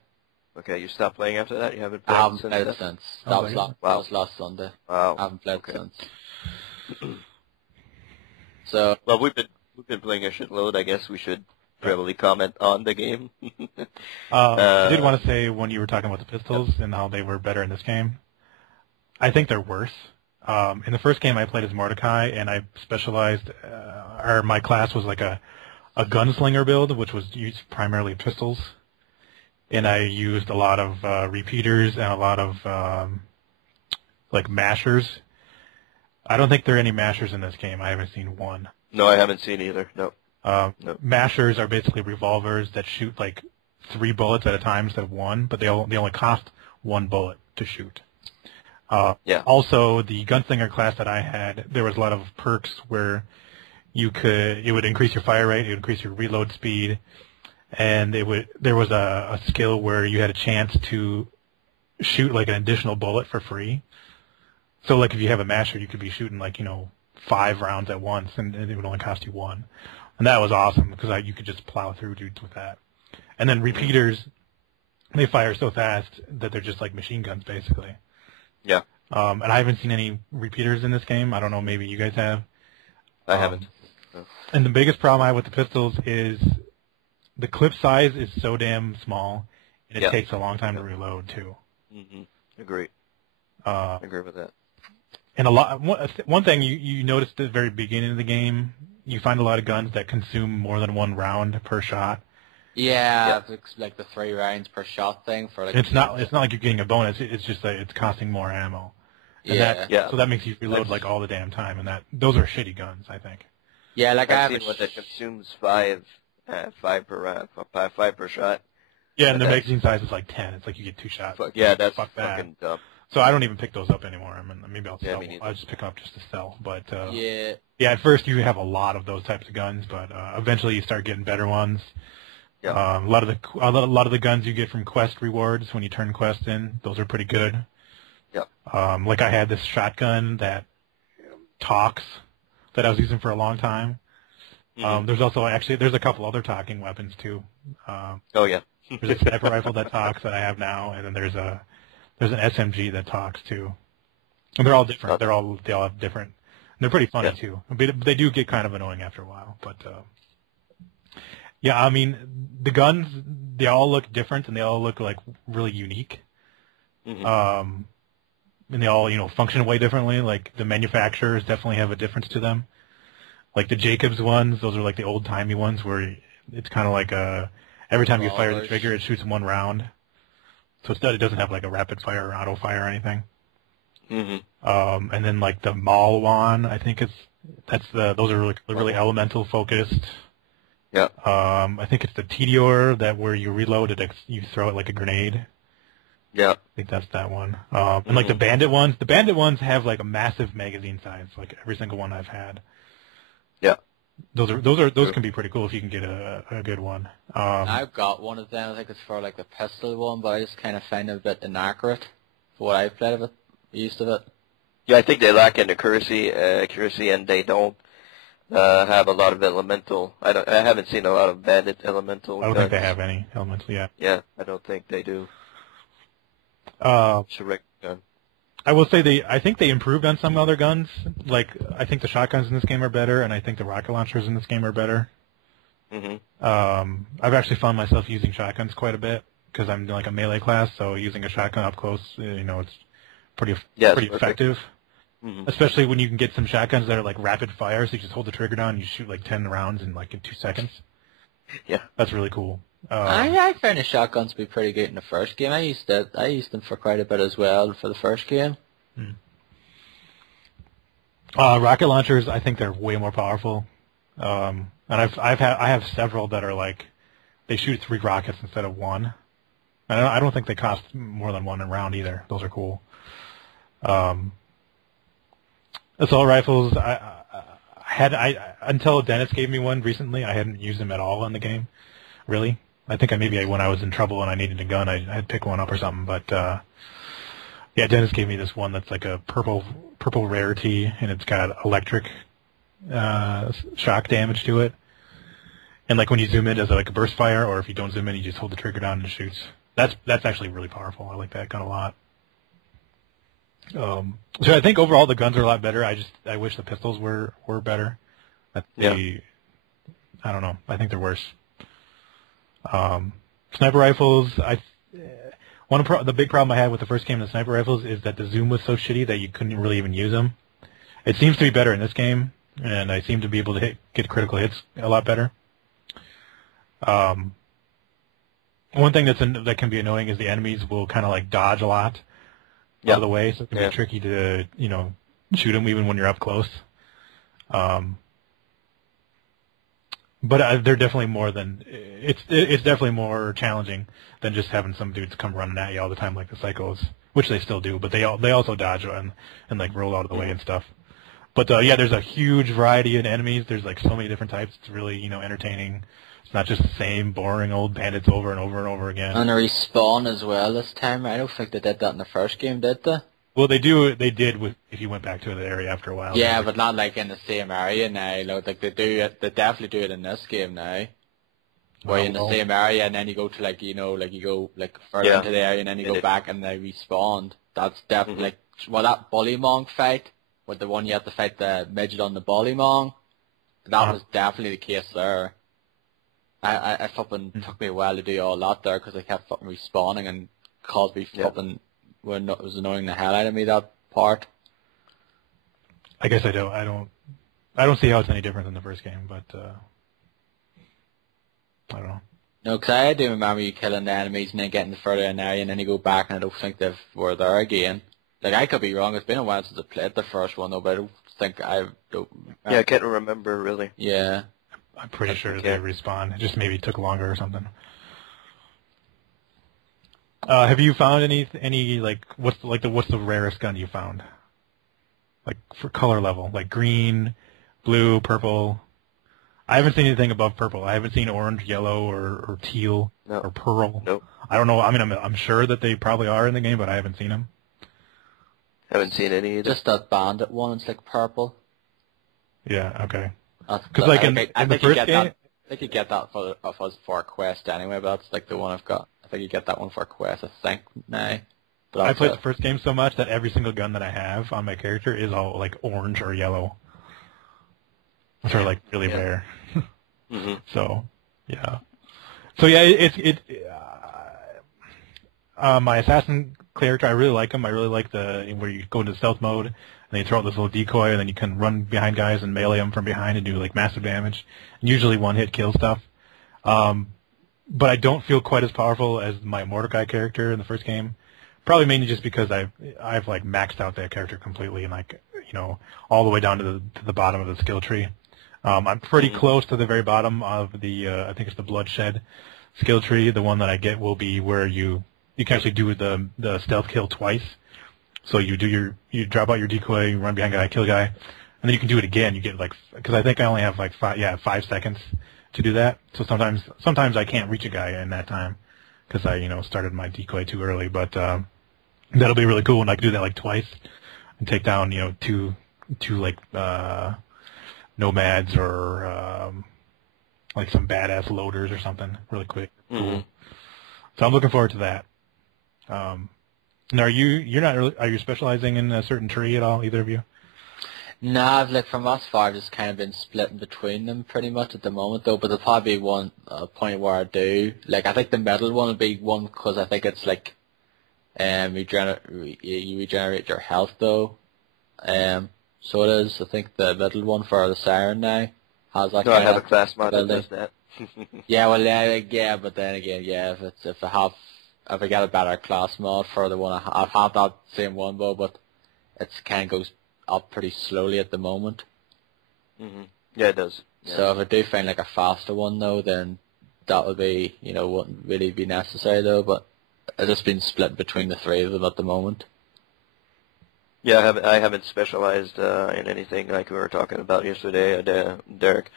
Okay, you stopped playing after that? You haven't played I haven't played it since. That was last Sunday. Wow. I haven't played it since. So, well, we've been playing a shitload. I guess we should probably comment on the game. I did want to say, when you were talking about the pistols and how they were better in this game, I think they're worse. In the first game, I played as Mordecai, and I specialized, or my class was like a gunslinger build, which was used primarily pistols, and I used a lot of repeaters and a lot of like mashers. I don't think there are any mashers in this game. I haven't seen one. No, I haven't seen either. No. No. Mashers are basically revolvers that shoot like 3 bullets at a time instead of 1, but they only cost 1 bullet to shoot. Also, the gunslinger class that I had, there was a lot of perks where it would increase your fire rate, it would increase your reload speed, and there was a skill where you had a chance to shoot like an additional bullet for free. So, like, if you have a masher, you could be shooting, like, 5 rounds at once, and it would only cost you 1. And that was awesome, because you could just plow through dudes with that. And then repeaters, they fire so fast that they're just like machine guns, basically. Yeah. And I haven't seen any repeaters in this game. I don't know, maybe you guys have. I haven't. No. And the biggest problem I have with the pistols is the clip size is so damn small, and it takes a long time to reload, too. Mm-hmm. Agree with that. And one thing you noticed at the very beginning of the game, you find a lot of guns that consume more than one round per shot. Yeah, it's like the 3 rounds per shot thing for like. It's not like you're getting a bonus. It's just that it's costing more ammo. And so that makes you reload like all the damn time, and those are shitty guns, I think. Yeah, like I've seen one that consumes 5 per round, 5 per shot. Yeah, and the magazine size is like 10. It's like you get 2 shots. Yeah, that's fucking dumb. So I don't even pick those up anymore. I mean, maybe I'll sell. I'll just pick them up just to sell. But yeah, at first you have a lot of those types of guns, but eventually you start getting better ones. Yeah. A lot of the guns you get from quest rewards when you turn quests in, those are pretty good. Yep. Like I had this shotgun that talks that I was using for a long time. There's also there's a couple other talking weapons too. Oh yeah. There's a sniper rifle that talks that I have now, and then there's an SMG that talks too. And they're all different. They all have different. And they're pretty funny too. But they do get kind of annoying after a while. But yeah, I mean the guns, they all look different and they all look like really unique. And they all function way differently. Like the manufacturers definitely have a difference to them. Like the Jacobs ones, those are like the old timey ones where it's kind of like every time you fire the trigger, it shoots 1 round. So it doesn't have like a rapid fire or auto fire or anything. And then like the Maul one, I think those are really elemental focused. Yeah. I think it's the Tediore that where you reload it, you throw it like a grenade. Yeah. I think that's that one. And like the Bandit ones have like a massive magazine size, like every single one I've had. Yeah. Those can be pretty cool if you can get a good one. I've got one of them. I think it's for like the pistol one, but I just kind of find it a bit inaccurate for what I've played of it, used of it. Yeah, I think they lack in accuracy, and they don't have a lot of elemental. I haven't seen a lot of bandit elemental. I don't think they have any elemental yet. Yeah, I don't think they do. I will say I think they improved on some other guns. Like I think the shotguns in this game are better, and I think the rocket launchers in this game are better. I've actually found myself using shotguns quite a bit because I'm like a melee class, so using a shotgun up close, it's pretty effective. Especially when you can get some shotguns that are like rapid fire, so you just hold the trigger down and you shoot like 10 rounds in 2 seconds. Yeah, that's really cool. I found the shotguns to be pretty good in the first game. I used them for quite a bit as well for the first game. Rocket launchers, I think they're way more powerful. And I have several that are like they shoot 3 rockets instead of 1. I don't think they cost more than 1 a round either. Those are cool. Assault rifles, until Dennis gave me one recently, I hadn't used them at all in the game. Really, I think maybe when I was in trouble and I needed a gun, I'd pick one up or something. But yeah, Dennis gave me this one that's like a purple rarity, and it's got electric shock damage to it. And like when you zoom in, it does like a burst fire, or if you don't zoom in, you just hold the trigger down and it shoots. That's actually really powerful. I like that gun a lot. So I think overall the guns are a lot better. I wish the pistols were better. I don't know. I think they're worse. Sniper rifles. The big problem I had with the first game of the sniper rifles is that the zoom was so shitty that you couldn't really even use them. It seems to be better in this game, and I seem to be able to get critical hits a lot better. One thing that can be annoying is the enemies will kind of like dodge a lot out of the way, so it can be tricky to shoot them even when you're up close. But they're definitely more than it's definitely more challenging than just having some dudes come running at you all the time like the psychos, which they still do, but they also dodge and like roll out of the way and stuff. But yeah, there's a huge variety of enemies. There's like so many different types. It's really entertaining. It's not just the same boring old bandits over and over and over again. And they respawn as well this time. I don't think they did that in the first game, did they? Well, they did if you went back to the area after a while. Yeah, but not like in the same area now. Like they do it. They definitely do it in this game now. Where you're in the same area and then you go to you go further into the area and then you go back and they respawn. That's definitely that Bullymong fight with the one you have to fight the midget on the Bullymong. That was definitely the case there. I fucking took me a while to do all that there because I kept fucking respawning and caused me fucking when it was annoying the hell out of me, that part. I guess I don't I don't see how it's any different than the first game, but I don't know. No, because I do remember you killing the enemies and then getting further in the area and then you go back and I don't think they were there again. Like, I could be wrong. It's been a while since I played the first one, though, but I don't think I don't... Yeah, I can't remember, really. Yeah. I'm pretty sure they respawn. It just maybe took longer or something. Have you found any like what's the rarest gun you found? Like for color level, like green, blue, purple. I haven't seen anything above purple. I haven't seen orange, yellow, or teal, or pearl. Nope. I don't know. I mean, I'm sure that they probably are in the game, but I haven't seen them. Haven't seen any either. Just that bandit one. It's like purple. Yeah. Okay. Because like in the first game, I think you get that for a quest anyway. But that's like the one I've got. I think you get that one for a quest. I think now. But I played the first game so much that every single gun that I have on my character is all like orange or yellow, which are like really rare. Mm-hmm. So yeah, my assassin character, I really like him. I really like where you go into stealth mode and then you throw out this little decoy and then you can run behind guys and melee them from behind and do like massive damage. And usually one hit kill stuff. But I don't feel quite as powerful as my Mordecai character in the first game. Probably mainly just because I've like maxed out that character completely and like all the way down to the bottom of the skill tree. I'm pretty close to the very bottom of the I think it's the bloodshed skill tree. The one that I get will be where you can actually do the stealth kill twice. So you drop out your decoy, you run behind a guy, kill a guy, and then you can do it again. You get because I think I only have 5 seconds to do that. So sometimes I can't reach a guy in that time because I started my decoy too early. But that'll be really cool when I can do that twice and take down two nomads or like some badass loaders or something really quick. Mm-hmm. Cool. So I'm looking forward to that. Now are you specializing in a certain tree at all, either of you? Nah, from us far, I've just kind of been splitting between them pretty much at the moment, though. But there'll probably be one point where I do. I think the middle one will be one because I think it's you regenerate your health, though. So it is. I think the middle one for the siren now has that. No, I have a class mod that does that. Yeah, well, yeah, but then again, yeah, if I get a better class mod for the one I've had that same one, though, but it's kind of goes up pretty slowly at the moment. Mm-hmm. Yeah, it does. Yeah. So if I do find a faster one though, then that would be wouldn't really be necessary though. But I've just been split between the three of them at the moment. Yeah, I haven't specialized in anything like we were talking about yesterday, Derek.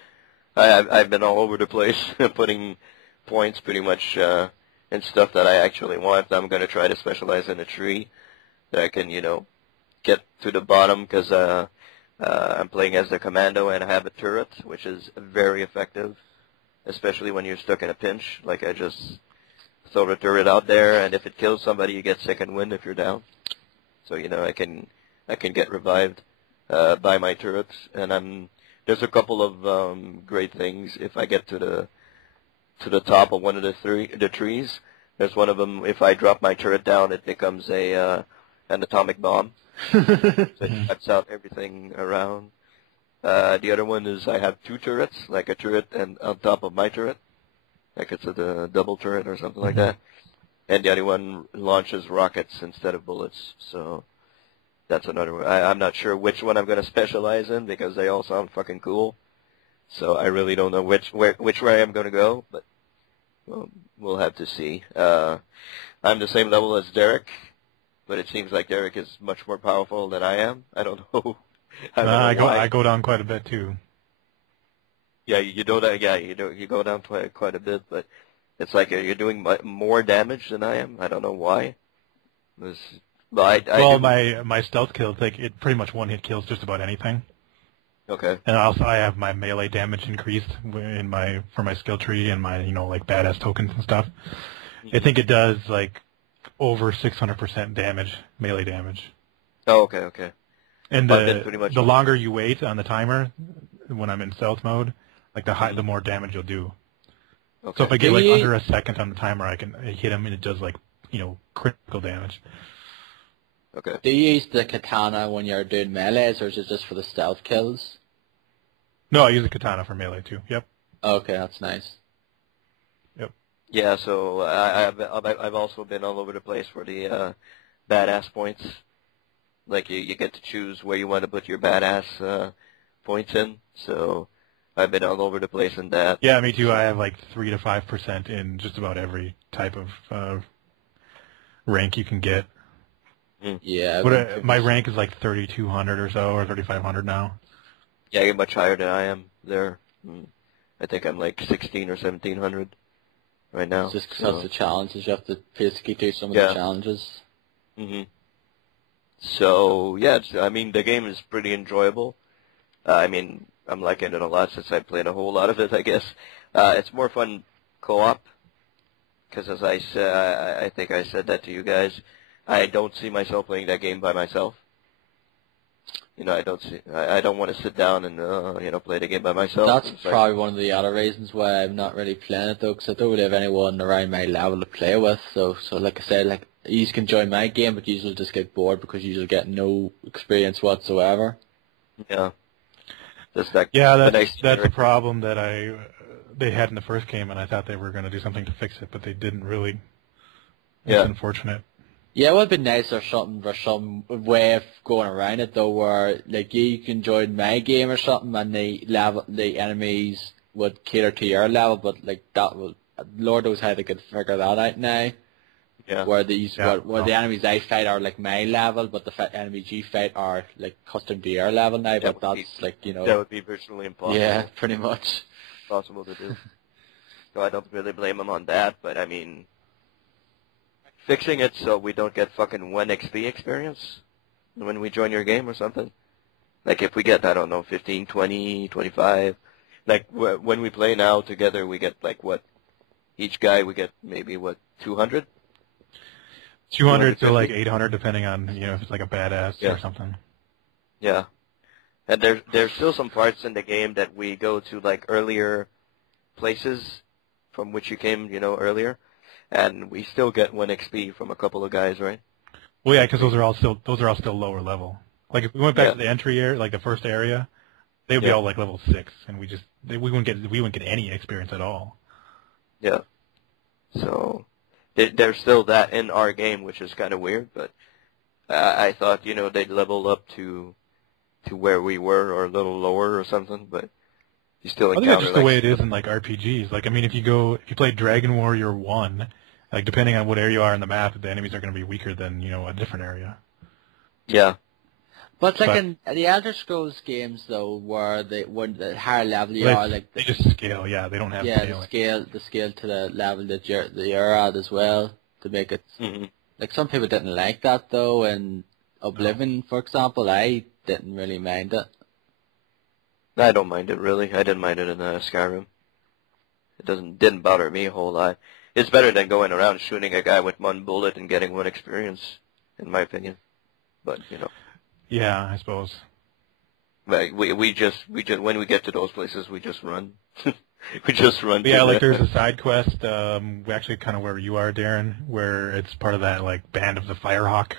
I've been all over the place, putting points pretty much in stuff that I actually want. I'm going to try to specialize in a tree that I can get to the bottom because I'm playing as the commando and I have a turret, which is very effective, especially when you're stuck in a pinch. I just throw the turret out there, and if it kills somebody, you get second wind if you're down. So I can get revived by my turrets, and there's a couple of great things if I get to the top of one of the trees. There's one of them. If I drop my turret down, it becomes an atomic bomb. So it cuts out everything around. The other one is I have 2 turrets, like a turret and on top of my turret, like it's a double turret or something like that. And the other one launches rockets instead of bullets. So that's another one. I'm not sure which one I'm going to specialize in because they all sound fucking cool. So I really don't know which way I'm going to go, but we'll have to see. I'm the same level as Derek. But it seems like Derek is much more powerful than I am. I don't know. I go down quite a bit too. Yeah, you go down quite a bit, but it's like you're doing more damage than I am. I don't know why. My stealth kills, it pretty much one hit kills just about anything. Okay. And also I have my melee damage increased for my skill tree and my badass tokens and stuff. I think it does over 600% damage, melee damage. Oh, okay. And the longer you wait on the timer, when I'm in stealth mode, the more damage you'll do. Okay. So if I get under a second on the timer, I can hit him and it does critical damage. Okay. Do you use the katana when you're doing melees, or is it just for the stealth kills? No, I use a katana for melee too. Yep. Okay, that's nice. Yep. Yeah, so I've also been all over the place for the badass points. Like you get to choose where you want to put your badass points in. So I've been all over the place in that. Yeah, me too. I have like 3 to 5% in just about every type of rank you can get. Yeah. My rank is like 3,200 or so, or 3,500 now. Yeah, you're much higher than I am there. I think I'm like 16 or 1,700 right now. It's just because the challenges, you have to basically do some of the challenges. So, yeah, I mean, the game is pretty enjoyable. I mean, I'm liking it a lot since I played a whole lot of it, I guess. It's more fun co-op, because as I said, I think I said that to you guys, I don't see myself playing that game by myself. You know, I don't want to sit down and, play the game by myself. That's probably one of the other reasons why I'm not really playing it, though, because I don't really have anyone around my level to play with. So like I said, like, you can join my game, but you will just get bored because you will get no experience whatsoever. Yeah. That's the problem that they had in the first game, and I thought they were going to do something to fix it, but they didn't really. It's unfortunate. Yeah, it would be nice or some way of going around it though, where like you can join my game or something, and the enemies would cater to your level, but like that would, Lord knows how they could figure that out now. Yeah. Where the enemies I fight are like my level, but the enemies you fight are like custom to your level now. But that's that would be virtually impossible. Yeah, pretty much. Impossible to do. So I don't really blame them on that, but I mean, fixing it so we don't get fucking 1 XP experience when we join your game or something. Like if we get, I don't know, 15, 20, 25. Like when we play now together, we get like what? Each guy we get maybe what, 200? 200 to like 800, depending on if it's like a badass or something. Yeah, and there's still some parts in the game that we go to like earlier places from which you came, earlier, and we still get 1 XP from a couple of guys, right? Well, yeah, because those are all still lower level. Like if we went back to the entry area, like the first area, they would be all like level 6, and we wouldn't get any experience at all. Yeah. So there's still that in our game, which is kind of weird, but I thought, they'd level up to where we were or a little lower or something, but you still encounter. I think that's just the way it is in like RPGs. Like, I mean, if you play Dragon Warrior 1, like depending on what area you are in the map, the enemies are going to be weaker than, a different area. Yeah. But like in the Elder Scrolls games though, where when the higher level you are, like they just scale. Yeah, they don't have scaling. the scale to the level that you're at as well to make it. Mm-hmm. Like some people didn't like that though, and Oblivion, for example, I didn't really mind it. I don't mind it really. I didn't mind it in Skyrim. It didn't bother me a whole lot. It's better than going around shooting a guy with 1 bullet and getting 1 experience, in my opinion. But Yeah, I suppose. Like we just when we get to those places, we just run. We just run. Yeah, like there's a side quest, actually kind of where you are, Darren, where it's part of that like Band of the Firehawk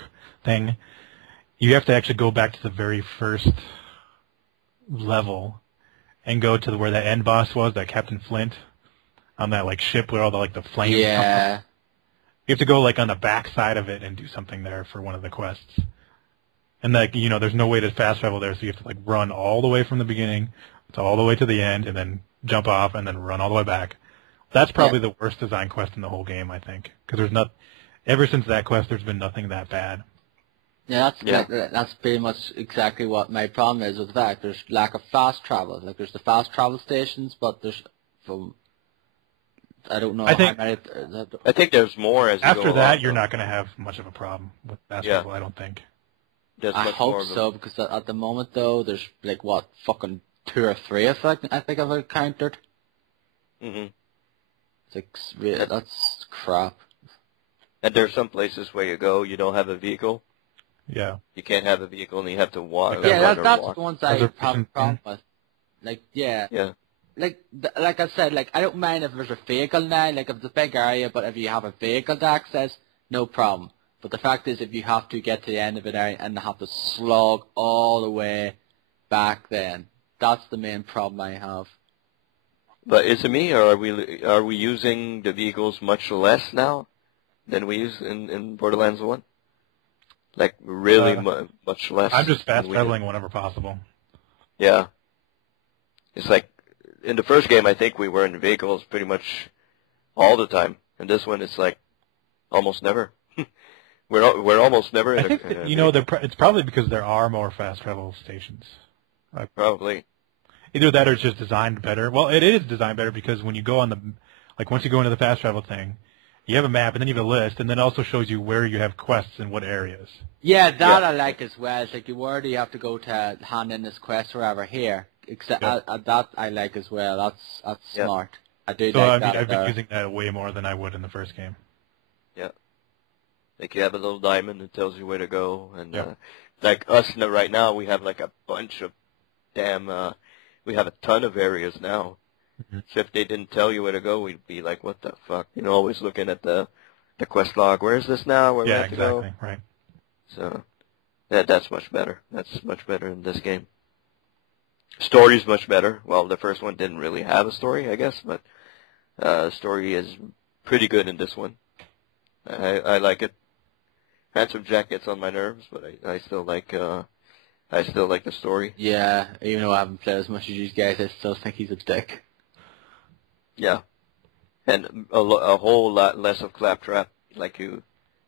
thing. You have to actually go back to the very first level and go to where that end boss was, that Captain Flint, on that like ship where all the flames come from. You have to go like on the back side of it and do something there for one of the quests. And like, there's no way to fast travel there, so you have to like run all the way from the beginning to all the way to the end and then jump off and then run all the way back. That's probably the worst design quest in the whole game, I think, because ever since that quest, there's been nothing that bad. Yeah, that's pretty much exactly what my problem is with that. There's lack of fast travel. Like there's the fast travel stations, but there's I don't know. I think there's more as you after go that. along, You're not going to have much of a problem with fast travel, I don't think. I hope so, because at the moment though, there's like what fucking 2 or 3 I think I've encountered. Mhm. It's like that's crap. And there's some places where you go, you don't have a vehicle. Yeah. You can't have a vehicle, and you have to walk. Yeah, that's the ones I have a problem with. Like, yeah. Like I said, like I don't mind if there's a vehicle now, like if it's a big area, but if you have a vehicle to access, no problem. But the fact is, if you have to get to the end of an area and have to slog all the way back, then that's the main problem I have. But is it me, or are we using the vehicles much less now than we used in Borderlands 1? Like really much less. I'm just fast traveling whenever possible. Yeah. It's like in the first game, I think we were in vehicles pretty much all the time. And this one, it's like almost never. we're almost never in I think it's probably because there are more fast travel stations. Probably. Either that or it's just designed better. Well, it is designed better because when you go on once you go into the fast travel thing, you have a map and then you have a list, and then it also shows you where you have quests in what areas. Yeah, that I like as well. It's like where do you have to go to hand in this quest or whatever here. Except that I like as well. That's smart. I do like that. I've been using that way more than I would in the first game. Yeah. Like you have a little diamond that tells you where to go, and like us right now, we have like a bunch of we have a ton of areas now. Mm-hmm. So if they didn't tell you where to go, we'd be like, what the fuck? Always looking at the quest log. Where's this now? Where we have to go? Right. So that's much better. That's much better in this game. Story's much better. Well, the first one didn't really have a story, I guess, but story is pretty good in this one. I like it. Handsome Jack gets on my nerves, but I still like the story. Yeah, even though I haven't played as much as you guys, I still think he's a dick. Yeah, and a whole lot less of Claptrap. Like you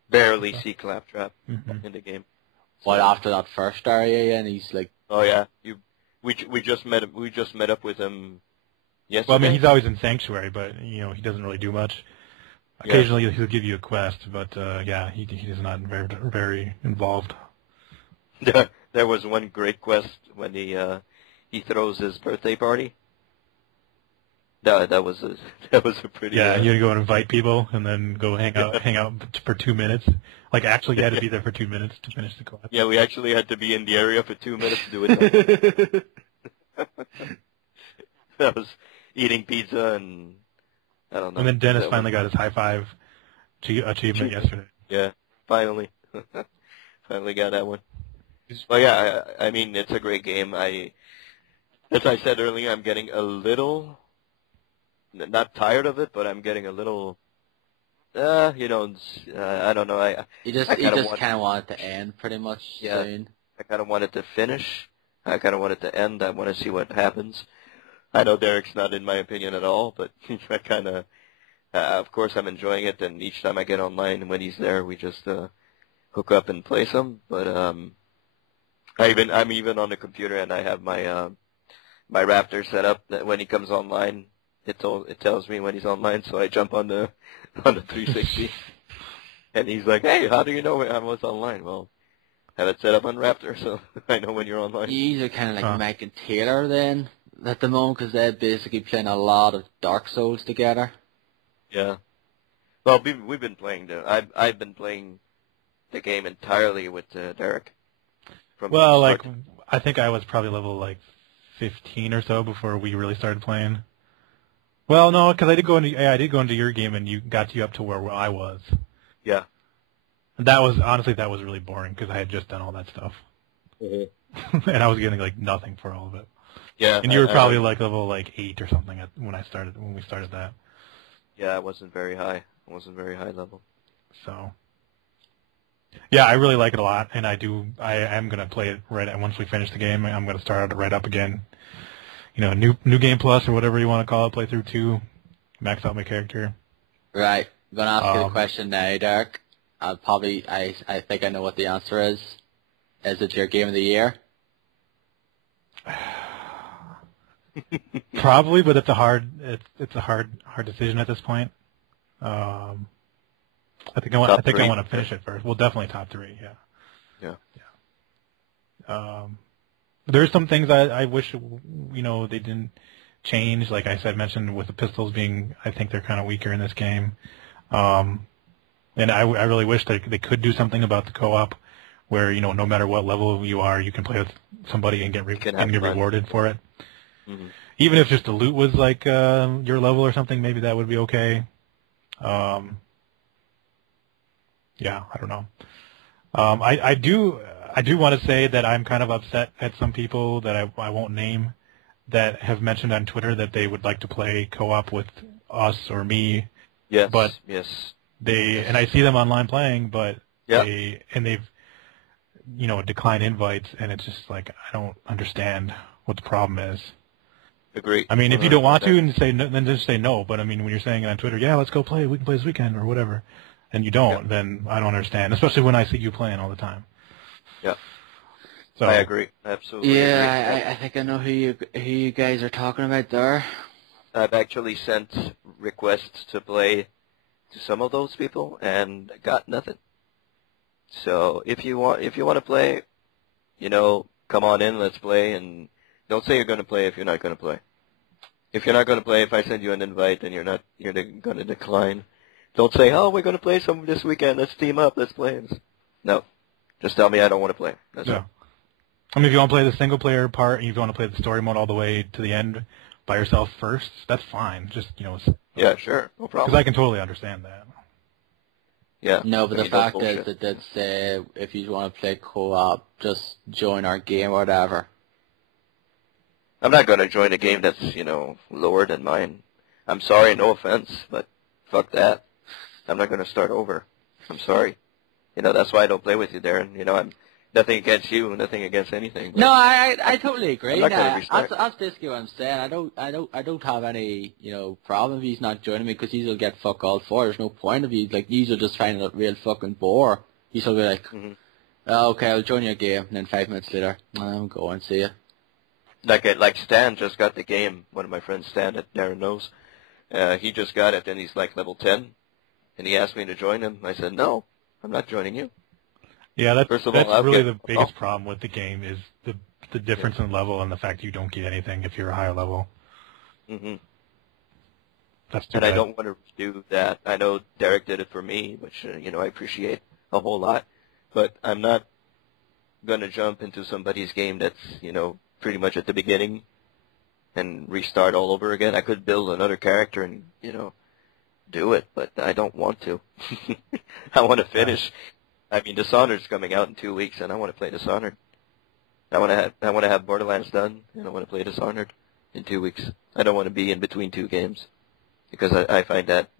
barely see Claptrap in the game. What, after that first area, and he's like, oh yeah, we just met up with him yesterday. Well, I mean, he's always in Sanctuary, but he doesn't really do much. Occasionally he'll give you a quest, but he's not very very involved. There was one great quest when he throws his birthday party. That was a pretty. Yeah, you go and invite people, and then go hang out for 2 minutes. Like actually, you had to be there for 2 minutes to finish the quest. Yeah, we actually had to be in the area for 2 minutes to do it. That was eating pizza and I don't know. And then Dennis finally got his high five achievement yesterday. Yeah, finally, finally got that one. Well, yeah, I mean it's a great game. As I said earlier, I'm getting a little. Not tired of it, but I'm getting a little, I don't know. You just kind of want it to end pretty much soon. I kind of want it to finish. I kind of want it to end. I want to see what happens. I know Derek's not in my opinion at all, but I kind of course I'm enjoying it, and each time I get online when he's there, we just hook up and play some. But I'm even on the computer, and I have my Raptor set up that when he comes online, it tells me when he's online, so I jump on the 360, and he's like, "Hey, how do you know I was online?" Well, have it set up on Raptor, so I know when you're online. You are kind of like Mike and Taylor then at the moment, because they're basically playing a lot of Dark Souls together. Yeah. Well, we've been playing I've been playing the game entirely with Derek. I think I was probably level 15 or so before we really started playing. Well, no, because I did go into your game, and you got you up to where I was. Yeah. And that was really boring because I had just done all that stuff. Mm-hmm. And I was getting nothing for all of it. Yeah. And you were probably level 8 or something when we started that. Yeah, I wasn't very high. I wasn't very high level. So. Yeah, I really like it a lot, and I am gonna play it right once we finish the game. I'm gonna start it right up again. New game plus or whatever you want to call it, play through 2, max out my character. Right. I'm going to ask you the question now, Derek. I think I know what the answer is. Is it your game of the year? Probably, but it's a hard decision at this point. I think I want to finish it first. Well, definitely top 3, yeah. Yeah. There's some things I wish, they didn't change. Like I mentioned with the pistols being, I think they're kind of weaker in this game. And I really wish they could do something about the co-op where, no matter what level you are, you can play with somebody and get rewarded for it. Mm-hmm. Even if just the loot was your level or something, maybe that would be okay. Yeah, I don't know. I do want to say that I'm kind of upset at some people that I won't name that have mentioned on Twitter that they would like to play co-op with us or me. Yes. But yes. and I see them online playing, but Yeah. they've declined invites, and it's just like I don't understand what the problem is. Agree. I mean, if you don't want to, and say no, then just say no. But I mean, when you're saying it on Twitter, yeah, let's go play. We can play this weekend or whatever, and you don't, then I don't understand. Especially when I see you playing all the time. Yeah. So I agree. Absolutely. Yeah, agree. I think I know who you guys are talking about there. I've actually sent requests to play to some of those people and got nothing. So if you want to play, come on in, let's play, and don't say you're going to play if you're not going to play. If you're not going to play, if I send you an invite and you're going to decline, don't say, oh, we're going to play some this weekend, let's team up, let's play. No. Just tell me I don't want to play. That's all. I mean, if you want to play the single player part and you want to play the story mode all the way to the end by yourself first, that's fine. Just, Yeah, sure. No problem. Because I can totally understand that. Yeah. No, but the fact is it did say if you want to play co-op, just join our game or whatever. I'm not going to join a game that's, lower than mine. I'm sorry, no offense, but fuck that. I'm not going to start over. I'm sorry. That's why I don't play with you, Darren. I'm nothing against you, nothing against anything. No, I totally agree. I'm not going to restart. That's basically what I'm saying. I don't have any, problem if he's not joining me because he'll get fuck all for. There's no point of you. Like, these are just finding it real fucking bore. He's will be like, oh, okay, I'll join your game, and then 5 minutes later, I'm going, see ya. Like Stan just got the game. One of my friends, Stan, that Darren knows. He just got it, and he's like level 10. And he asked me to join him. I said, no, I'm not joining you. Yeah, that's really the biggest off. problem with the game is the difference in level and the fact you don't get anything if you're a higher level. Mm-hmm. That's too and bad. I don't want to do that. I know Derek did it for me, which, I appreciate a whole lot. But I'm not going to jump into somebody's game that's, pretty much at the beginning and restart all over again. I could build another character and, do it, but I don't want to. I want to finish. I mean, Dishonored's coming out in 2 weeks, and I want to play Dishonored. I want to have Borderlands done, and I want to play Dishonored in 2 weeks. I don't want to be in between two games because I find that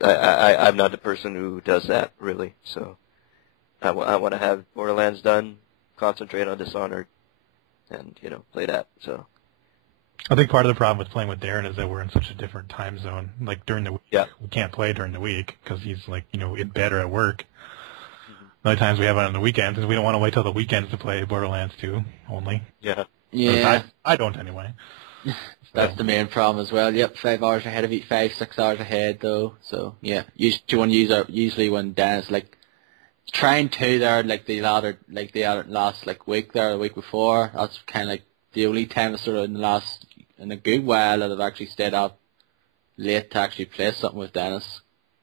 I'm not the person who does that really. So I want to have Borderlands done, concentrate on Dishonored, and play that. So. I think part of the problem with playing with Darren is that we're in such a different time zone. Like during the week, we can't play during the week because he's like, in bed or at work. The only times we have it on the weekends is we don't want to wait till the weekends to play Borderlands 2 only. Yeah. Yeah. I don't anyway. That's the main problem as well. Yep, 5 hours ahead of each, 6 hours ahead though. So yeah, usually when Dennis like trying to there like the last week there, the week before. That's kind of like the only time sort of in a good while that I've actually stayed up late to actually play something with Dennis,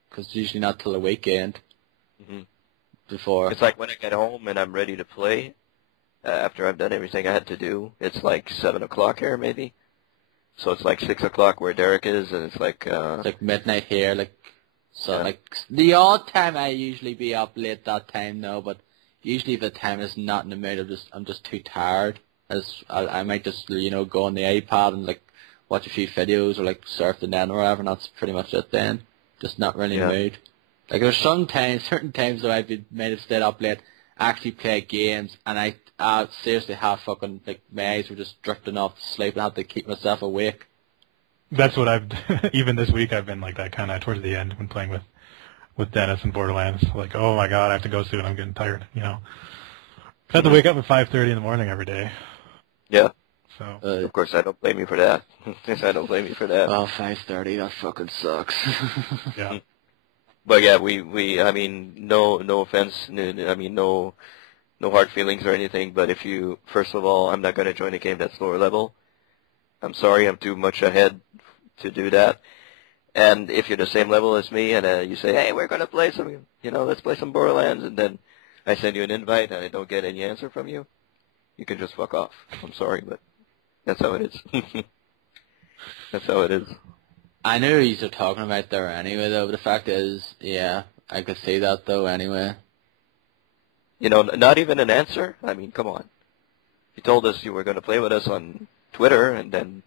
because it's usually not till the weekend. Before. It's like when I get home and I'm ready to play, after I've done everything I had to do, it's like 7 o'clock here maybe. So it's like 6 o'clock where Derek is, and it's like midnight here, like the odd time I usually be up late that time now, but usually if the time is not in the mood, I'm just too tired. I might just go on the iPad and like watch a few videos or like surf the net or whatever, and that's pretty much it then. Just not really in the mood. Like there's certain times that I've made have stayed up late, actually play games, and I seriously have fucking like my eyes were just drifting off to sleep and I had to keep myself awake. That's what I've even this week I've been like that kind of towards the end when playing with Dennis and Borderlands. Like, oh my god, I have to go soon. I'm getting tired. I have to wake up at 5:30 in the morning every day. Yeah. So of course, I don't blame you for that. I don't blame you for that. Oh, 5:30, that fucking sucks. Yeah. But yeah, I mean, no offense. I mean, no hard feelings or anything. But first of all, I'm not going to join a game that's lower level. I'm sorry, I'm too much ahead to do that. And if you're the same level as me, and you say, hey, we're going to play some, let's play some Borderlands, and then I send you an invite and I don't get any answer from you, you can just fuck off. I'm sorry, but that's how it is. That's how it is. I knew you were talking about there anyway, though, but the fact is, yeah, I could see that, though, anyway. Not even an answer? I mean, come on. You told us you were going to play with us on Twitter, and then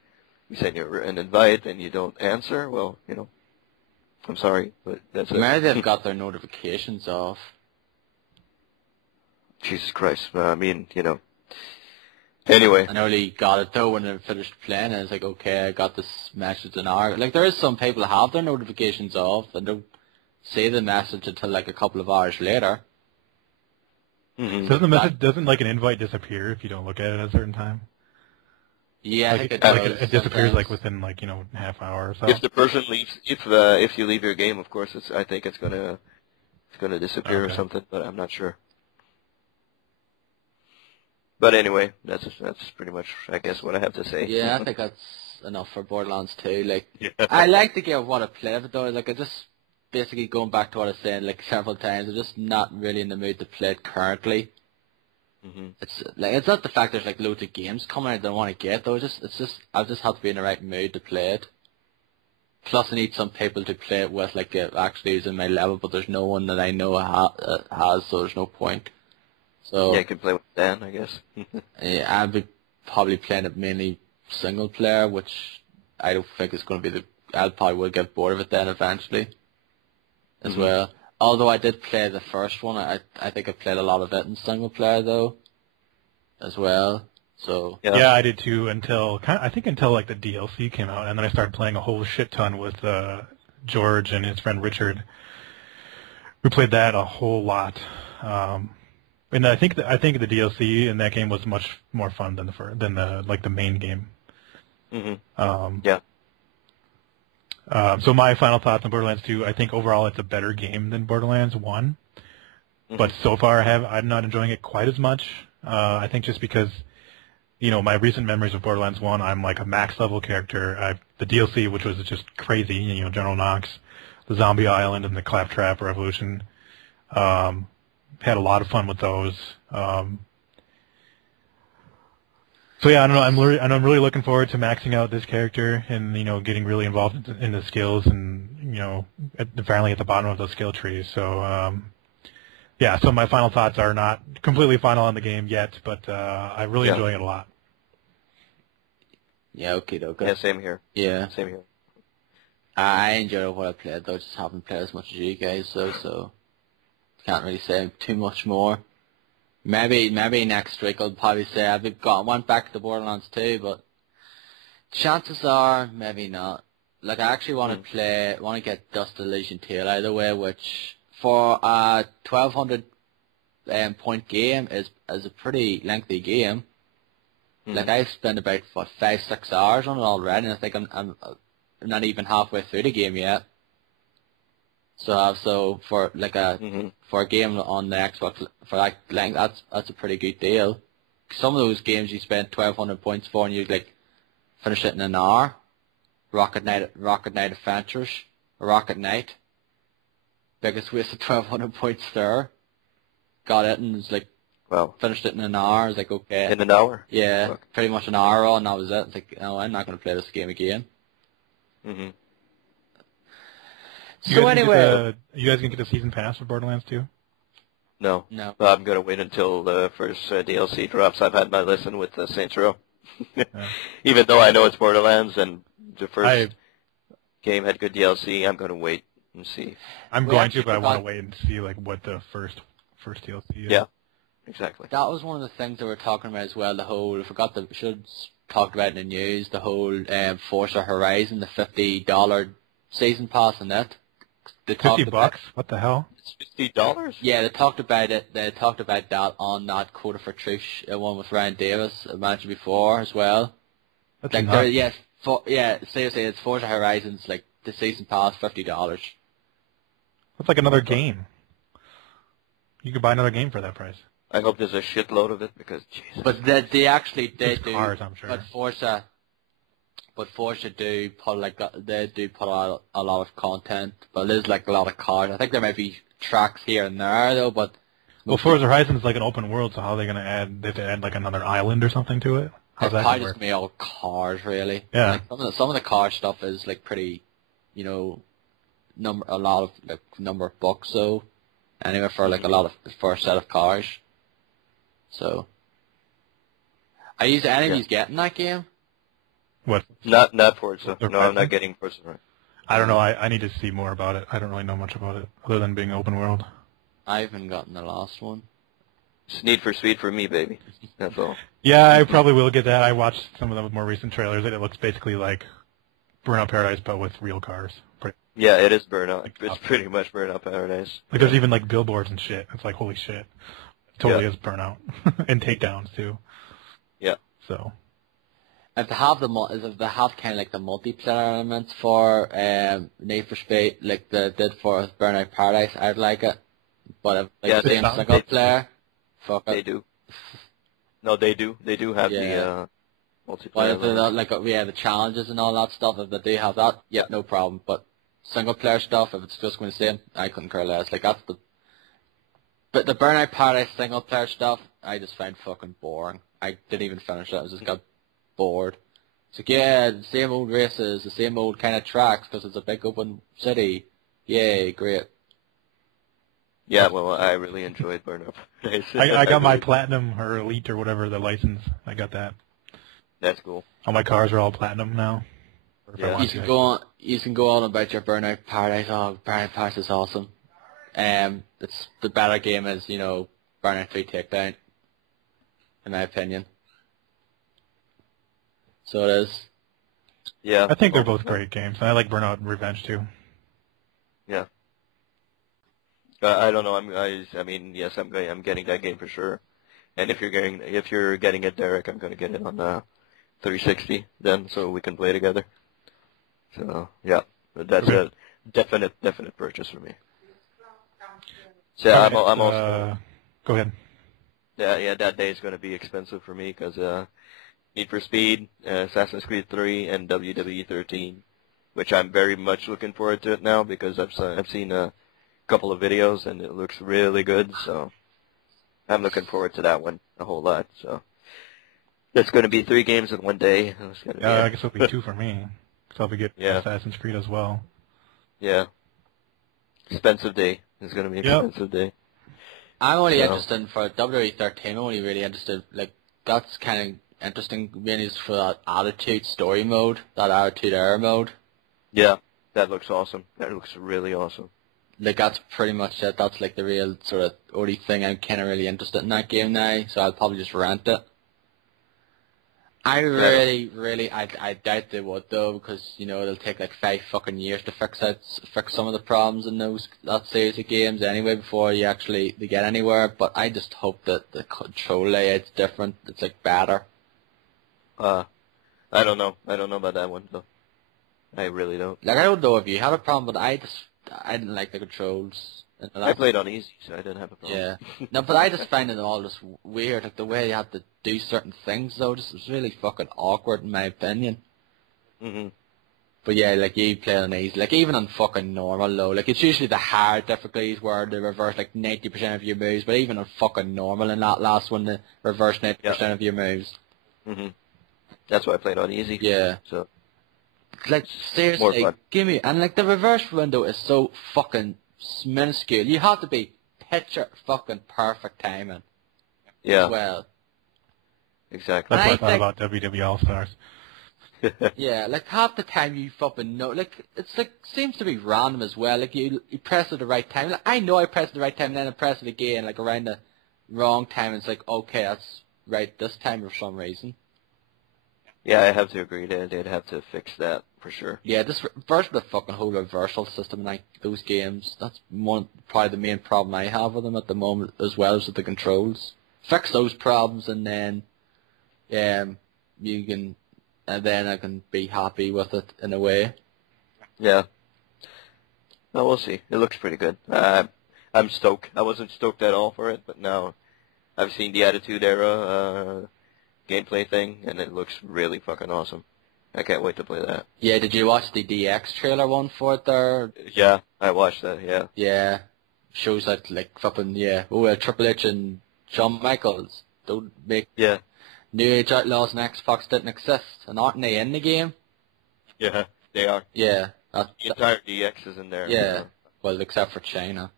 we sent you an invite, and you don't answer. Well, I'm sorry, but that's it. Maybe they've got their notifications off. Jesus Christ. Anyway. I nearly got it though when I finished playing, and it's like, okay, I got this message an hour. Like, there is some people that have their notifications off and don't see the message until like a couple of hours later. Mm-hmm. Doesn't like an invite disappear if you don't look at it at a certain time? Yeah, like, I think it does. It disappears like within like half hour or so. If the person leaves, if you leave your game, of course, I think it's gonna disappear or something, but I'm not sure. But anyway, that's pretty much, I guess, what I have to say. Yeah, I think that's enough for Borderlands 2. Like, I like the game, what I play of it though. Like, I just basically going back to what I was saying like several times. I'm just not really in the mood to play it currently. Mm-hmm. It's not the fact there's like loads of games coming out that I want to get though. I just have to be in the right mood to play it. Plus, I need some people to play it with, like actually who's in my level, but there's no one that I know has, so there's no point. So yeah, you can play with Dan, I guess. yeah, I'll be probably playing it mainly single player, which I don't think is going to be I probably will get bored of it then eventually, as well. Although I did play the first one, I think I played a lot of it in single player though, as well. So yeah, I did too until like the DLC came out, and then I started playing a whole shit ton with George and his friend Richard. We played that a whole lot. And I think the DLC in that game was much more fun than the main game. Mm-hmm. Yeah. So my final thoughts on Borderlands 2, I think overall it's a better game than Borderlands 1. Mm-hmm. But so far I'm not enjoying it quite as much. I think just because, my recent memories of Borderlands 1, I'm like a max level character. The DLC, which was just crazy, General Knox, the Zombie Island, and the Claptrap Revolution. Had a lot of fun with those. So yeah, I don't know. I'm really looking forward to maxing out this character and getting really involved in the skills and finally at the bottom of those skill trees. So yeah. So my final thoughts are not completely final on the game yet, but I'm really enjoying it a lot. Yeah. Okay. Yeah. Same here. Yeah. Same here. I enjoyed what I played though. Just haven't played as much as you guys, so. Can't really say too much more. Maybe next week I'll probably say went back to Borderlands 2, but chances are maybe not. Like, I actually want to get Dust Elysian Tale out of the way, which for a 1200 point game is a pretty lengthy game. Like, I've spent about 5-6 hours on it already, and I think I'm not even halfway through the game yet. So for like for a game on the Xbox for that length, that's a pretty good deal. Some of those games you spend 1200 points for, and you like finish it in an hour. Rocket Knight Adventures, Rocket Knight, biggest waste of 1200 points there. Got it and it's like finished it in an hour. It's like okay. In an hour? Yeah, pretty much an hour on. That was it. It's like I'm not going to play this game again. Mhm. So anyway, you guys gonna get the season pass for Borderlands 2? No. Well, I'm gonna wait until the first DLC drops. I've had my lesson with Saints Row. Even though I know it's Borderlands and the first game had good DLC, I'm gonna wait and see. I'm going to, but I want to wait and see like what the first DLC is. Yeah, exactly. That was one of the things that we're talking about as well. The whole we should have talked about in the news. The whole Forza Horizon, the $50 season pass in it. $50? What the hell? It's $50? Yeah, they talked about it. They talked about that on that Quota for Truth one with Ryan Davis I mentioned before as well. That's like nuts. seriously, it's Forza Horizon's like the season pass $50. That's like another game. You could buy another game for that price. I hope there's a shitload of it because Jesus. But they do. Cars, I'm sure. But Forza do put out a lot of content, but there's like a lot of cars. I think there might be tracks here and there though, but Forza Horizon is like an open world, so how are they gonna add? They have to add like another island or something to it. How's that probably work? just gonna be all cars really. Yeah. Like, some of the car stuff is like pretty, a lot of like number of bucks so anyway for like for a set of cars. So Are you enemies getting that game? What? Not Forza. The No, red I'm not one? getting Forza. Right. I don't know. I need to see more about it. I don't really know much about it, other than being open world. I haven't gotten the last one. It's Need for Speed for me, baby. That's all. Yeah, I probably will get that. I watched some of the more recent trailers, and it looks basically like Burnout Paradise, but with real cars. Yeah, it is Burnout. Like, It's pretty much Burnout Paradise. Like, there's even, like, billboards and shit. It's like, holy shit. It totally is Burnout. And takedowns, too. Yeah. So. If they have if they have kind of like the multiplayer elements for Need for Speed, like they did for Burnout Paradise, I'd like it. But if like the same single player, fuck it. They do. No, they do. They do have the multiplayer. Well, if they're like the challenges and all that stuff, if they do have that, yeah, no problem. But single player stuff, if it's just going to same, I couldn't care less. Like that's but the Burnout Paradise single player stuff, I just find fucking boring. I didn't even finish it. I just got bored. It's like, yeah, the same old races, the same old kind of tracks because it's a big open city. Yay, great. Yeah, well, I really enjoyed Burnout. I got my Platinum or Elite or whatever, the license. I got that. That's cool. All my cars are all Platinum now. Yeah. You can go on about your Burnout Paradise. Oh, Burnout Paradise is awesome. It's the better game is, Burnout 3 Takedown, in my opinion. So it is. Yeah. I think they're both great games, and I like Burnout Revenge too. Yeah. I don't know. I mean, yes, I'm getting that game for sure. And if you're getting it, Derek, I'm going to get it on 360 then, so we can play together. So yeah, that's a definite purchase for me. So yeah, I'm also. Go ahead. Yeah, that day is going to be expensive for me because Need for Speed, Assassin's Creed 3, and WWE 13, which I'm very much looking forward to it now because I've seen a couple of videos and it looks really good. So I'm looking forward to that one a whole lot. So it's going to be 3 games in one day. I guess it'll be 2 for me. So I'll be getting Assassin's Creed as well. Yeah. Expensive day. It's going to be an expensive day. I'm only interested in, for WWE 13, I'm only really interested, like, that's kind of interesting, really, is for that Attitude story mode, that Attitude Era mode. Yeah, that looks awesome. That looks really awesome. Like, that's pretty much it. That's, like, the real sort of only thing I'm kind of really interested in that game now, so I'll probably just rent it. I doubt they would though, because it'll take like 5 fucking years to fix some of the problems in that series of games anyway before they get anywhere. But I just hope that the control layout's different. It's like better. I don't know about that one though. I really don't. Like I don't know if you had a problem, but I didn't like the controls. I played on easy, so I didn't have a problem. Yeah. No, but I just find it all just weird. Like the way you have to do certain things, though, just was really fucking awkward in my opinion. Mhm. But yeah, like you play on easy, like even on fucking normal though, like it's usually the hard difficulties where they reverse like 90% of your moves. But even on fucking normal in that last one, they reverse 90% of your moves. Mhm. That's why I played on easy. Yeah. So. Like seriously, give me and the reverse window is so fucking minuscule. You have to be picture fucking perfect timing. Yeah. As well. Exactly. That's what I thought about WWE All-Stars. Yeah, like half the time you fucking know, like it's like seems to be random as well. Like you press it at the right time. Like, I know I pressed it the right time, and then I press it again like around the wrong time. And it's like okay, that's right this time for some reason. Yeah, I have to agree. They'd have to fix that for sure. Yeah, this version of the fucking whole reversal system, like those games, that's probably the main problem I have with them at the moment, as well as with the controls. Fix those problems, and then, then I can be happy with it in a way. Yeah. No, we'll see. It looks pretty good. I'm stoked. I wasn't stoked at all for it, but now I've seen the Attitude Era gameplay thing, and it looks really fucking awesome. I can't wait to play that. Yeah, did you watch the DX trailer one for it there? Yeah, I watched that, yeah. Yeah. Shows that, like, fucking, Triple H and Shawn Michaels don't make... Yeah. New Age Outlaws and Xbox didn't exist, and aren't they in the game? Yeah, they are. Yeah. The entire DX is in there. Yeah. Well, except for China.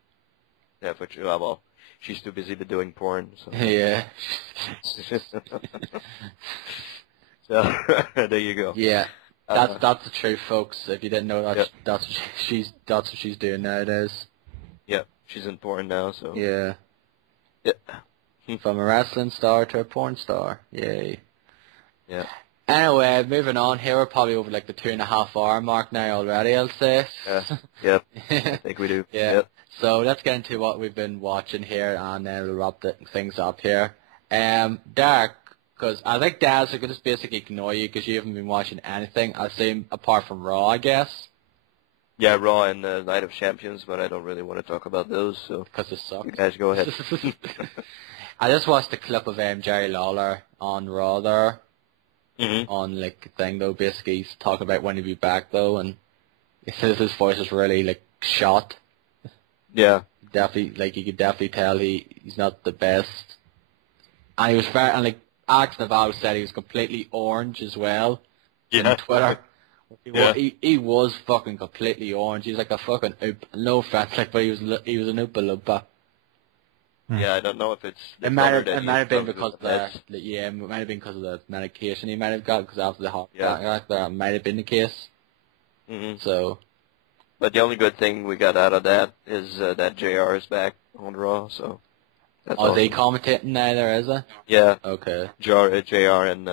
Yeah, well, she's too busy doing porn. So. Yeah. So there you go. Yeah. That's the truth, folks. If you didn't know that, Yep. that's what she's doing nowadays. Yeah, she's in porn now. So Yeah. Yeah. From a wrestling star to a porn star. Yay. Yeah. Anyway, moving on here, we're probably over like the 2.5 hour mark now already, I'll say. Yeah. Yep. I think we do. Yeah. Yep. So let's get into what we've been watching here, and then we'll wrap things up here. Derek, because I think Daz could just basically ignore you because you haven't been watching anything, I assume, apart from Raw, I guess. Yeah, Raw and Night of Champions, but I don't really want to talk about those, so Because it sucks. you guys go ahead. I just watched the clip of Jerry Lawler on Raw there, on like thing though. Basically, he's talking about when he'll be back though, and he says his voice is really like shot. Yeah. Definitely, like you could definitely tell he's not the best. And he was very, and like Alex Navarro said, he was completely orange as well. Yeah. On Twitter. Yeah. He was fucking completely orange. He was like a fucking no offense, like, but he was an Oompa Loompa. Yeah, I don't know if it's. It might have been because of it might have been because of the medication he might have got, because after the heart attack, that might have been the case. So. But the only good thing we got out of that is that JR is back on Raw, so. That's awesome. They commentating now there, is it? Yeah. Okay. JR and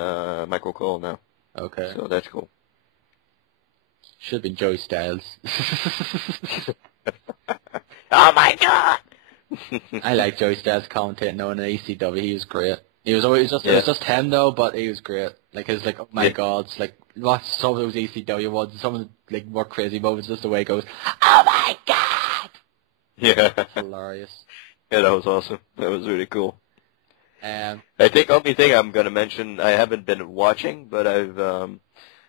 Michael Cole now. Okay. So that's cool. Should have been Joey Styles. Oh my god! I like Joey Styles commentating now in the ECW. He was great. It was just him though, but he was great. Like his oh my god, like watch some of those ECW ones, some of the like more crazy moments, just the way it goes, oh my god! Yeah. Hilarious. Yeah, that was awesome. That was really cool. I think only thing I'm gonna mention, I haven't been watching, but I've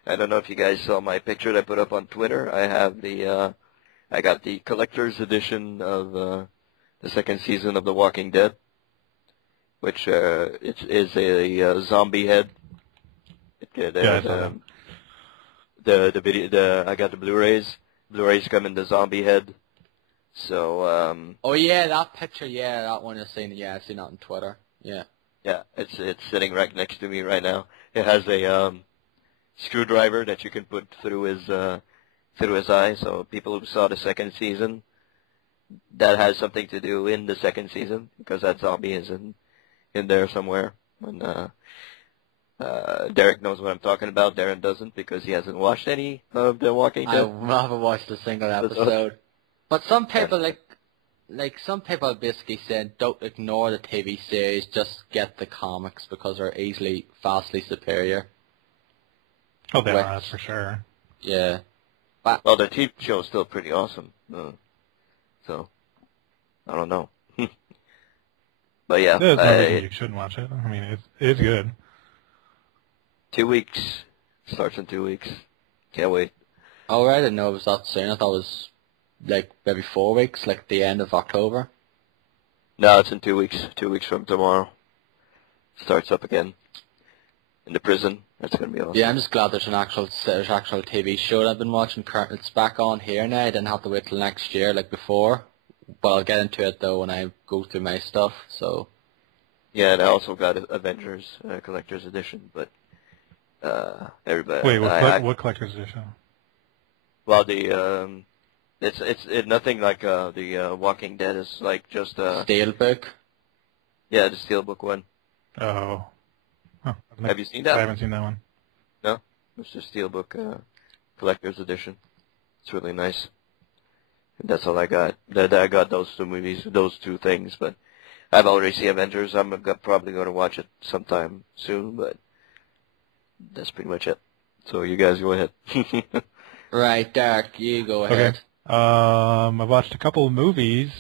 I don't know if you guys saw my picture that I put up on Twitter. I have I got the collector's edition of the second season of The Walking Dead, which it is a zombie head. The video, I got the Blu-rays. Blu-rays come in the zombie head. So oh yeah, that picture, yeah, that one I've seen. Yeah, I've seen that on Twitter. Yeah. Yeah, it's sitting right next to me right now. It has a screwdriver that you can put through his eye. So people who saw the second season, that has something to do in the second season, because that zombie is in there somewhere. And Derek knows what I'm talking about. Darren doesn't, because he hasn't watched any of The Walking Dead. I haven't watched a single episode. But some people some people basically said don't ignore the TV series, just get the comics because they're vastly superior. Oh, they are, that's for sure. Yeah. Well, the TV show is still pretty awesome. So, I don't know. But yeah. There's no reason you shouldn't watch it. I mean, it's good. 2 weeks. Starts in 2 weeks. Can't wait. Oh, I didn't know it was that soon. I thought it was like maybe 4 weeks, like the end of October. No, it's in 2 weeks. 2 weeks from tomorrow. Starts up again. In the prison. That's going to be awesome. Yeah, I'm just glad there's an actual TV show that I've been watching. It's back on here now. I didn't have to wait till next year like before. But I'll get into it though when I go through my stuff. So. Yeah, and I also got Avengers Collector's Edition, but everybody. Wait, what Collector's Edition? Well, it's nothing like the Walking Dead. It's like just Steelbook. Yeah, the Steelbook one. Oh. Have you seen that? I haven't seen that one. No, it's the Steelbook Collector's Edition. It's really nice. And that's all I got. I got those two movies, those two things, but I've already seen Avengers. I'm probably going to watch it sometime soon, but that's pretty much it. So you guys go ahead. Right, Derek, you go ahead. Okay. I watched a couple of movies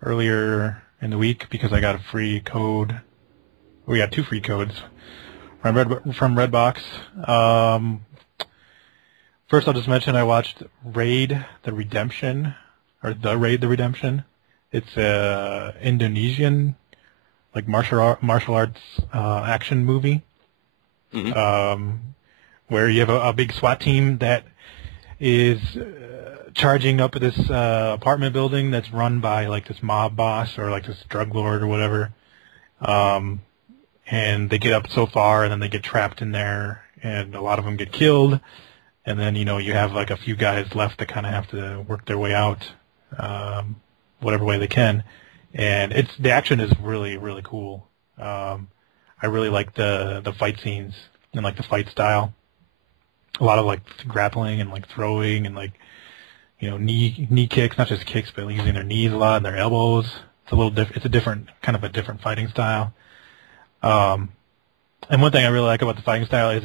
earlier in the week because I got a free code. We got 2 free codes from Redbox. First, I'll just mention I watched Raid the Redemption. It's a Indonesian like martial arts action movie. Where you have a big SWAT team that is charging up at this apartment building that's run by like this mob boss or like this drug lord or whatever. And they get up so far, and then they get trapped in there, and a lot of them get killed. And then, you know, you have like a few guys left that kind of have to work their way out, whatever way they can. And the action is really, really cool. I really like the fight scenes and like the fight style. A lot of like grappling and like throwing and like, you know, knee kicks, not just kicks, but using their knees a lot and their elbows. It's a little it's a different fighting style. And one thing I really like about the fighting style is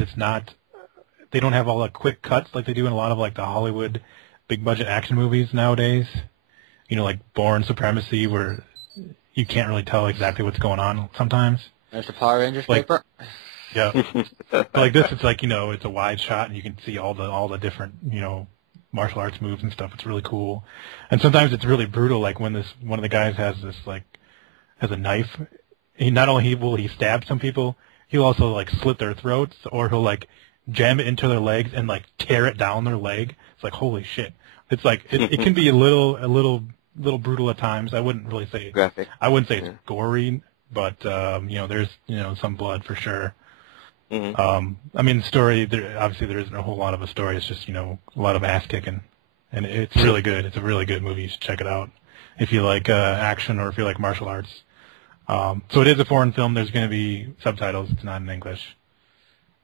they don't have all the quick cuts like they do in a lot of like the Hollywood big budget action movies nowadays. You know, like Bourne Supremacy, where you can't really tell exactly what's going on sometimes. There's the Power Rangers like, paper. Yeah. But like this, it's like, you know, it's a wide shot and you can see all the different, you know, martial arts moves and stuff. It's really cool. And sometimes it's really brutal, like when one of the guys has a knife. Not only will he stab some people, he'll also like slit their throats, or he'll like jam it into their legs and like tear it down their leg. It's like, holy shit. It's like it can be a little brutal at times. I wouldn't really say graphic. I wouldn't say it's gory, but you know, there's, you know, some blood for sure. Mm-hmm. I mean, the story, obviously there isn't a whole lot of a story. It's just, you know, a lot of ass kicking, and it's really good. It's a really good movie. You should check it out if you like action or if you like martial arts. So it is a foreign film. There's going to be subtitles. It's not in English.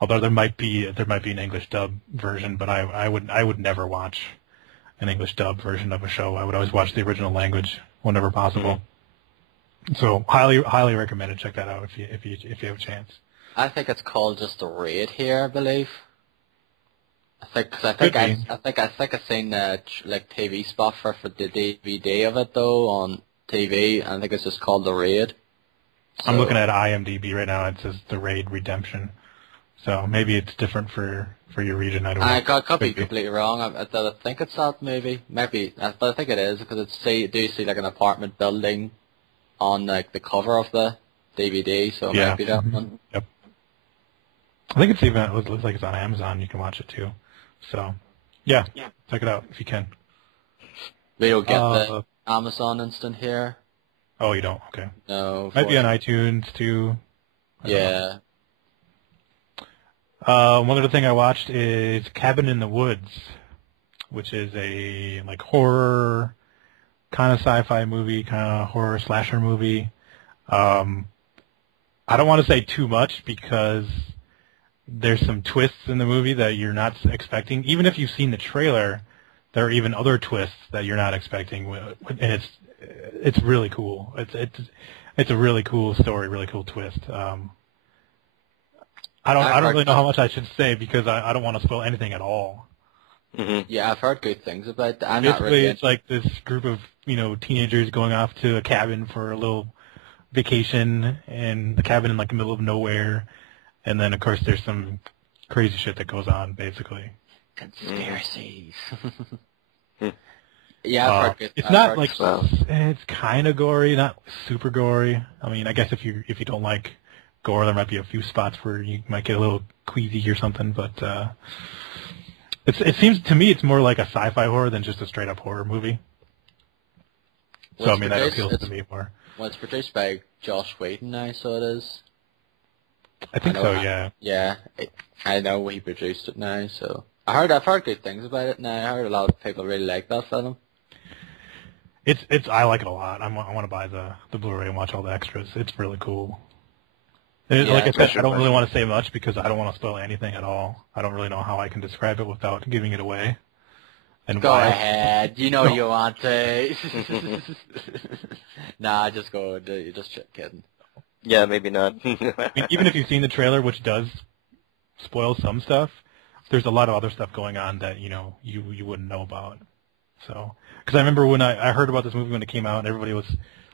Although there might be an English dub version, but I would never watch an English dub version of a show. I would always watch the original language whenever possible. Mm-hmm. So highly recommended. Check that out if you have a chance. I think it's called just The Raid here, I believe. I think I've seen like TV spot for the DVD of it though on TV. I think it's just called The Raid. So, I'm looking at IMDb right now. It says The Raid Redemption. So maybe it's different for your region. I don't know. I could be completely wrong. I think it's that maybe, but I think it is because do you see like an apartment building on like the cover of the DVD? So yeah. maybe that one. Yep. I think it looks like it's on Amazon. You can watch it too. So yeah, check it out if you can. We don't get the Amazon instant here. Oh, you don't? Okay. No. Might be on iTunes too. Yeah. One other thing I watched is Cabin in the Woods, which is a like horror, kind of sci-fi movie, kind of horror slasher movie. I don't want to say too much because there's some twists in the movie that you're not expecting. Even if you've seen the trailer, there are even other twists that you're not expecting, and it's really cool. It's a really cool story, really cool twist. I don't really know how much I should say because I don't want to spoil anything at all. Mm-hmm. Yeah, I've heard good things about that. Basically, it's like this group of, you know, teenagers going off to a cabin for a little vacation, and the cabin in like the middle of nowhere, and then of course there's some crazy shit that goes on. Basically, conspiracies. Yeah, I've heard good. It's not like it's kind of gory, not super gory. I mean, I guess if you don't like gore, there might be a few spots where you might get a little queasy or something, but it seems to me it's more like a sci-fi horror than just a straight up horror movie. So I mean that appeals to me more. Well, it's produced by Josh Whedon now, so it is. I think so, yeah. Yeah, I know he produced it now, so I've heard good things about it now. I heard a lot of people really like that film. I like it a lot. I want to buy the Blu-ray and watch all the extras. It's really cool. Yeah, like I said, I don't really want to say much because I don't want to spoil anything at all. I don't really know how I can describe it without giving it away. And go ahead. You know you want to. Nah, just go. You're just kidding. Yeah, maybe not. I mean, even if you've seen the trailer, which does spoil some stuff, there's a lot of other stuff going on that, you know, you wouldn't know about. So, because I remember when I heard about this movie when it came out, and everybody was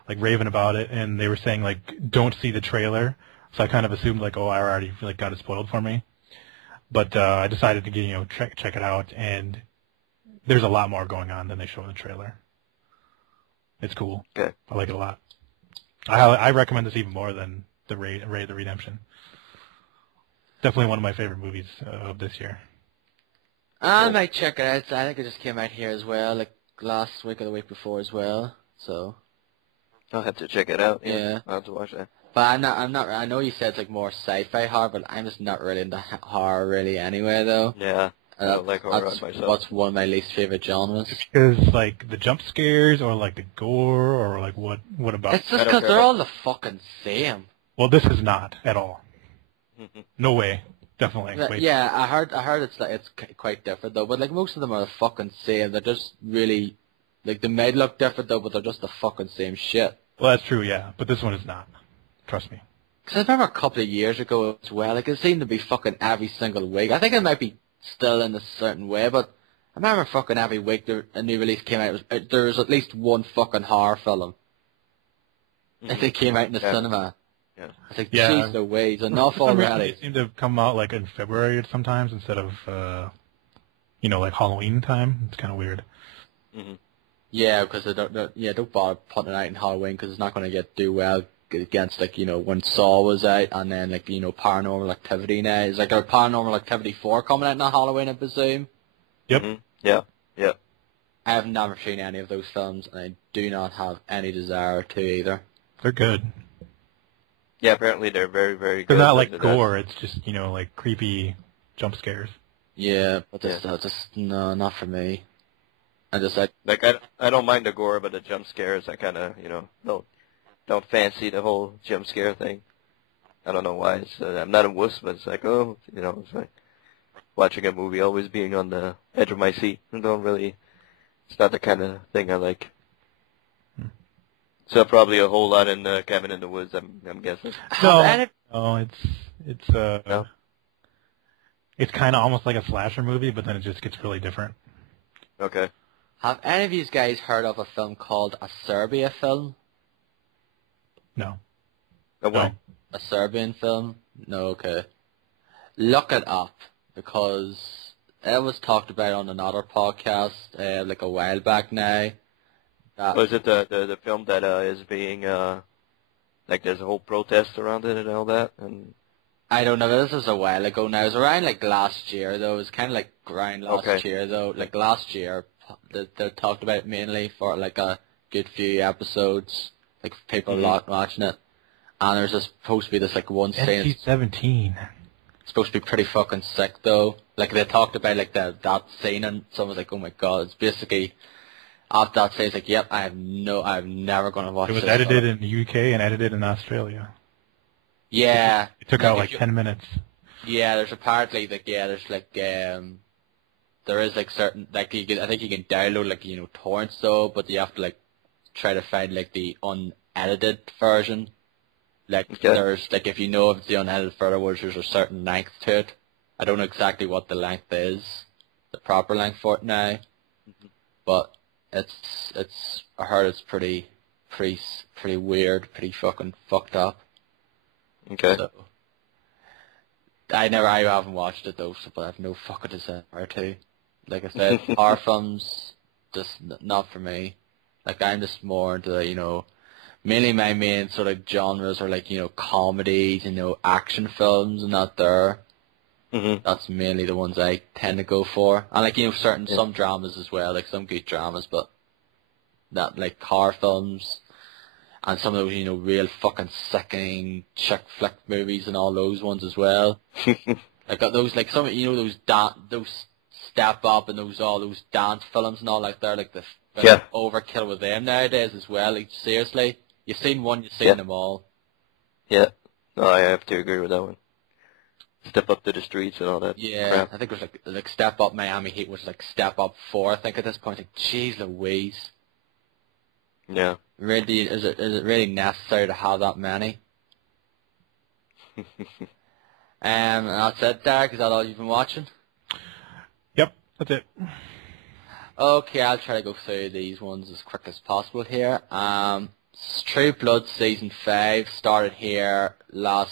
like raving about it, and they were saying like, don't see the trailer. So I kind of assumed like, oh, I already like got it spoiled for me. But I decided to check it out, and there's a lot more going on than they show in the trailer. It's cool. Good. I like it a lot. I recommend this even more than the Raid the Redemption. Definitely one of my favorite movies of this year. I might check it out. I think it just came out here as well, like last week or the week before as well. So I'll have to check it out. Yeah. I'll have to watch that. But I'm not. I know you said it's like more sci-fi horror, but I'm just not really into horror really anyway, though. Yeah. I don't like horror myself. What's one of my least favorite genres. Because like the jump scares or like the gore or like what about? It's just because they're all the fucking same. Well, this is not at all. No way. Definitely. Wait. Yeah, I heard it's quite different though. But like most of them are the fucking same. They're just really like they may look different though, but they're just the fucking same shit. Well, that's true, yeah. But this one is not. Trust me. Because I remember a couple of years ago as well, like it seemed to be fucking every single week. I think it might be still in a certain way, but I remember fucking every week a new release came out. There was at least one fucking horror film. That they came out in the cinema. Yeah. I was like, jeez Louise, enough already. They seem to come out like in February sometimes instead of, like Halloween time. It's kind of weird. Mm-hmm. Yeah, because they don't bother putting it out in Halloween because it's not going to do well against like when Saw was out and then like Paranormal Activity now. Is like our Paranormal Activity 4 coming out on Halloween, I presume. Yep. Mm-hmm. Yeah. Yeah. I have never seen any of those films, and I do not have any desire to either. They're good. Yeah, apparently they're very, very good. They're not like gore. It's just like creepy jump scares. Yeah, but just no, not for me. I don't mind the gore, but the jump scares I kind of don't fancy the whole jump scare thing. I don't know why. I'm not a wuss, but it's like it's like watching a movie, always being on the edge of my seat. It's not the kind of thing I like. So probably a whole lot in Cabin in the Woods, I'm guessing. No, it's kind of almost like a slasher movie, but then it just gets really different. Okay. Have any of you guys heard of a film called A Serbia Film? No. A what? A Serbian film? No, okay. Look it up, because it was talked about on another podcast like a while back now. Was it the film that is being like there's a whole protest around it and all that? And I don't know. This is a while ago now. It was around like last year though. It was kind of like around last year though. Like last year, they talked about it mainly for like a good few episodes. Like people watching it, and there's supposed to be this like one scene. NC-17. It's supposed to be pretty fucking sick though. Like they talked about like that scene, and someone was like, "Oh my god!" It's basically after that scene, it's like, "Yep, I'm never gonna watch." It was this edited in the UK and edited in Australia. Yeah, it took out like 10 minutes. Yeah, there's apparently like there's like there is like certain like I think you can download like torrents though, but you have to like try to find like the unedited version. Like there's like if it's the unedited version, there's a certain length to it. I don't know exactly what the length is, the proper length for it now, but it's I heard it's pretty weird, pretty fucking fucked up. Okay. So, I haven't watched it though, but I have no fucking desire to. Like I said, horror films just not for me. Like I'm just more into mainly my main sort of genres are like comedies, action films, and that there. Mm-hmm. That's mainly the ones I tend to go for, and like some dramas as well, like some good dramas, but not like horror films. And some of those, real fucking sickening chick flick movies and all those ones as well. Like those, like some, those Step Up and those dance films and all like that, like the overkill with them nowadays as well. Like seriously, you've seen one, you've seen them all. Yeah, no, I have to agree with that one. Step Up to the Streets and all that. Yeah, crap. I think it was like Step Up Miami Heat was like Step Up 4. I think at this point, like jeez Louise. Yeah. Really, is it really necessary to have that many? That's it, Derek. Is that all you've been watching? Yep, that's it. Okay, I'll try to go through these ones as quick as possible here. True Blood Season 5 started here not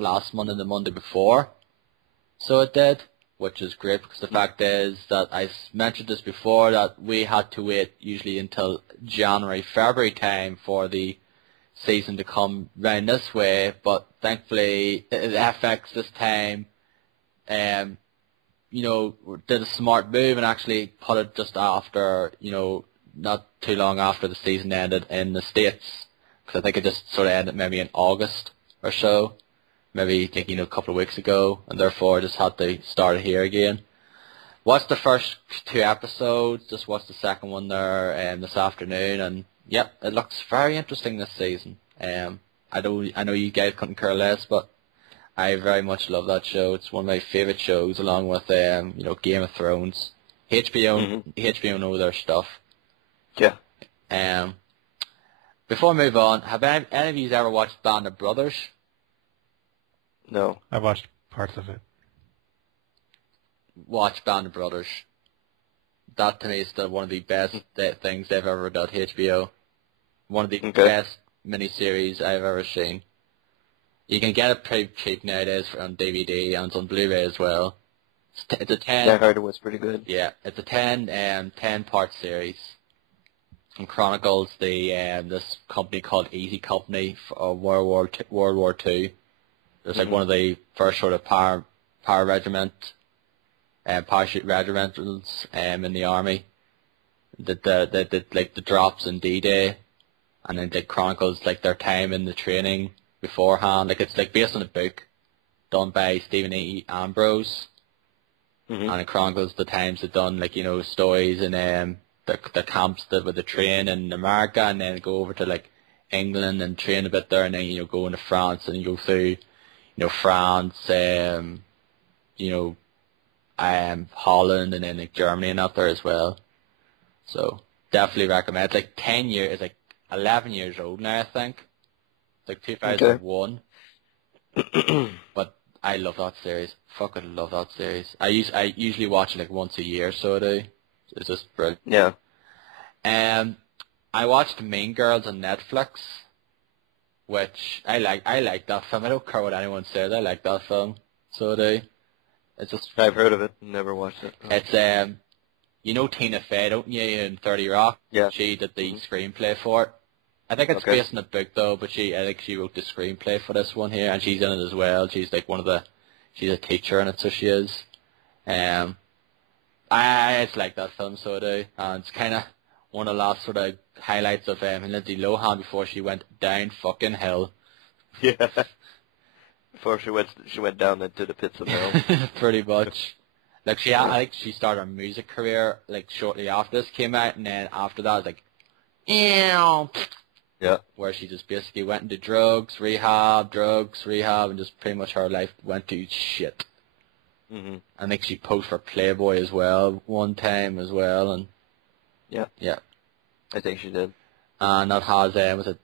last Monday, the Monday before. So it did, which is great because the fact is that I mentioned this before that we had to wait usually until January, February time for the season to come round this way, but thankfully FX this time did a smart move and actually put it just after, not too long after the season ended in the States. Because I think it just sort of ended maybe in August or so. Maybe, I think, a couple of weeks ago. And therefore I just had to start it here again. Watched the first 2 episodes. Just watched the second one there this afternoon. And, yep, it looks very interesting this season. I know you guys couldn't care less, but I very much love that show. It's one of my favourite shows, along with Game of Thrones. HBO know their stuff. Yeah. Before I move on, have any of you ever watched Band of Brothers? No. I've watched parts of it. Watch Band of Brothers. That to me is still one of the best things they've ever done. HBO. One of the best miniseries I've ever seen. You can get it pretty cheap nowadays on DVD and it's on Blu-ray as well. It's a 10. I heard it was pretty good. Yeah, it's a 10-part series. And chronicles this company called Easy Company for World War II. It was like one of the first sort of parachute regimentals in the army. That did like the drops in D-Day, and then it chronicles like their time in the training beforehand. Like it's like based on a book done by Stephen E. Ambrose, and it chronicles the times they've done like stories and the camps that with the train in America, and then go over to like England and train a bit there, and then go into France and you go through France, Holland, and then like Germany and out there as well. So definitely recommend. It's like 10 years. It's like 11 years old now, I think. It's like 2001. But I love that series. Fucking love that series. I usually watch it like once a year, so I do. It's just brilliant. Yeah. I watched Mean Girls on Netflix, which I like that film. I don't care what anyone says. I like that film, so I do. It's just I've heard of it. Never watched it. It's Tina Fey, don't you, in 30 Rock? Yeah. She did the screenplay for it. I think it's based on a book though, but I think she wrote the screenplay for this one here, and she's in it as well. She's like she's a teacher in it, so she is. I just like that film, so I do. And it's kind of one of the last sort of highlights of Lindsay Lohan before she went down fucking hell. Yeah. Before she went down into the pits of hell. Pretty much. Like I think she started her music career like shortly after this came out, and then after that, it's like, ew. Yeah. Where she just basically went into drugs, rehab, and just pretty much her life went to shit. I think she posed for Playboy as well one time as well, and yeah, I think she did. And that has Rachel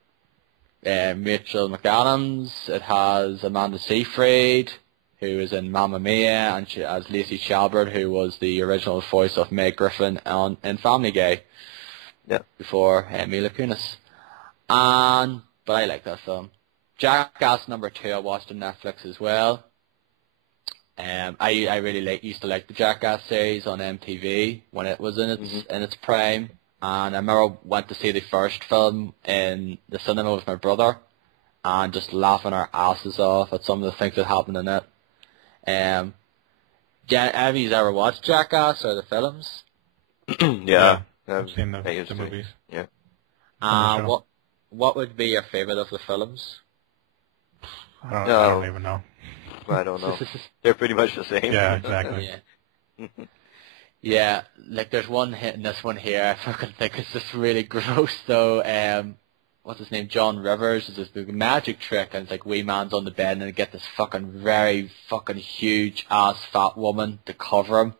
McAdams. It has Amanda Seyfried, who is in Mamma Mia, and she has Lacey Chabert, who was the original voice of Meg Griffin in Family Guy. Yeah. Before Mila Kunis. But I like that film. Jackass number 2 I watched on Netflix as well. I really used to like the Jackass series on MTV when it was in its prime, and I remember went to see the first film in the cinema with my brother, and just laughing our asses off at some of the things that happened in it. Have you ever watched Jackass or the films? Yeah, I've seen the movies. Yeah. What would be your favorite of the films? I don't even know. I don't know. They're pretty much the same. Yeah, exactly. Yeah, like there's one hit in this one here. I fucking think it's just really gross though. What's his name? John Rivers is this big magic trick, and it's like wee man's on the bed, and they get this fucking very fucking huge ass fat woman to cover him.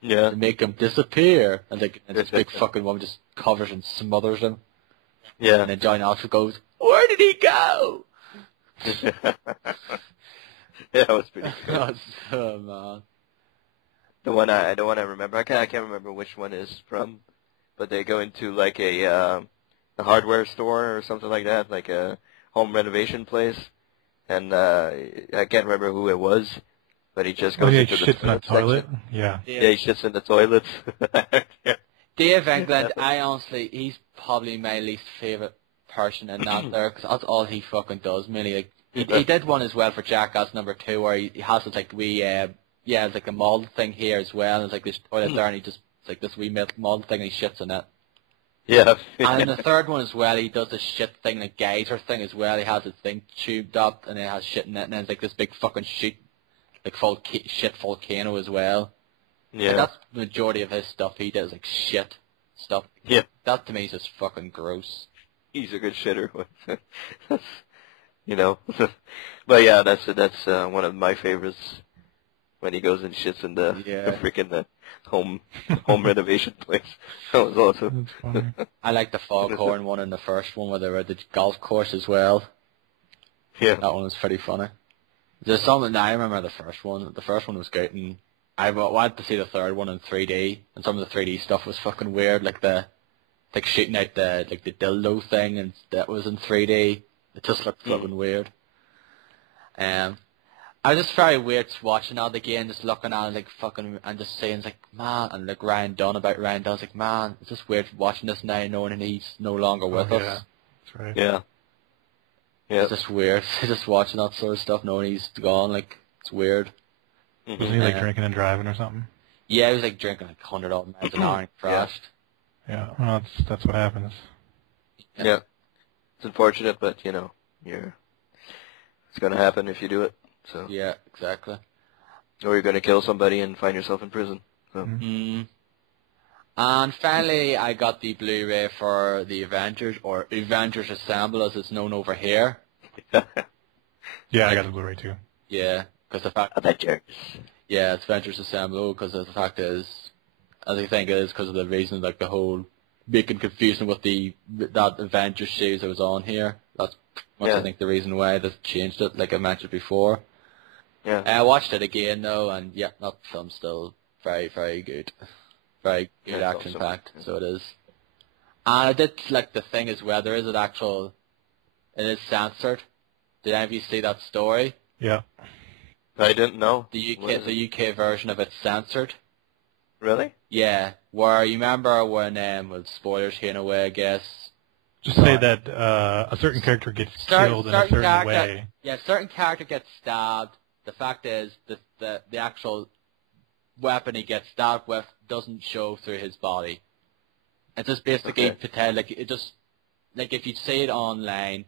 Yeah. To make him disappear, and this big fucking woman just covers and smothers him. Yeah. And then Johnny Knoxville goes, "Where did he go?" Yeah, that was pretty good. Oh man. The one I remember, I can't remember which one is from, but they go into like a hardware store or something like that, like a home renovation place, and I can't remember who it was, but he just goes into the toilet. Yeah. Yeah, he shits in the toilet. Yeah. Dave England, he's probably my least favorite person in that there, because that's all he fucking does, really. Like, he did one as well for Jackass number 2, where he has this like wee yeah, it's like a mold thing here as well. It's like this toilet there, and it's like this wee mold thing, and he shits in it. Yeah. And in the third one as well, he does this shit thing, the geyser thing as well. He has his thing tubed up, and it has shit in it, and then it's like this big fucking shit, like shit volcano as well. Yeah. Like, that's the majority of his stuff. He does like shit stuff. Yeah. That to me is just fucking gross. He's a good shitter. You know. But yeah, that's one of my favorites when he goes and shits in the freaking home renovation place. That was awesome. That's funny. I like the foghorn one in the first one where they were at the golf course as well. Yeah. That one was pretty funny. There's something I remember the first one. The first one was good, and I wanted to see the third one in 3D, and some of the 3D stuff was fucking weird, like shooting out the dildo thing, and that was in 3D. It just looked fucking weird. I was just very weird watching that again, just looking at it like fucking, and just saying like, man, and like Ryan Dunn, I was like, man, it's just weird watching this now, knowing he's no longer with us. Yeah, that's right. Yeah. Yeah. It's just weird, just watching that sort of stuff, knowing he's gone, like, it's weird. Was he like drinking and driving or something? Yeah, he was like drinking like 100 miles an hour and crashed. Yeah, well, that's what happens. Yeah. It's unfortunate, but you know, it's gonna happen if you do it. So. Yeah, exactly. Or you're gonna kill somebody and find yourself in prison. So. And finally, I got the Blu-ray for the Avengers, or Avengers Assemble as it's known over here. Yeah, I got the Blu-ray too. Yeah, because the fact... Avengers. Yeah, it's Avengers Assemble, because the fact is, as I think it is because of the reason, like the whole making confusion with that Avengers series that was on here. That's I think the reason why they changed it, like I mentioned before. Yeah. I watched it again though, and yeah, that film's still very, very good. Very good action packed, so it is. And I did like the thing as well, it is censored. Did any of you see that story? Yeah. I didn't know. The UK version of it's censored. Really? Yeah. Where you remember when with spoilers here in a way, I guess. Just say that a certain character gets killed in a certain way. Yeah, a certain character gets stabbed. The fact is the actual weapon he gets stabbed with doesn't show through his body. It's just basically pretend like it just like if you see it online,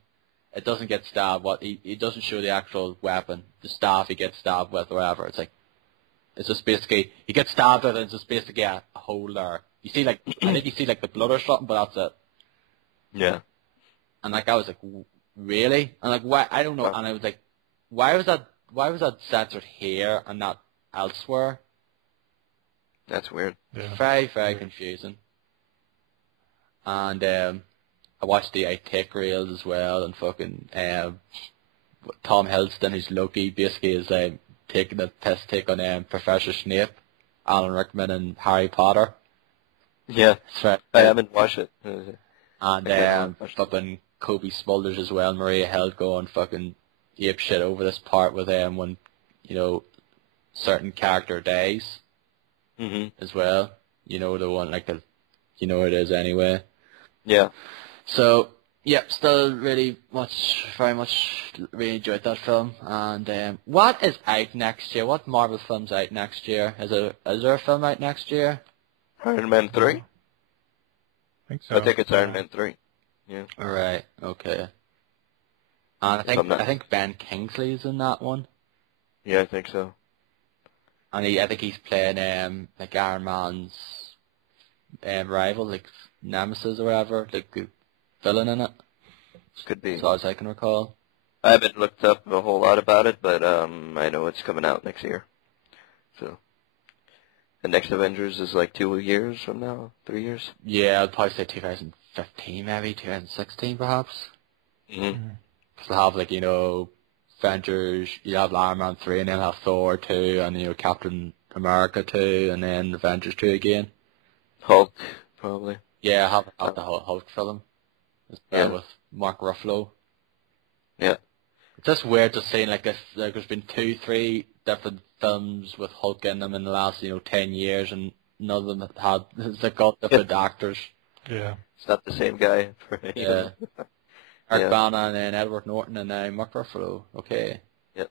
it doesn't get stabbed. It doesn't show the actual weapon, the staff he gets stabbed with, or whatever. It's just basically he gets stabbed with, and it's just basically a hole there. You see I think you see like the blood or something, but that's it. Yeah. And like I was like, really? And like why? I don't know. And I was like, why was that censored here and not elsewhere? That's weird. Yeah. Very, very confusing. And I watched the take reels as well, and fucking Tom Hiddleston, who's Loki, basically is taking the piss take on Professor Snape, Alan Rickman, and Harry Potter. Yeah, I haven't watched it. And fucking Kobe Smulders as well, Maria Hill going fucking ape shit over this part with when certain character dies. As well, the one like it is anyway. Yeah. So still very much really enjoyed that film. And what is out next year? What Marvel film's out next year? Is there a film out next year? Iron Man 3. I think so. I think it's Iron Man 3. Yeah. All right. Okay. And I think Ben Kingsley's in that one. Yeah, I think so. And I think he's playing like Iron Man's rival, like Nemesis or whatever, like the villain in it. Could be. As far as I can recall. I haven't looked up a whole lot about it, but I know it's coming out next year. So the next Avengers is like 2 years from now, 3 years. Yeah, I'd probably say 2015, maybe 2016, perhaps. Mm-hmm. Because they'll have Avengers, you have Iron Man 3, and then have Thor 2, and Captain America 2, and then Avengers 2 again. Hulk, probably. Yeah, have the Hulk film. With Mark Ruffalo. Yeah. It's just weird just seeing like this, like there's been 2-3 different films with Hulk in them in the last, 10 years, and none of them have got different actors. Yeah. It's not the same guy. Yeah. Eric Bana and then Edward Norton and now Mark Ruffalo. Okay. Yep.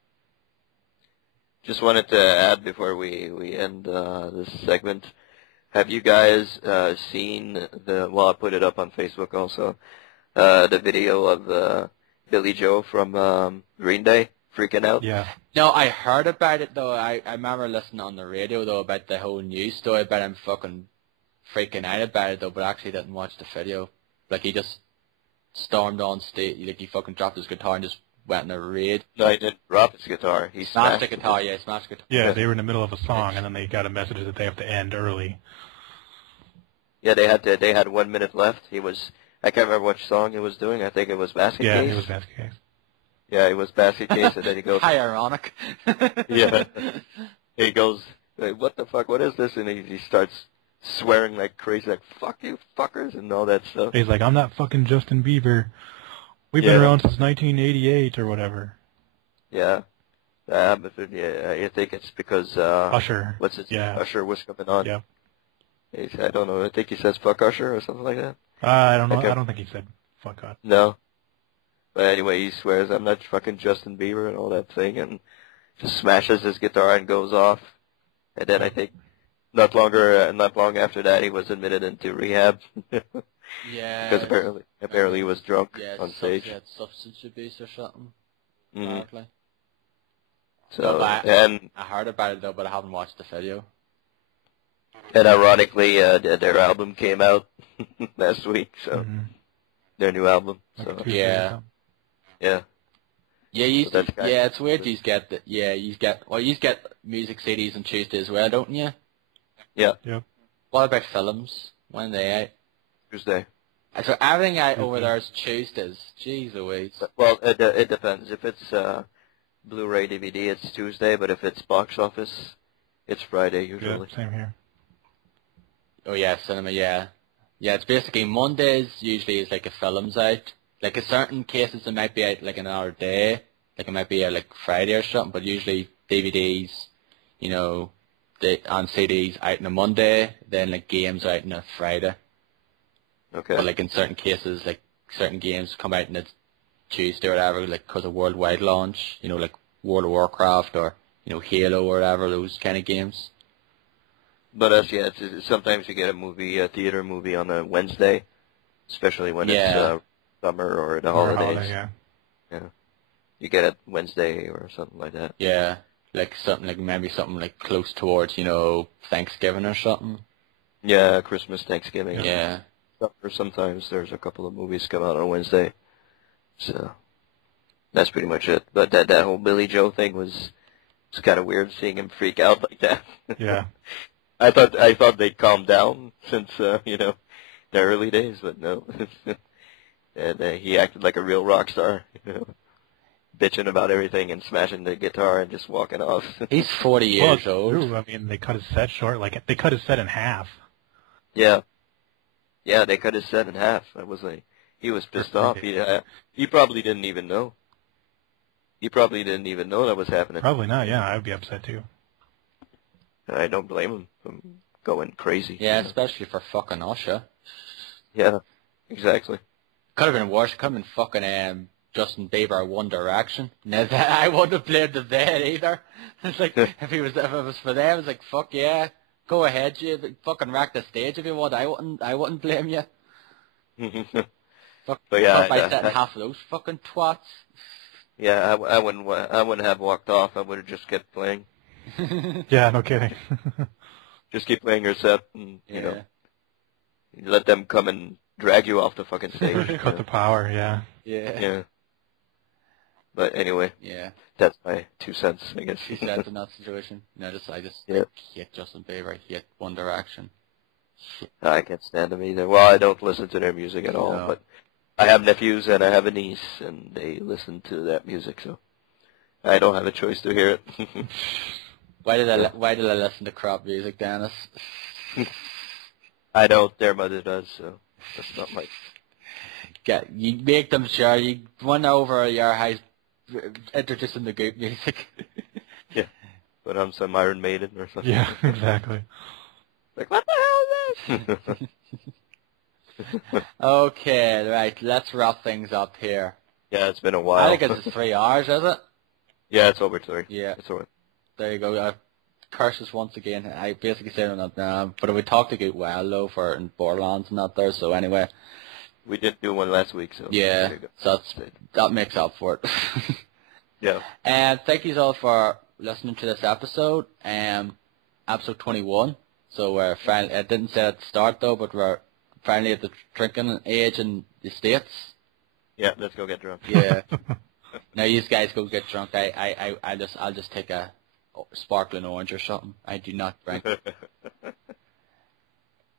Just wanted to add before we end this segment. Have you guys seen well, I put it up on Facebook also, the video of Billy Joe from Green Day freaking out? Yeah. No, I heard about it though. I remember listening on the radio though about the whole news story about him fucking freaking out about it though, but I actually didn't watch the video. Like he just stormed on stage, like he fucking dropped his guitar and just went in a raid. No, he didn't drop his guitar. He Smashed the guitar, yeah, smashed the guitar. Yeah, they were in the middle of a song, and then they got a message that they have to end early. Yeah, they had 1 minute left. I can't remember which song he was doing. I think it was Basket Case. Yeah, it was Basket Case. Yeah, it was Basket Case, and then he goes... How ironic. Yeah. He goes, like, what the fuck, what is this? And he starts swearing like crazy, like, fuck you, fuckers, and all that stuff. He's like, I'm not fucking Justin Bieber. We've been around since 1988 or whatever. Yeah. I think it's because... Usher. What's it? Yeah. Usher was coming on. Yeah. I don't know. I think he says fuck Usher or something like that. I don't know. I don't think he said fuck God. No. But anyway, he swears, I'm not fucking Justin Bieber and all that thing, and just smashes his guitar and goes off. And then I think not long after that, he was admitted into rehab. Yeah. Because apparently he was drunk on stage. He had substance abuse or something. Mm-hmm. Apparently. So, I heard about it though, but I haven't watched the video. And ironically, their album came out last week, so their new album. So yeah. Yeah. Yeah, it's weird. You get music CDs on Tuesday as well, don't you? Yeah. Yep. What about films? When are they out? Tuesday. So everything out over there is Tuesdays. Jeez Louise. Well, it depends. If it's Blu-ray DVD, it's Tuesday, but if it's box office, it's Friday usually. Yeah, same here. Oh yeah, cinema, yeah. Yeah, it's basically Mondays usually is like a film's out. Like in certain cases it might be out like another day. Like it might be out like Friday or something, but usually DVDs, on CDs out on a Monday, then like games out on a Friday. Okay. But like in certain cases, like certain games come out on a Tuesday or whatever, like because of worldwide launch, like World of Warcraft or, Halo or whatever, those kind of games. But sometimes you get a theater movie on a Wednesday, especially when it's summer or the holidays. Yeah. You get it Wednesday or something like that. Yeah, like maybe something like close towards, Thanksgiving or something. Yeah, Christmas, Thanksgiving. Yeah. Or sometimes there's a couple of movies come out on Wednesday. So that's pretty much it. But that whole Billy Joe thing was kind of weird seeing him freak out like that. Yeah. I thought they'd calm down since the early days, but no. And he acted like a real rock star, bitching about everything and smashing the guitar and just walking off. He's 40 years old. True. I mean, they cut his set short. Like they cut his set in half. Yeah. Yeah, they cut his set in half. He was pissed off. He probably didn't even know. He probably didn't even know that was happening. Probably not. Yeah, I would be upset too. I don't blame him from going crazy. Yeah, especially for fucking Usher. Yeah, exactly. Could have been worse. Could have been fucking Justin Bieber, One Direction. Now that I wouldn't have blamed them then either. It's like if it was for them, it's like fuck yeah, go ahead, you fucking rack the stage if you want. I wouldn't blame you. Fuck, but yeah, by setting half of those fucking twats. Yeah, I wouldn't have walked off. I would have just kept playing. Yeah, no kidding. Just keep playing your set, and you let them come and drag you off the fucking stage. Cut the power, yeah. Yeah. But anyway, that's my 2 cents, I guess. 2 cents in that situation. I just hate Justin Bieber. I hate One Direction. I can't stand them either. Well, I don't listen to their music at all, but I have nephews and I have a niece, and they listen to that music, so I don't have a choice to hear it. Why did I listen to crap music, Dennis? I don't. Their mother does, so that's not my... You make them sure. You run over your house, introducing the good music. Yeah. Put on some Iron Maiden or something. Yeah, exactly. Like, what the hell is this? Okay, right. Let's wrap things up here. Yeah, it's been a while. I think it's 3 hours, is it? Yeah, it's over 3. Yeah. It's over. there you go. Curses once again. I basically said I'm not, but we talked a good while though for in Borderlands and that there. So anyway, We did do one last week, so yeah, there you go. so that makes up for it. Yeah. And thank you all for listening to this episode, episode 21. So we're finally, I didn't say at the start though, but we're finally at the drinking age in the States. Yeah, let's go get drunk. Yeah. Now you guys go get drunk. I'll just take a sparkling orange or something. I do not drink.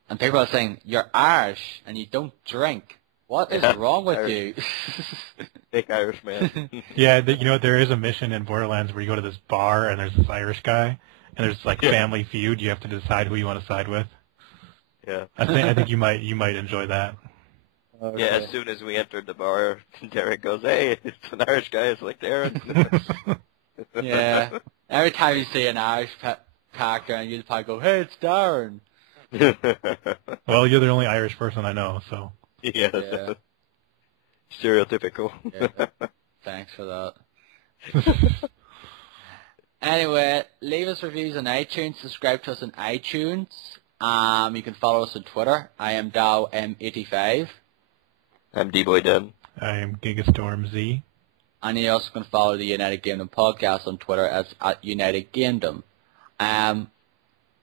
And people are saying, you're Irish and you don't drink. What is wrong with you? Big Irish man. Yeah, you know, there is a mission in Borderlands where you go to this bar and there's this Irish guy, and there's like Family Feud. You have to decide who you want to side with. Yeah. I think you might enjoy that. Okay. Yeah, as soon as we entered the bar, Derek goes, "Hey, it's an Irish guy." It's like Darren. Yeah. Every time you see an Irish character, and you probably go, "Hey, it's Darren." Well, you're the only Irish person I know, so. Yeah. Yeah. Stereotypical. Yeah. Thanks for that. Anyway, leave us reviews on iTunes. Subscribe to us on iTunes. You can follow us on Twitter. I am DowM85. I'm D-Boy Den. I am Gigastorm Z. And you also can follow the United Gamedom podcast on Twitter as @UnitedGamedom.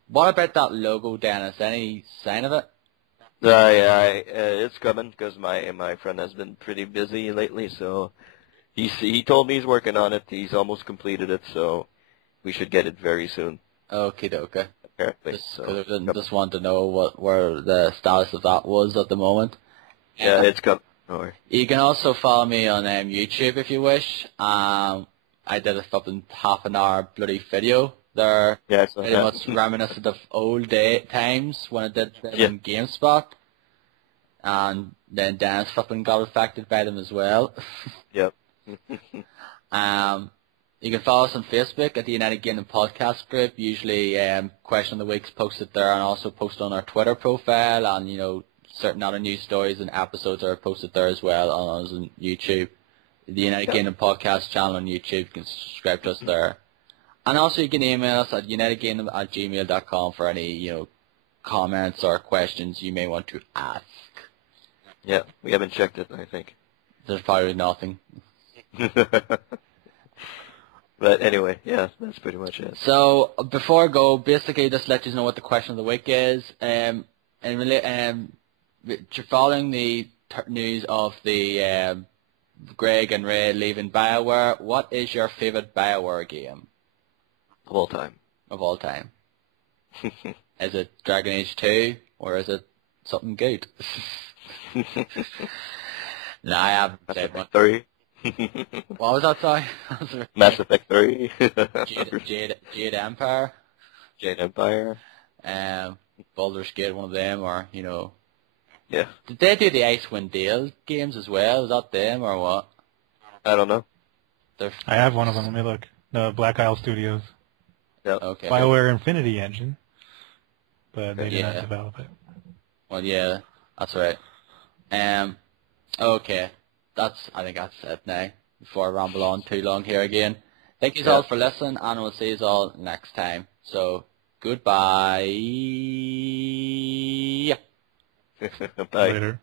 What about that logo, Dennis? Any sign of it? It's coming because my friend has been pretty busy lately. So he told me he's working on it. He's almost completed it, so we should get it very soon. Okie dokie. Apparently. Just want to know where the status of that was at the moment. Yeah, it's coming. Don't worry. You can also follow me on YouTube if you wish. I did a fucking half an hour bloody video there. Yeah, so Pretty much reminiscent of old times when I did in GameSpot. And then Dennis fucking got affected by them as well. Yep. You can follow us on Facebook at the United Gamedom Podcast Group. Usually, Question of the Week's posted there, and also posted on our Twitter profile, and, you know, certain other news stories and episodes are posted there as well on YouTube. The United Gamedom Podcast channel on YouTube, you can subscribe to us there. And also you can email us at unitedgamedom@gmail.com for any, you know, comments or questions you may want to ask. Yeah, we haven't checked it, I think. There's probably nothing. But anyway, yeah, that's pretty much it. So before I go, basically just let you know what the question of the week is. Following the news of the Greg and Ray leaving Bioware, what is your favorite Bioware game Of all time. of all time? Is it Dragon Age 2 or is it something good? No, I haven't said one. 3. What was that, sorry? Mass Effect 3. Jade Empire. Jade Empire. Baldur's Gate, one of them, or, you know. Yeah. Did they do the Icewind Dale games as well? Is that them, or what? I don't know. I have one of them. Let me look. No, Black Isle Studios. Yep. Okay. Bioware Infinity Engine. But they did not Yeah. develop it. Well, yeah, that's right. Okay. I think that's it now, before I ramble on too long here again. Thank you all for listening, and we'll see you all next time. So, goodbye. Bye. Later.